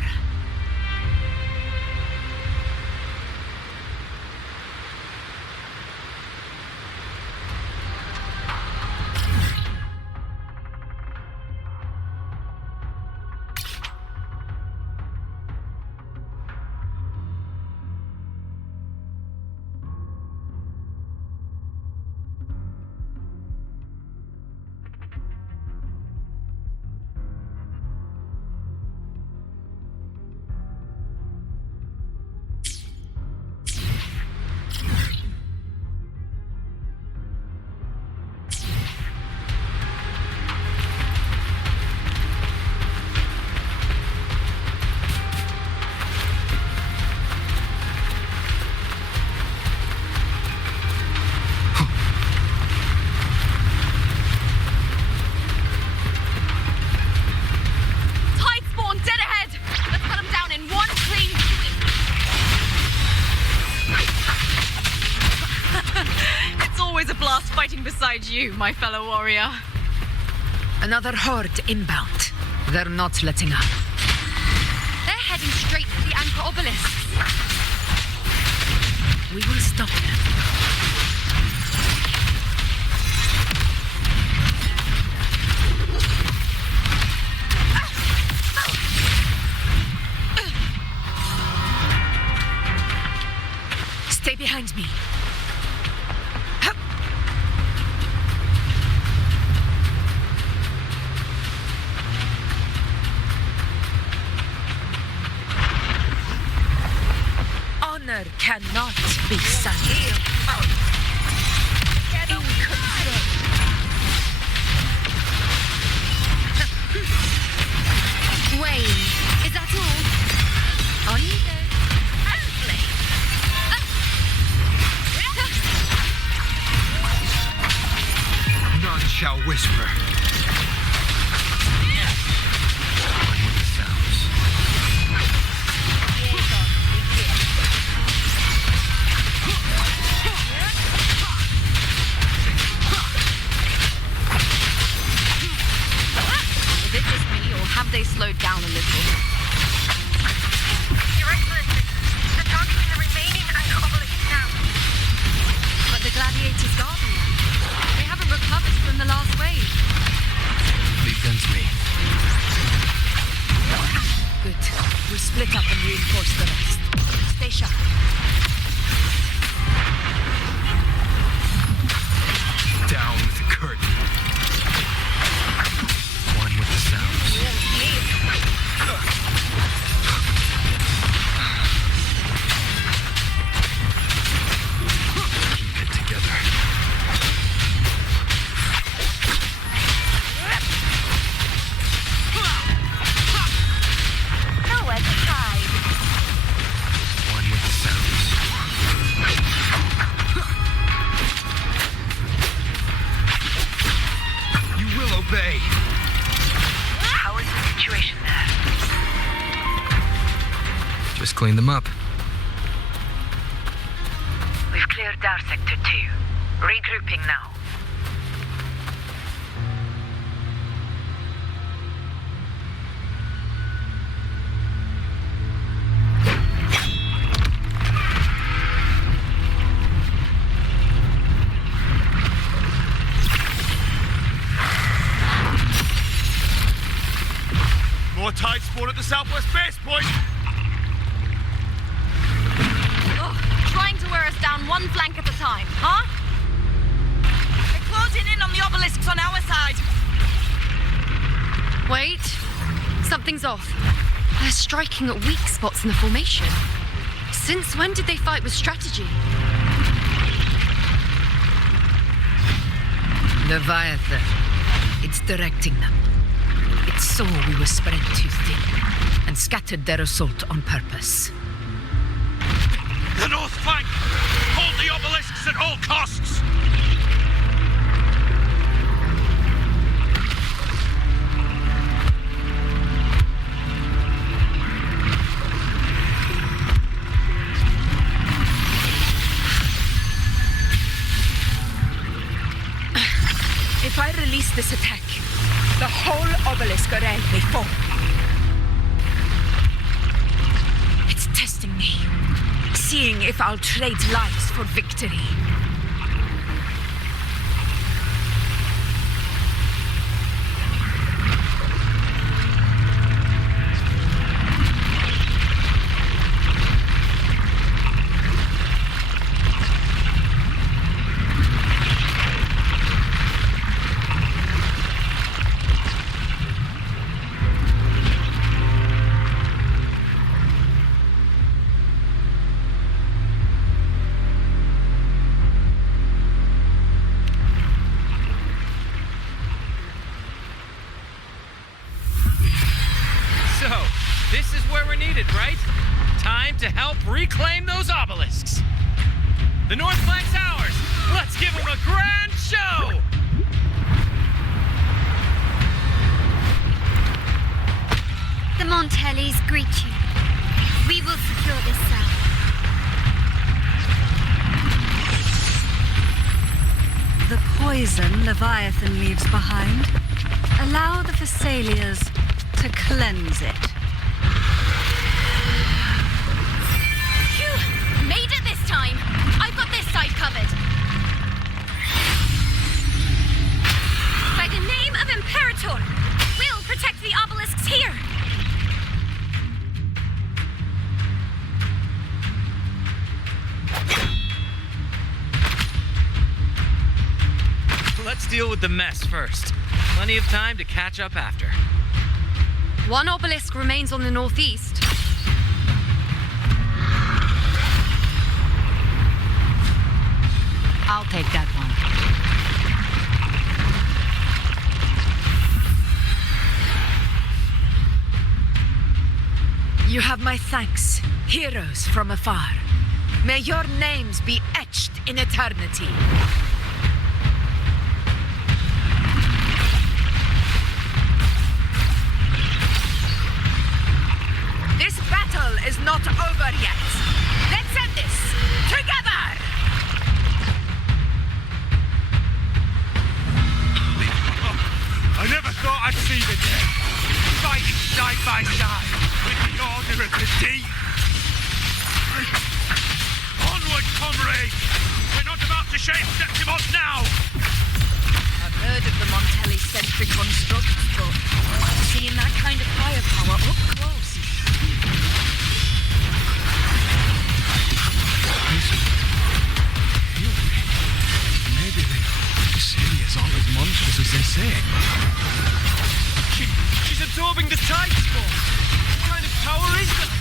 Beside you, my fellow warrior. Another horde inbound. They're not letting up. They're heading straight for the anchor obelisks. We will stop them. Stay behind me. Honor cannot be sullied. In control. Wayne, is that all? On you go. None shall whisper. One with the sounds. Is it just me, or have they slowed down a little? Your Excellency, they're targeting the remaining anchor obelisks now. But the gladiators guard them. They haven't recovered from the last wave. Leave them to me. Good. We'll split up and reinforce the rest. Stay sharp. Down with the curtain. One with obey. How is the situation there? Just clean them up. We've cleared our Sector 2. Regrouping now. More tide spawn at the southwest base point. Ugh, trying to wear us down one flank at a time, huh? They're closing in on the obelisks on our side. Wait. Something's off. They're striking at weak spots in the formation. Since when did they fight with strategy? Leviathan. It's directing them. It saw we were spread too thin and scattered their assault on purpose. The north flank! Hold the obelisks at all costs! If I release this attack, the whole obelisk array may fall. It's testing me, seeing if I'll trade lives for victory. To help reclaim those obelisks. The North Flank's ours. Let's give them a grand show! The Montellis greet you. We will secure this cell. The poison Leviathan leaves behind, allow the Thessalias to cleanse it. Made it this time! I've got this side covered! By the name of Imperator, we'll protect the obelisks here! Let's deal with the mess first. Plenty of time to catch up after. One obelisk remains on the northeast. I'll take that one. You have my thanks, heroes from afar. May your names be etched in eternity. This battle is not over yet. Let's end this together! I never thought I'd see the day. Fighting side by side with the Order of the Deep. Onward, comrades! We're not about to shake Septimos now! I've heard of the Montelli-centric constructs, but seeing that kind of firepower up close is... Maybe the Thessalias aren't as monstrous as they say. She's absorbing the tide spawn. What kind of power is that?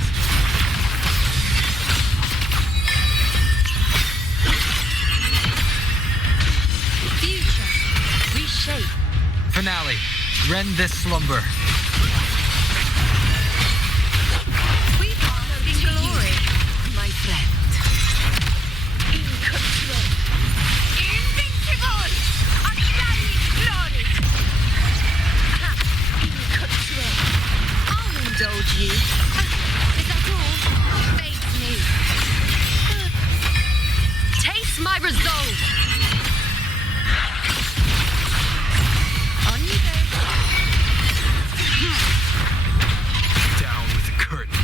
Future. Reshape. Finale. Rend this slumber. We follow in glory, my friend. In control. Invincible! Undying glory! you. Is that all? Face me. Taste my resolve. On you go. Down with the curtain.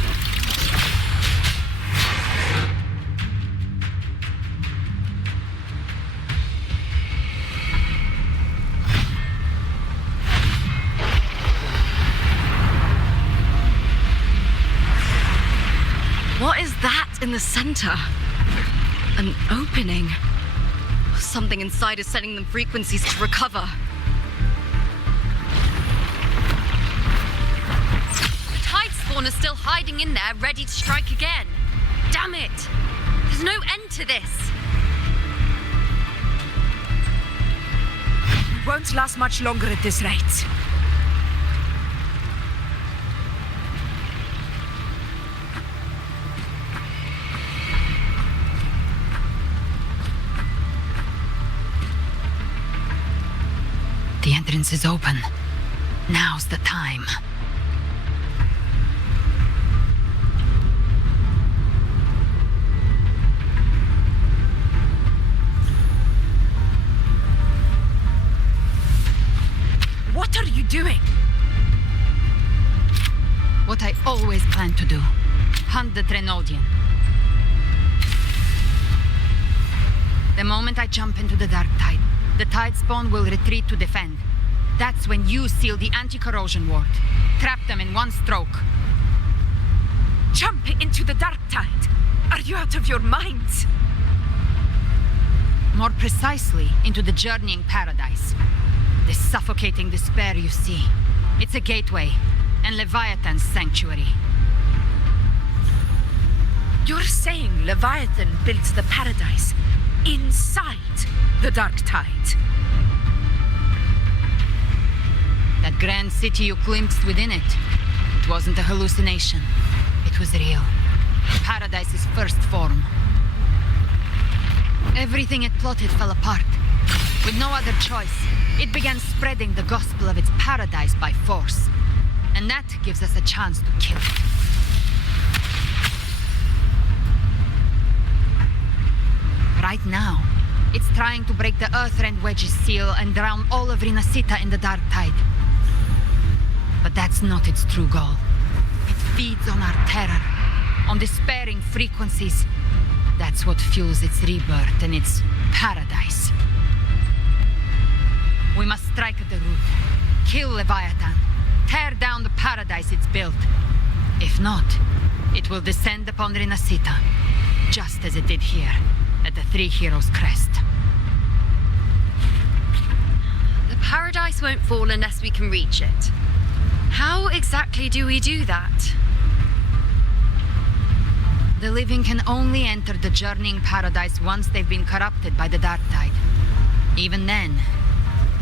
What is that in the center? An opening. Something inside is sending them frequencies to recover. The tide spawn is still hiding in there, ready to strike again. Damn it! There's no end to this. We won't last much longer at this rate. The entrance is open. Now's the time. What are you doing? What I always planned to do. Hunt the Trenodian. The moment I jump into the dark tide, the tide spawn will retreat to defend. That's when you seal the anti-corrosion ward. Trap them in one stroke. Jump into the dark tide. Are you out of your minds? More precisely, into the journeying paradise. The suffocating despair you see. It's a gateway, and Leviathan's sanctuary. You're saying Leviathan built the paradise inside the dark tide? That grand city you glimpsed within it, it wasn't a hallucination. It was real. Paradise's first form. Everything it plotted fell apart. With no other choice, it began spreading the gospel of its paradise by force. And that gives us a chance to kill it. Right now, it's trying to break the Earthrend Wedge's seal and drown all of Rinasita in the dark tide. But that's not its true goal. It feeds on our terror, on despairing frequencies. That's what fuels its rebirth and its paradise. We must strike at the root, kill Leviathan, tear down the paradise it's built. If not, it will descend upon Rinasita, just as it did here, at the Three Heroes' Crest. The paradise won't fall unless we can reach it. How exactly do we do that? The living can only enter the journeying paradise once they've been corrupted by the dark tide. Even then,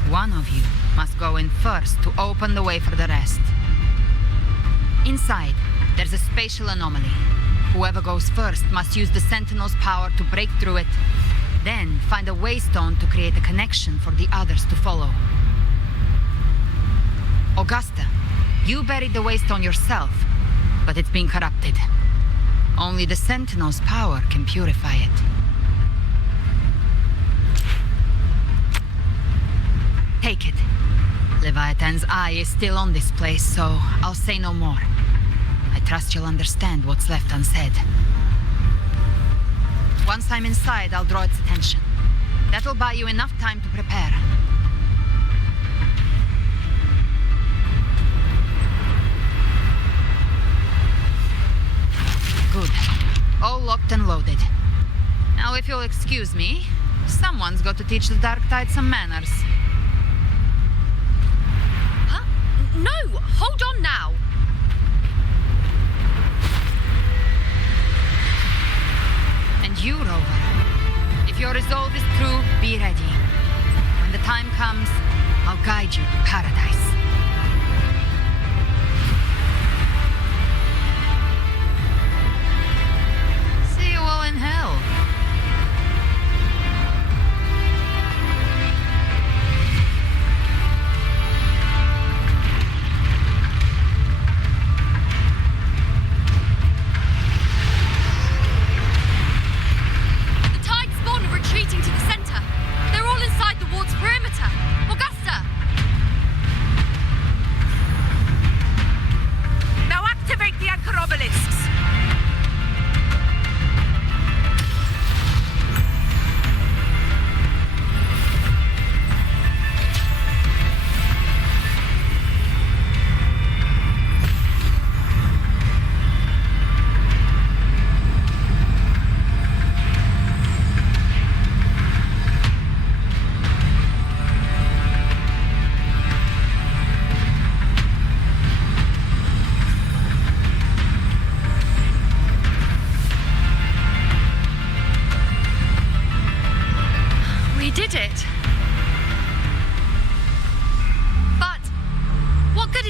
one of you must go in first to open the way for the rest. Inside, there's a spatial anomaly. Whoever goes first must use the Sentinel's power to break through it, then find a waystone to create a connection for the others to follow. Augusta, you buried the waystone yourself, but it's been corrupted. Only the Sentinel's power can purify it. Take it. Leviathan's eye is still on this place, so I'll say no more. I trust you'll understand what's left unsaid. Once I'm inside, I'll draw its attention. That'll buy you enough time to prepare. Good. All locked and loaded. Now, if you'll excuse me, someone's got to teach the Dark Tide some manners. Huh? No! Hold on now! And you, Rover. If your resolve is true, be ready. When the time comes, I'll guide you to paradise. See you all in hell.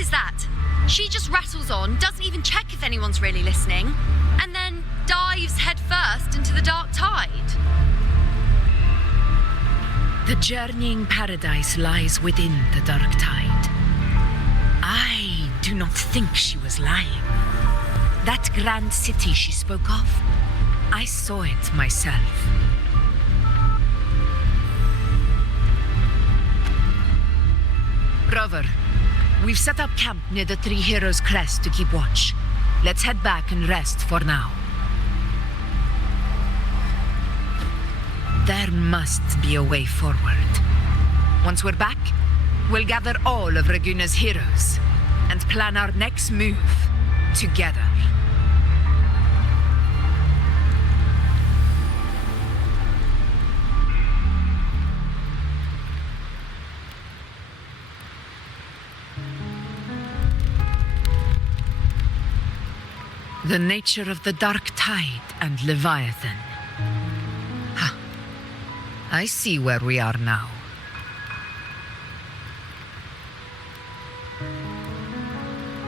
is that? She just rattles on, doesn't even check if anyone's really listening, and then dives headfirst into the dark tide. The journeying paradise lies within the dark tide. I do not think she was lying. That grand city she spoke of, I saw it myself. Rover, we've set up camp near the Three Heroes Crest to keep watch. Let's head back and rest for now. There must be a way forward. Once we're back, we'll gather all of Raguna's heroes and plan our next move together. The nature of the dark tide and Leviathan. Ha! I see where we are now.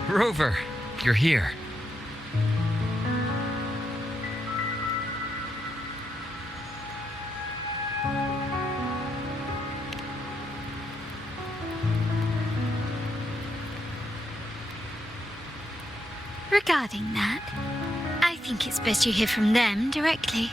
Rover, you're here. Regarding that, I think it's best you hear from them directly.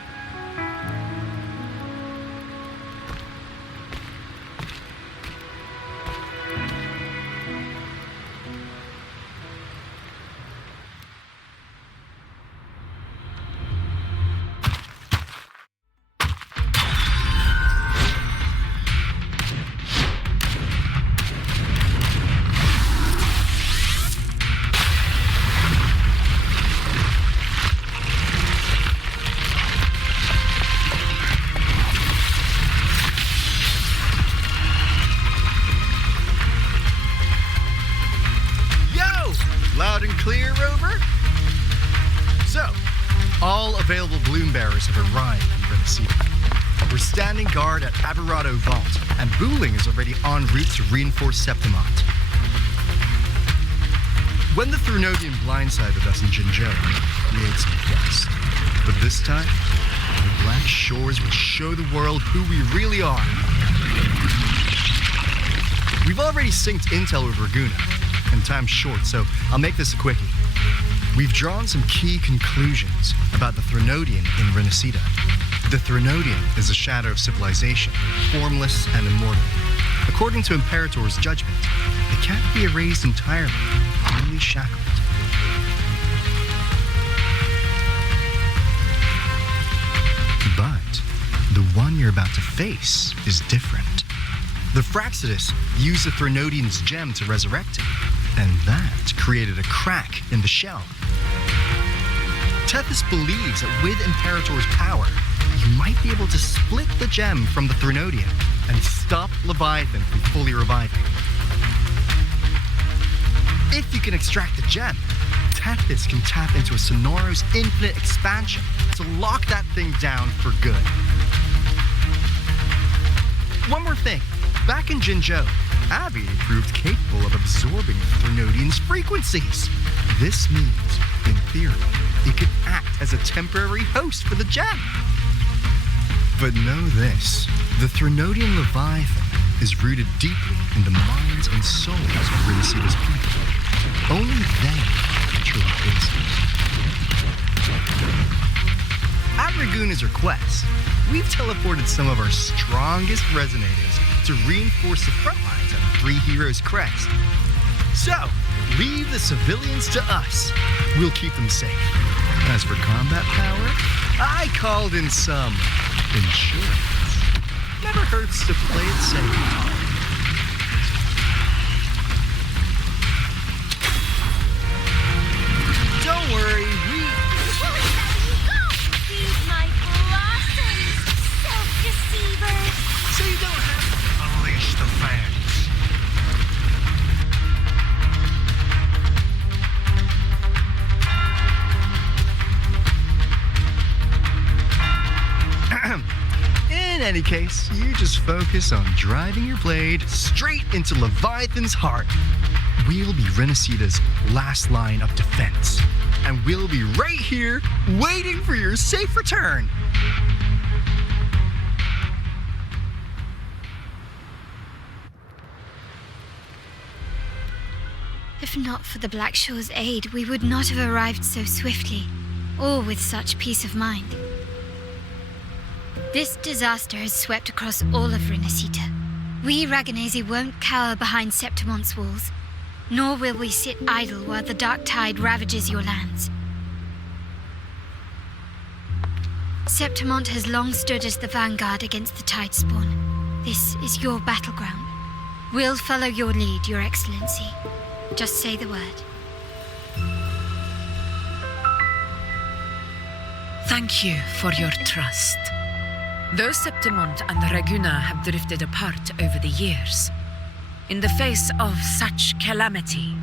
Loud and clear, Rover? So, all available bloom bearers have arrived in Renacida. We're standing guard at Averado Vault, and Booling is already en route to reinforce Septimont. When the Threnodian blindsided us in Jinzhou, we ate some dust. But this time, the Black Shores will show the world who we really are. We've already synced intel with Raguna, and time's short, so I'll make this a quickie. We've drawn some key conclusions about the Threnodian in Renacida. The Threnodian is a shadow of civilization, formless and immortal. According to Imperator's judgment, it can't be erased entirely, only shackled. But the one you're about to face is different. The Fraxidus used the Threnodian's gem to resurrect it, and that created a crack in the shell. Tethys believes that with Imperator's power, you might be able to split the gem from the Threnodian and stop Leviathan from fully reviving. If you can extract the gem, Tethys can tap into a Sonoro's infinite expansion to lock that thing down for good. One more thing. Back in Jinzhou, Abby proved capable of absorbing the Threnodian's frequencies. This means, in theory, it could act as a temporary host for the gem. But know this, the Threnodian Leviathan is rooted deeply in the minds and souls of Renacida's people. Only they truly face it. At Raguna's request, we've teleported some of our strongest resonators to reinforce the front lines at Three Heroes Crest. So, leave the civilians to us. We'll keep them safe. As for combat power, I called in some insurance. Never hurts to play it safe. Don't worry, Feed my blossoms, self-deceivers. So you don't have to unleash the fangs. In any case, you just focus on driving your blade straight into Leviathan's heart. we'll be Renacita's last line of defense. And we'll be right here, waiting for your safe return. If not for the Black Shore's aid, we would not have arrived so swiftly, or with such peace of mind. This disaster has swept across all of Renacita. We Ragonese won't cower behind Septimonte's walls, nor will we sit idle while the dark tide ravages your lands. Septimonte has long stood as the vanguard against the tide spawn. This is your battleground. We'll follow your lead, Your Excellency. Just say the word. Thank you for your trust. Though Septimonte and Reguna have drifted apart over the years, in the face of such calamity,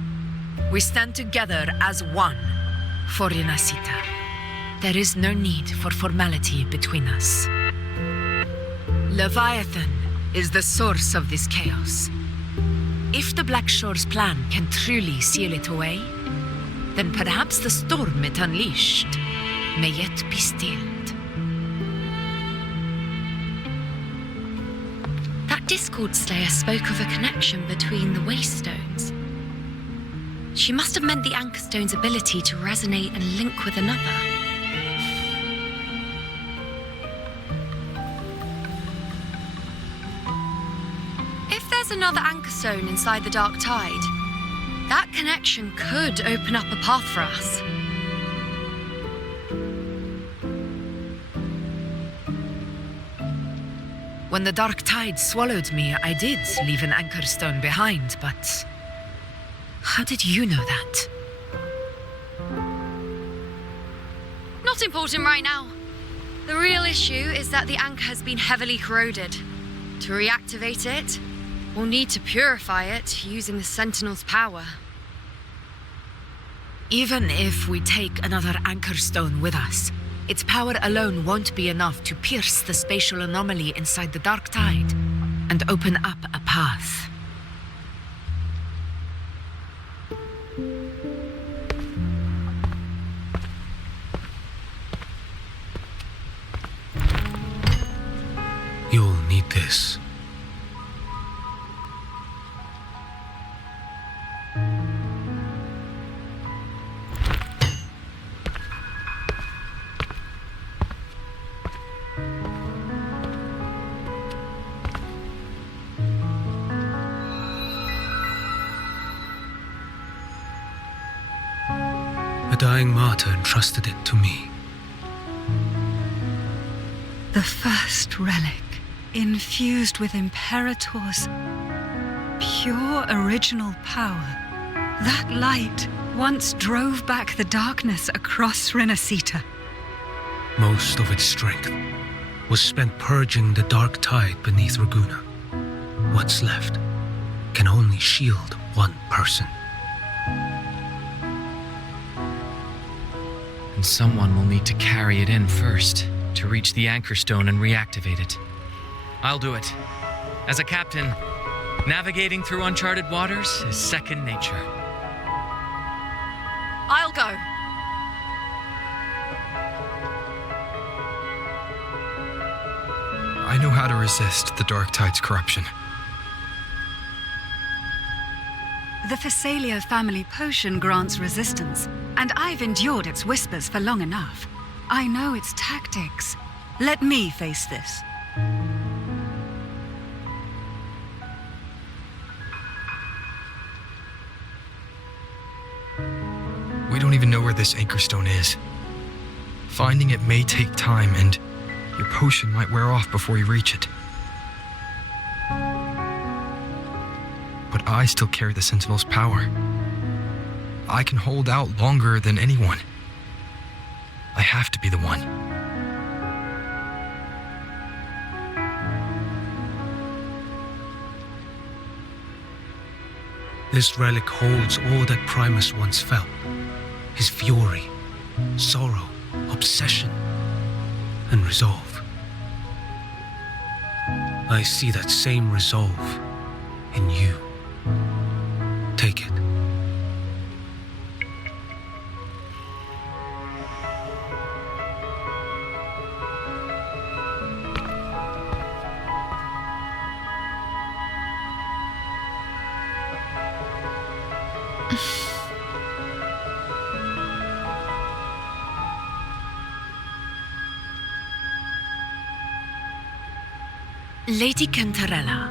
we stand together as one for Renacita. There is no need for formality between us. Leviathan is the source of this chaos. If the Black Shore's plan can truly seal it away, then perhaps the storm it unleashed may yet be stilled. That Discord Slayer spoke of a connection between the Wastestones. She must have meant the Anchor Stone's ability to resonate and link with another. If there's another Anchor Stone inside the Dark Tide, that connection could open up a path for us. When the Dark Tide swallowed me, I did leave an Anchor Stone behind, but how did you know that? Not important right now. The real issue is that the anchor has been heavily corroded. To reactivate it, we'll need to purify it using the Sentinel's power. Even if we take another Anchor Stone with us, its power alone won't be enough to pierce the spatial anomaly inside the Dark Tide and open up a path. You'll need this. A dying martyr entrusted it to me. The first relic, infused with Imperator's pure original power. That light once drove back the darkness across Renacita. Most of its strength was spent purging the dark tide beneath Reguna. What's left can only shield one person. And someone will need to carry it in first to reach the Anchor Stone and reactivate it. I'll do it. As a captain, navigating through uncharted waters is second nature. I'll go. I know how to resist the Dark Tide's corruption. The Phasalia family potion grants resistance, and I've endured its whispers for long enough. I know its tactics. Let me face this. We don't even know where this Anchor Stone is. Finding it may take time, and your potion might wear off before you reach it. But I still carry the Sentinel's power. I can hold out longer than anyone. I have to be the one. This relic holds all that Primus once felt. His fury, sorrow, obsession, and resolve. I see that same resolve in you. Take it. Lady Cantarella,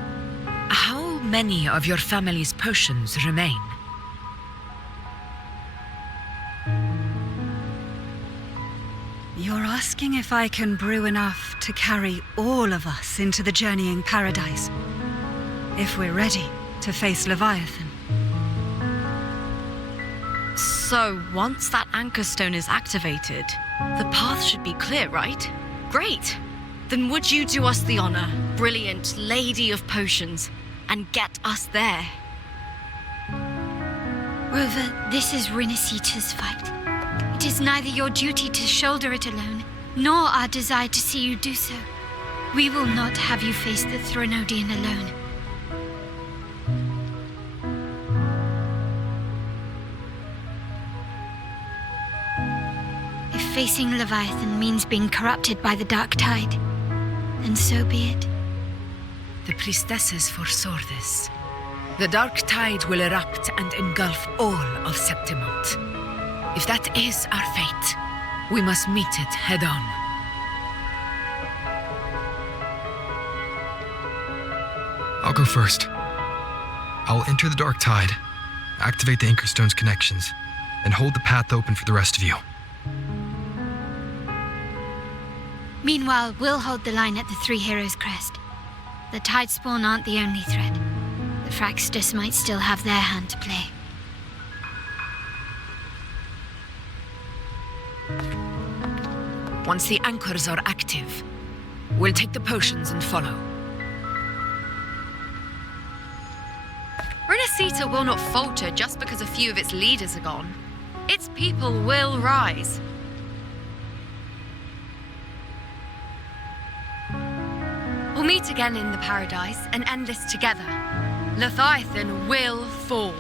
how many of your family's potions remain? You're asking if I can brew enough to carry all of us into the journeying paradise. If we're ready to face Leviathan. So, once that anchor stone is activated, the path should be clear, right? Great! Then would you do us the honor, brilliant Lady of Potions, and get us there? Rover, this is Rinasita's fight. It is neither your duty to shoulder it alone, nor our desire to see you do so. We will not have you face the Threnodian alone. If facing Leviathan means being corrupted by the Dark Tide, then so be it. The priestesses foresaw this. The Dark Tide will erupt and engulf all of Septimont. If that is our fate, we must meet it head on. I'll go first. I'll enter the Dark Tide, activate the Anchorstone's connections, and hold the path open for the rest of you. Meanwhile, we'll hold the line at the Three Heroes Crest. The Tidespawn aren't the only threat. The Fraxtus might still have their hand to play. Once the anchors are active, we'll take the potions and follow. Rinasita will not falter just because a few of its leaders are gone. Its people will rise. We'll meet again in the paradise and end this together. Leviathan will fall.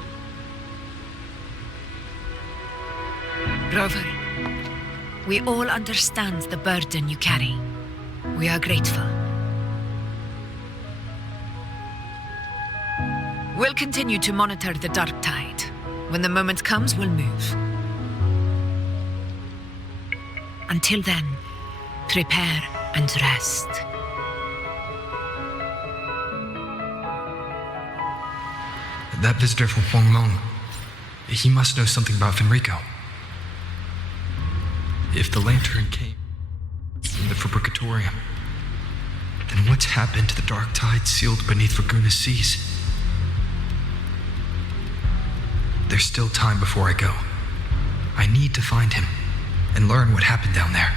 Rover, we all understand the burden you carry. We are grateful. We'll continue to monitor the Dark Tide. When the moment comes, we'll move. Until then, prepare and rest. That visitor from Huanglong, he must know something about Fenrico. If the lantern came from the Fabricatorium, then what's happened to the Dark Tide sealed beneath Vygone's seas? There's still time before I go. I need to find him and learn what happened down there.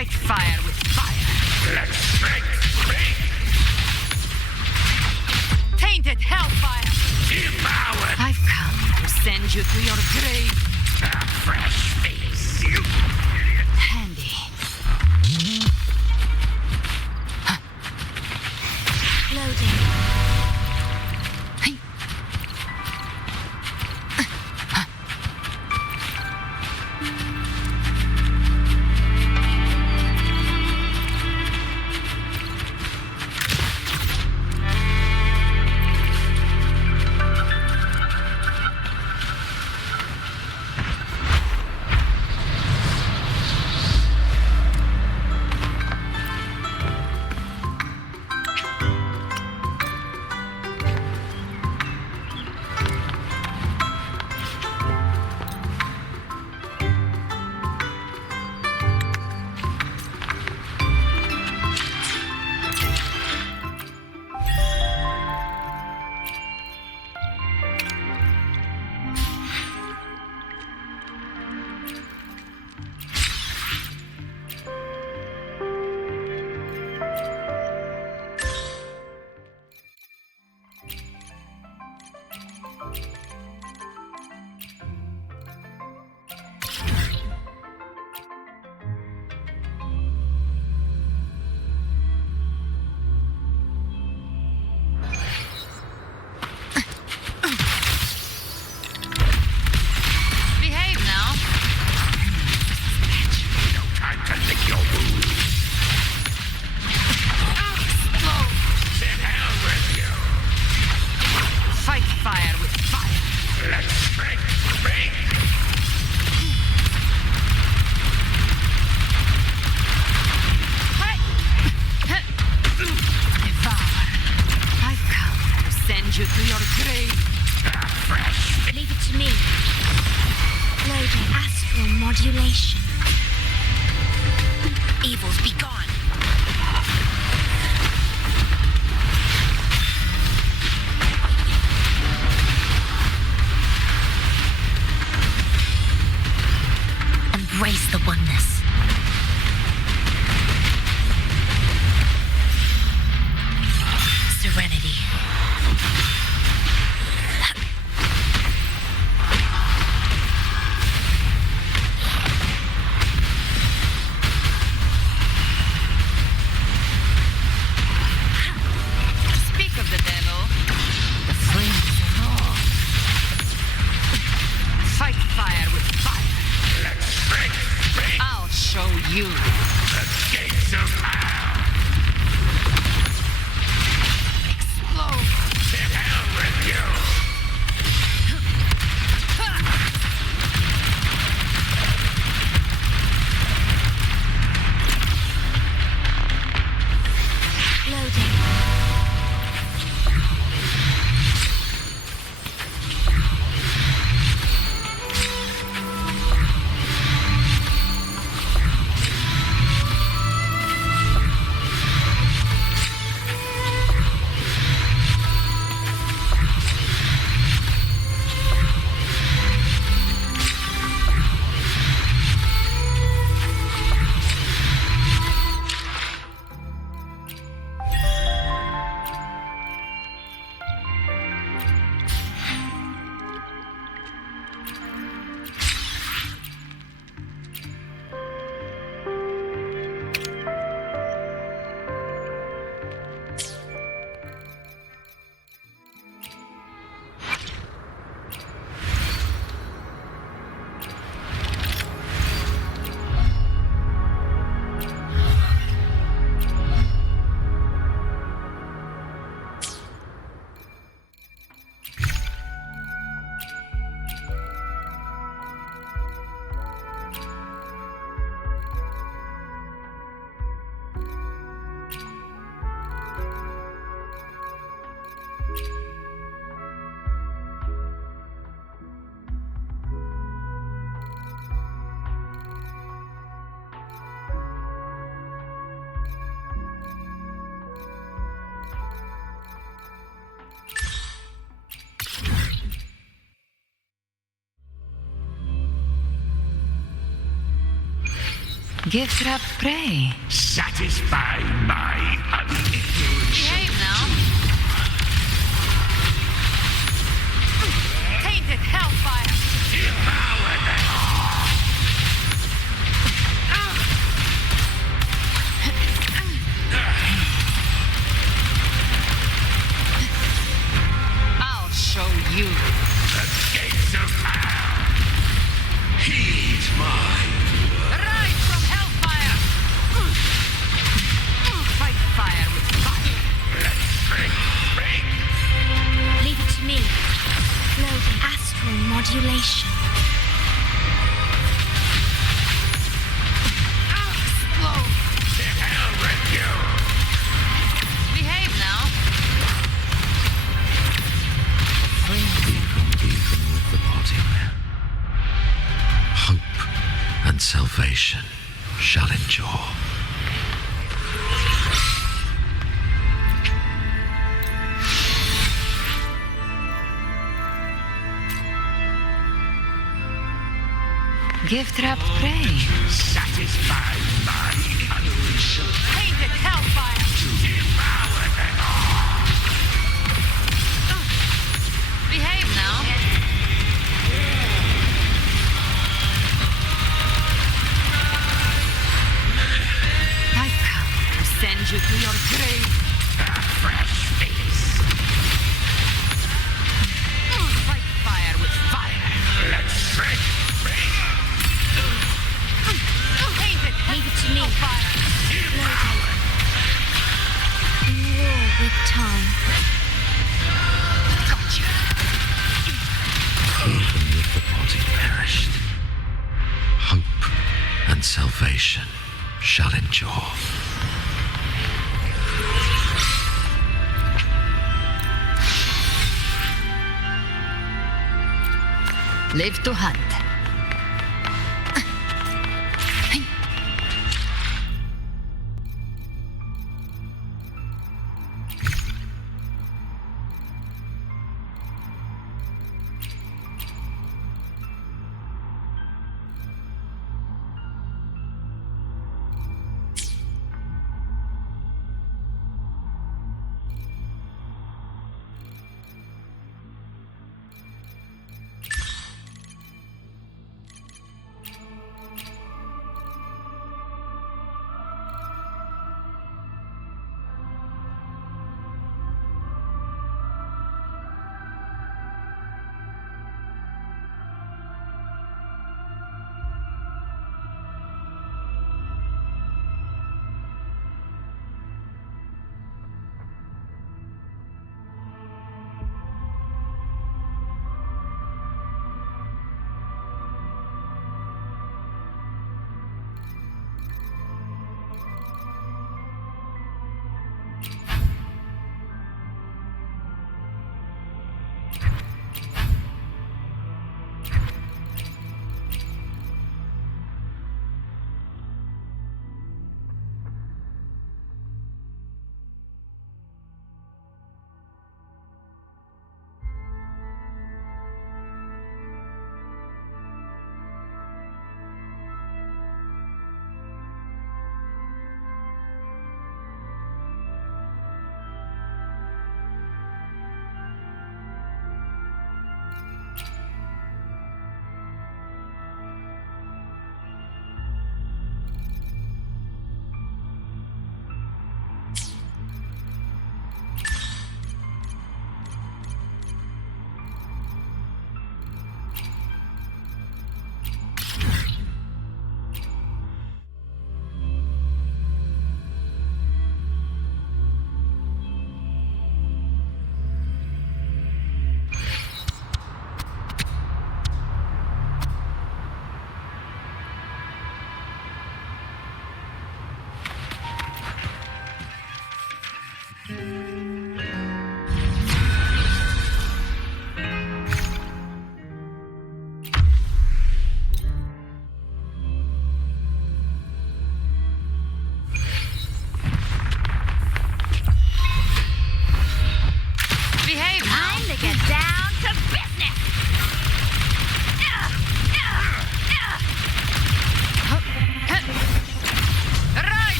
Fight fire with fire. Let strength ring. Tainted hellfire. Devoured. I've come to send you to your grave. A fresh face, you Handy. Loading. you to your grave. Fresh. Leave it to me. Loading astral modulation. Evils be gone. Embrace the oneness. Serenity. Speak of the devil. The flames are raw. Fight fire with fire. Let's break. I'll show you. The gates of hell. Explode. To hell with you. Loading. Give trap prey. Satisfy my uninfluence. Behave now. Tainted hellfire. Devour them. I'll show you. The gates of hell. Heed my word. Rise from hellfire. Fight fire with fire. Let's break. Leave it to me. Floating astral modulation. Explode. To hell with you. Behave now. Even with the body, hope and salvation shall endure. Give trap prey. Satisfy my unusual. Tainted hellfire. Devour them all. Behave now. I've come to send you to your grave. A fresh face. Fight fire with fire. Let's break. Tainted. Leave it to me. Fire. In war with time. Got you. Even with the body perished, hope and salvation shall endure. Live to hunt.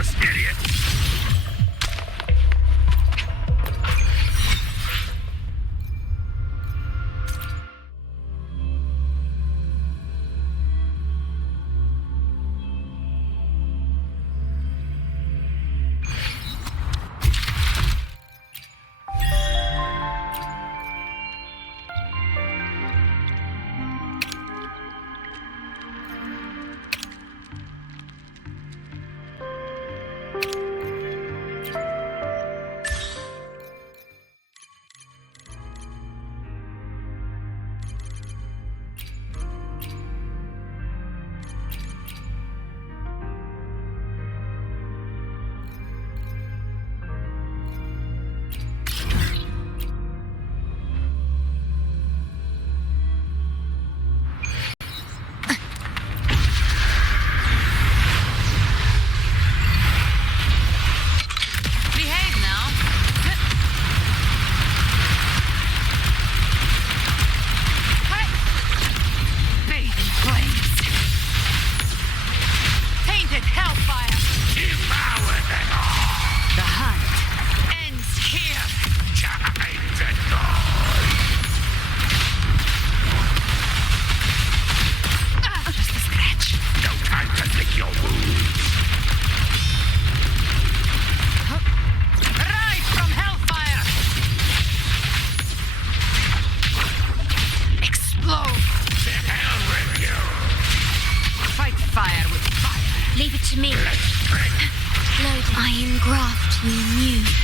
yours, idiot! Leave it to me. Load iron graft you knew.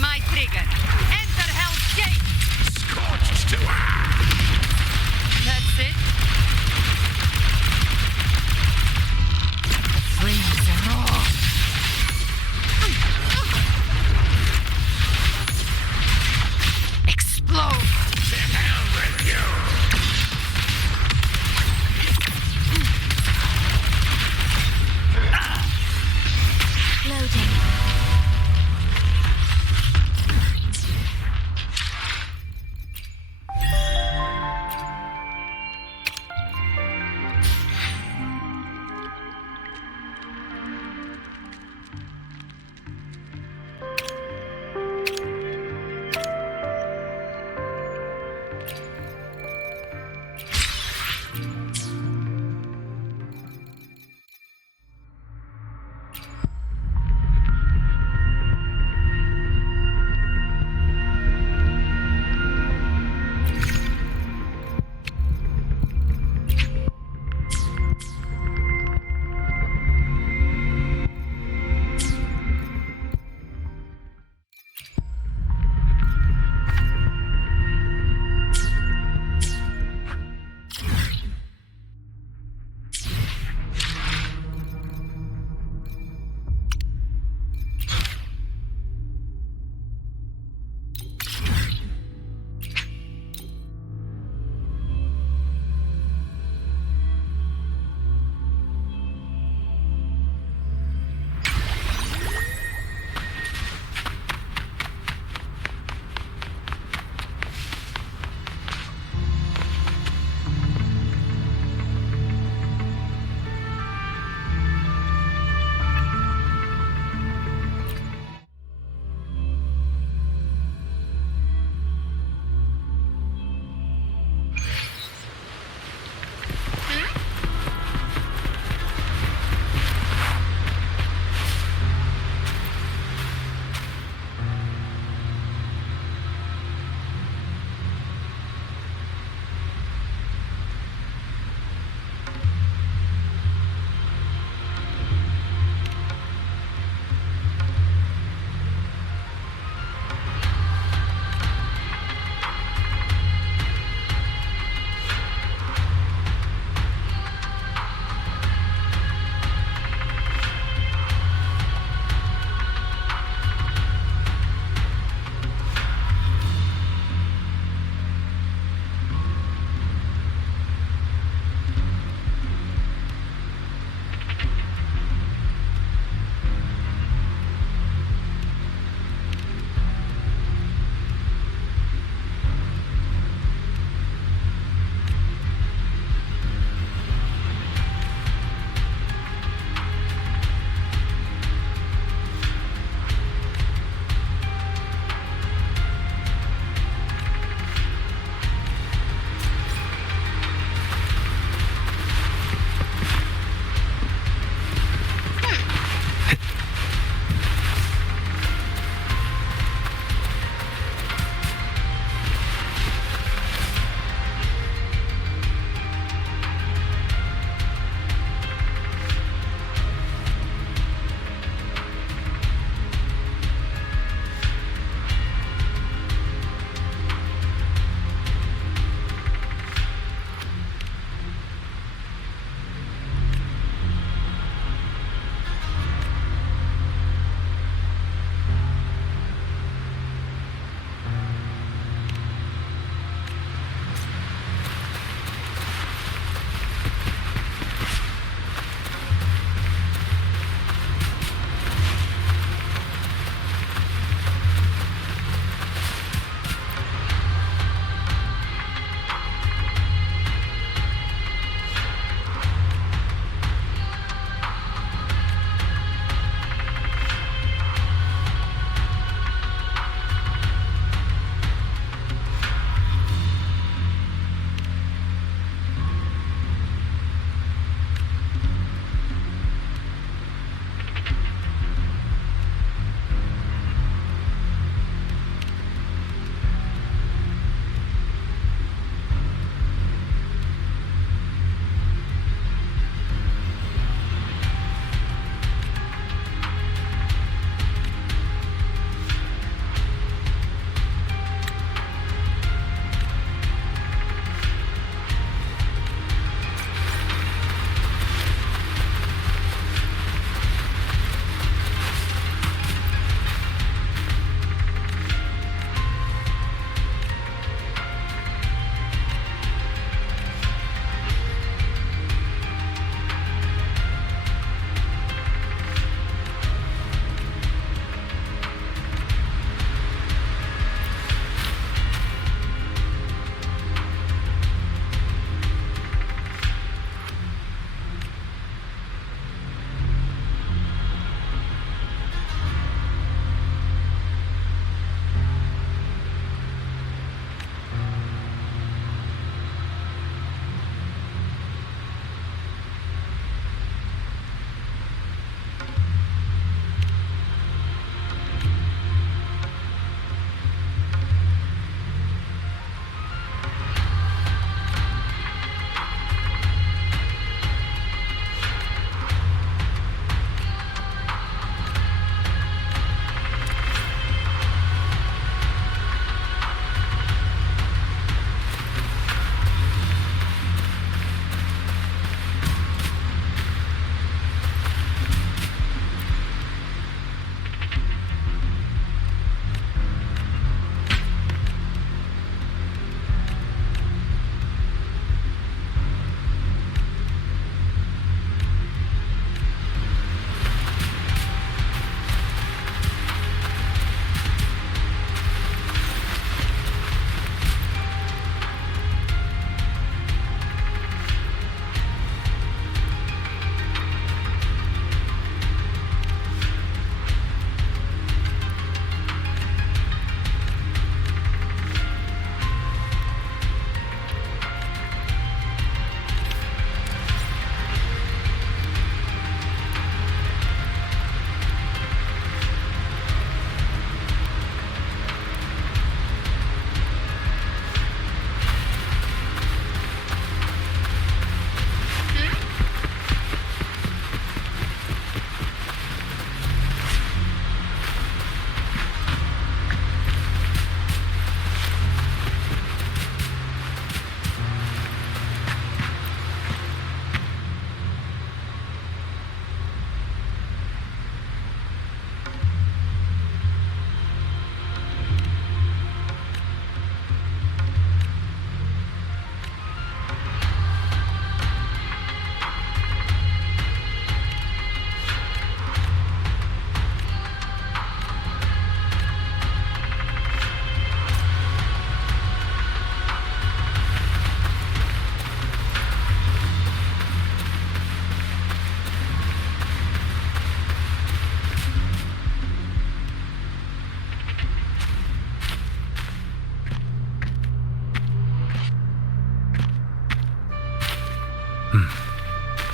my trigger. Enter Hell's Gate! Scorched to ash! That's it. Flames are raw. Explode! To hell with you! Loading.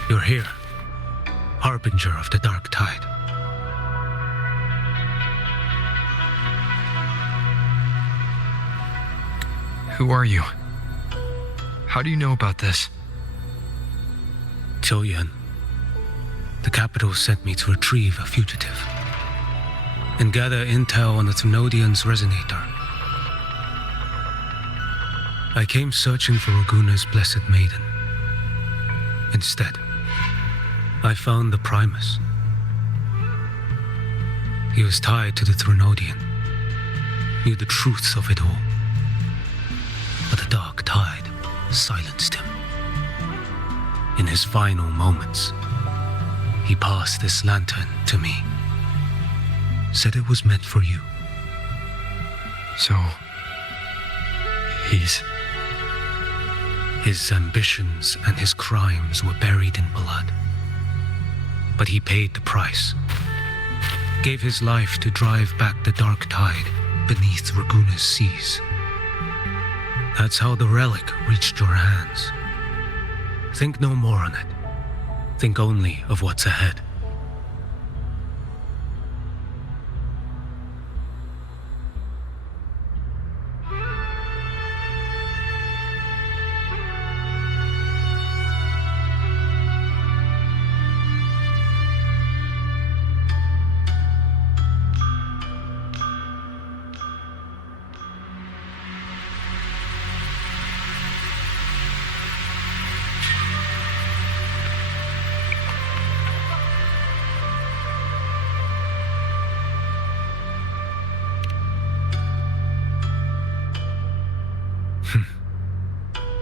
You're here, harbinger of the dark tide. Who are you? How do you know about this? Choyan. The capital sent me to retrieve a fugitive and gather intel on the Thenodian's resonator. I came searching for Raguna's blessed maiden. Instead, I found the Primus. He was tied to the Thenodian, knew the truths of it all. But the dark tide silenced him. In his final moments, he passed this lantern to me. Said it was meant for you. So, His ambitions and his crimes were buried in blood. But he paid the price. Gave his life to drive back the dark tide beneath Raguna's seas. That's how the relic reached your hands. Think no more on it. Think only of what's ahead.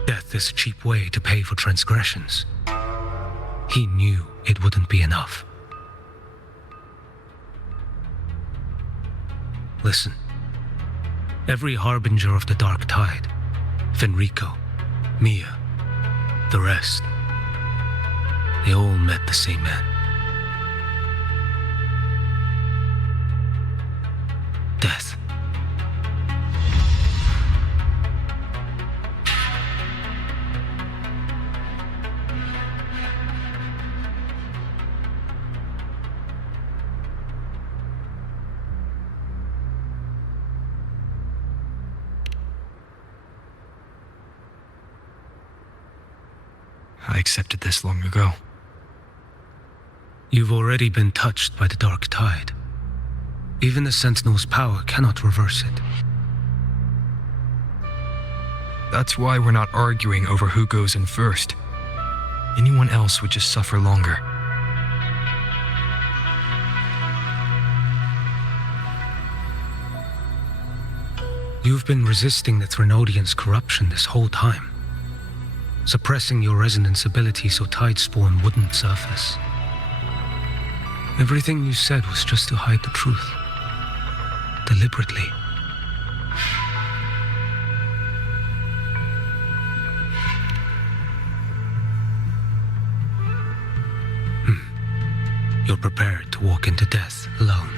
Death is a cheap way to pay for transgressions. He knew it wouldn't be enough. Listen. Every harbinger of the dark tide, Fenrico, Mia, the rest, they all met the same end. Death. I accepted this long ago. You've already been touched by the dark tide. Even the Sentinel's power cannot reverse it. That's why we're not arguing over who goes in first. Anyone else would just suffer longer. You've been resisting the Thenodian's corruption this whole time. Suppressing your resonance ability so Tidespawn wouldn't surface. Everything you said was just to hide the truth. Deliberately. You're prepared to walk into death alone.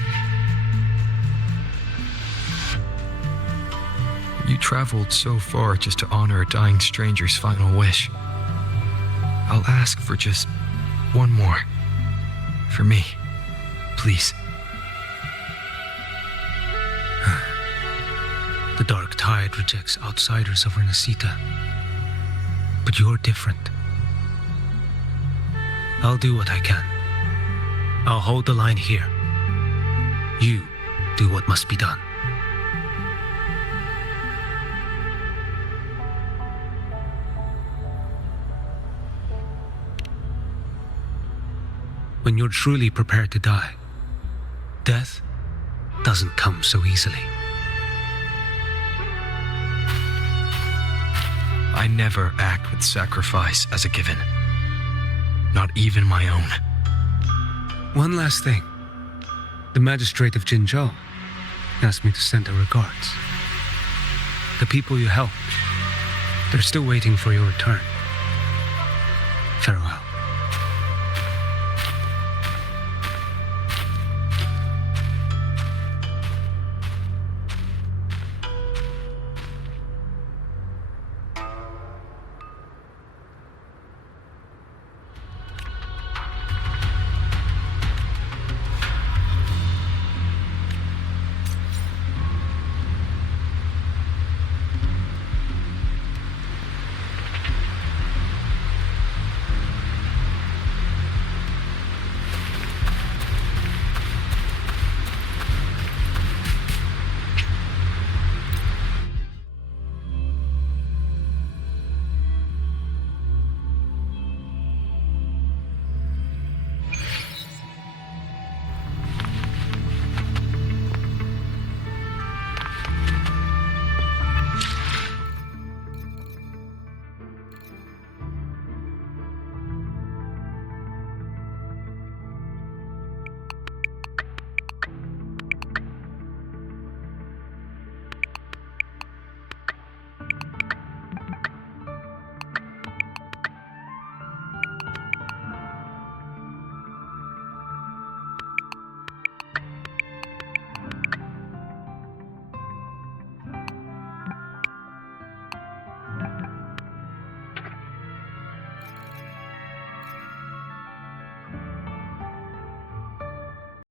You traveled so far just to honor a dying stranger's final wish. I'll ask for just one more. For me. Please. The dark tide rejects outsiders of Renacita. But you're different. I'll do what I can. I'll hold the line here. You do what must be done. When you're truly prepared to die, death doesn't come so easily. I never act with sacrifice as a given. Not even my own. One last thing. The magistrate of Jinzhou asked me to send her regards. The people you helped, they're still waiting for your return. Farewell.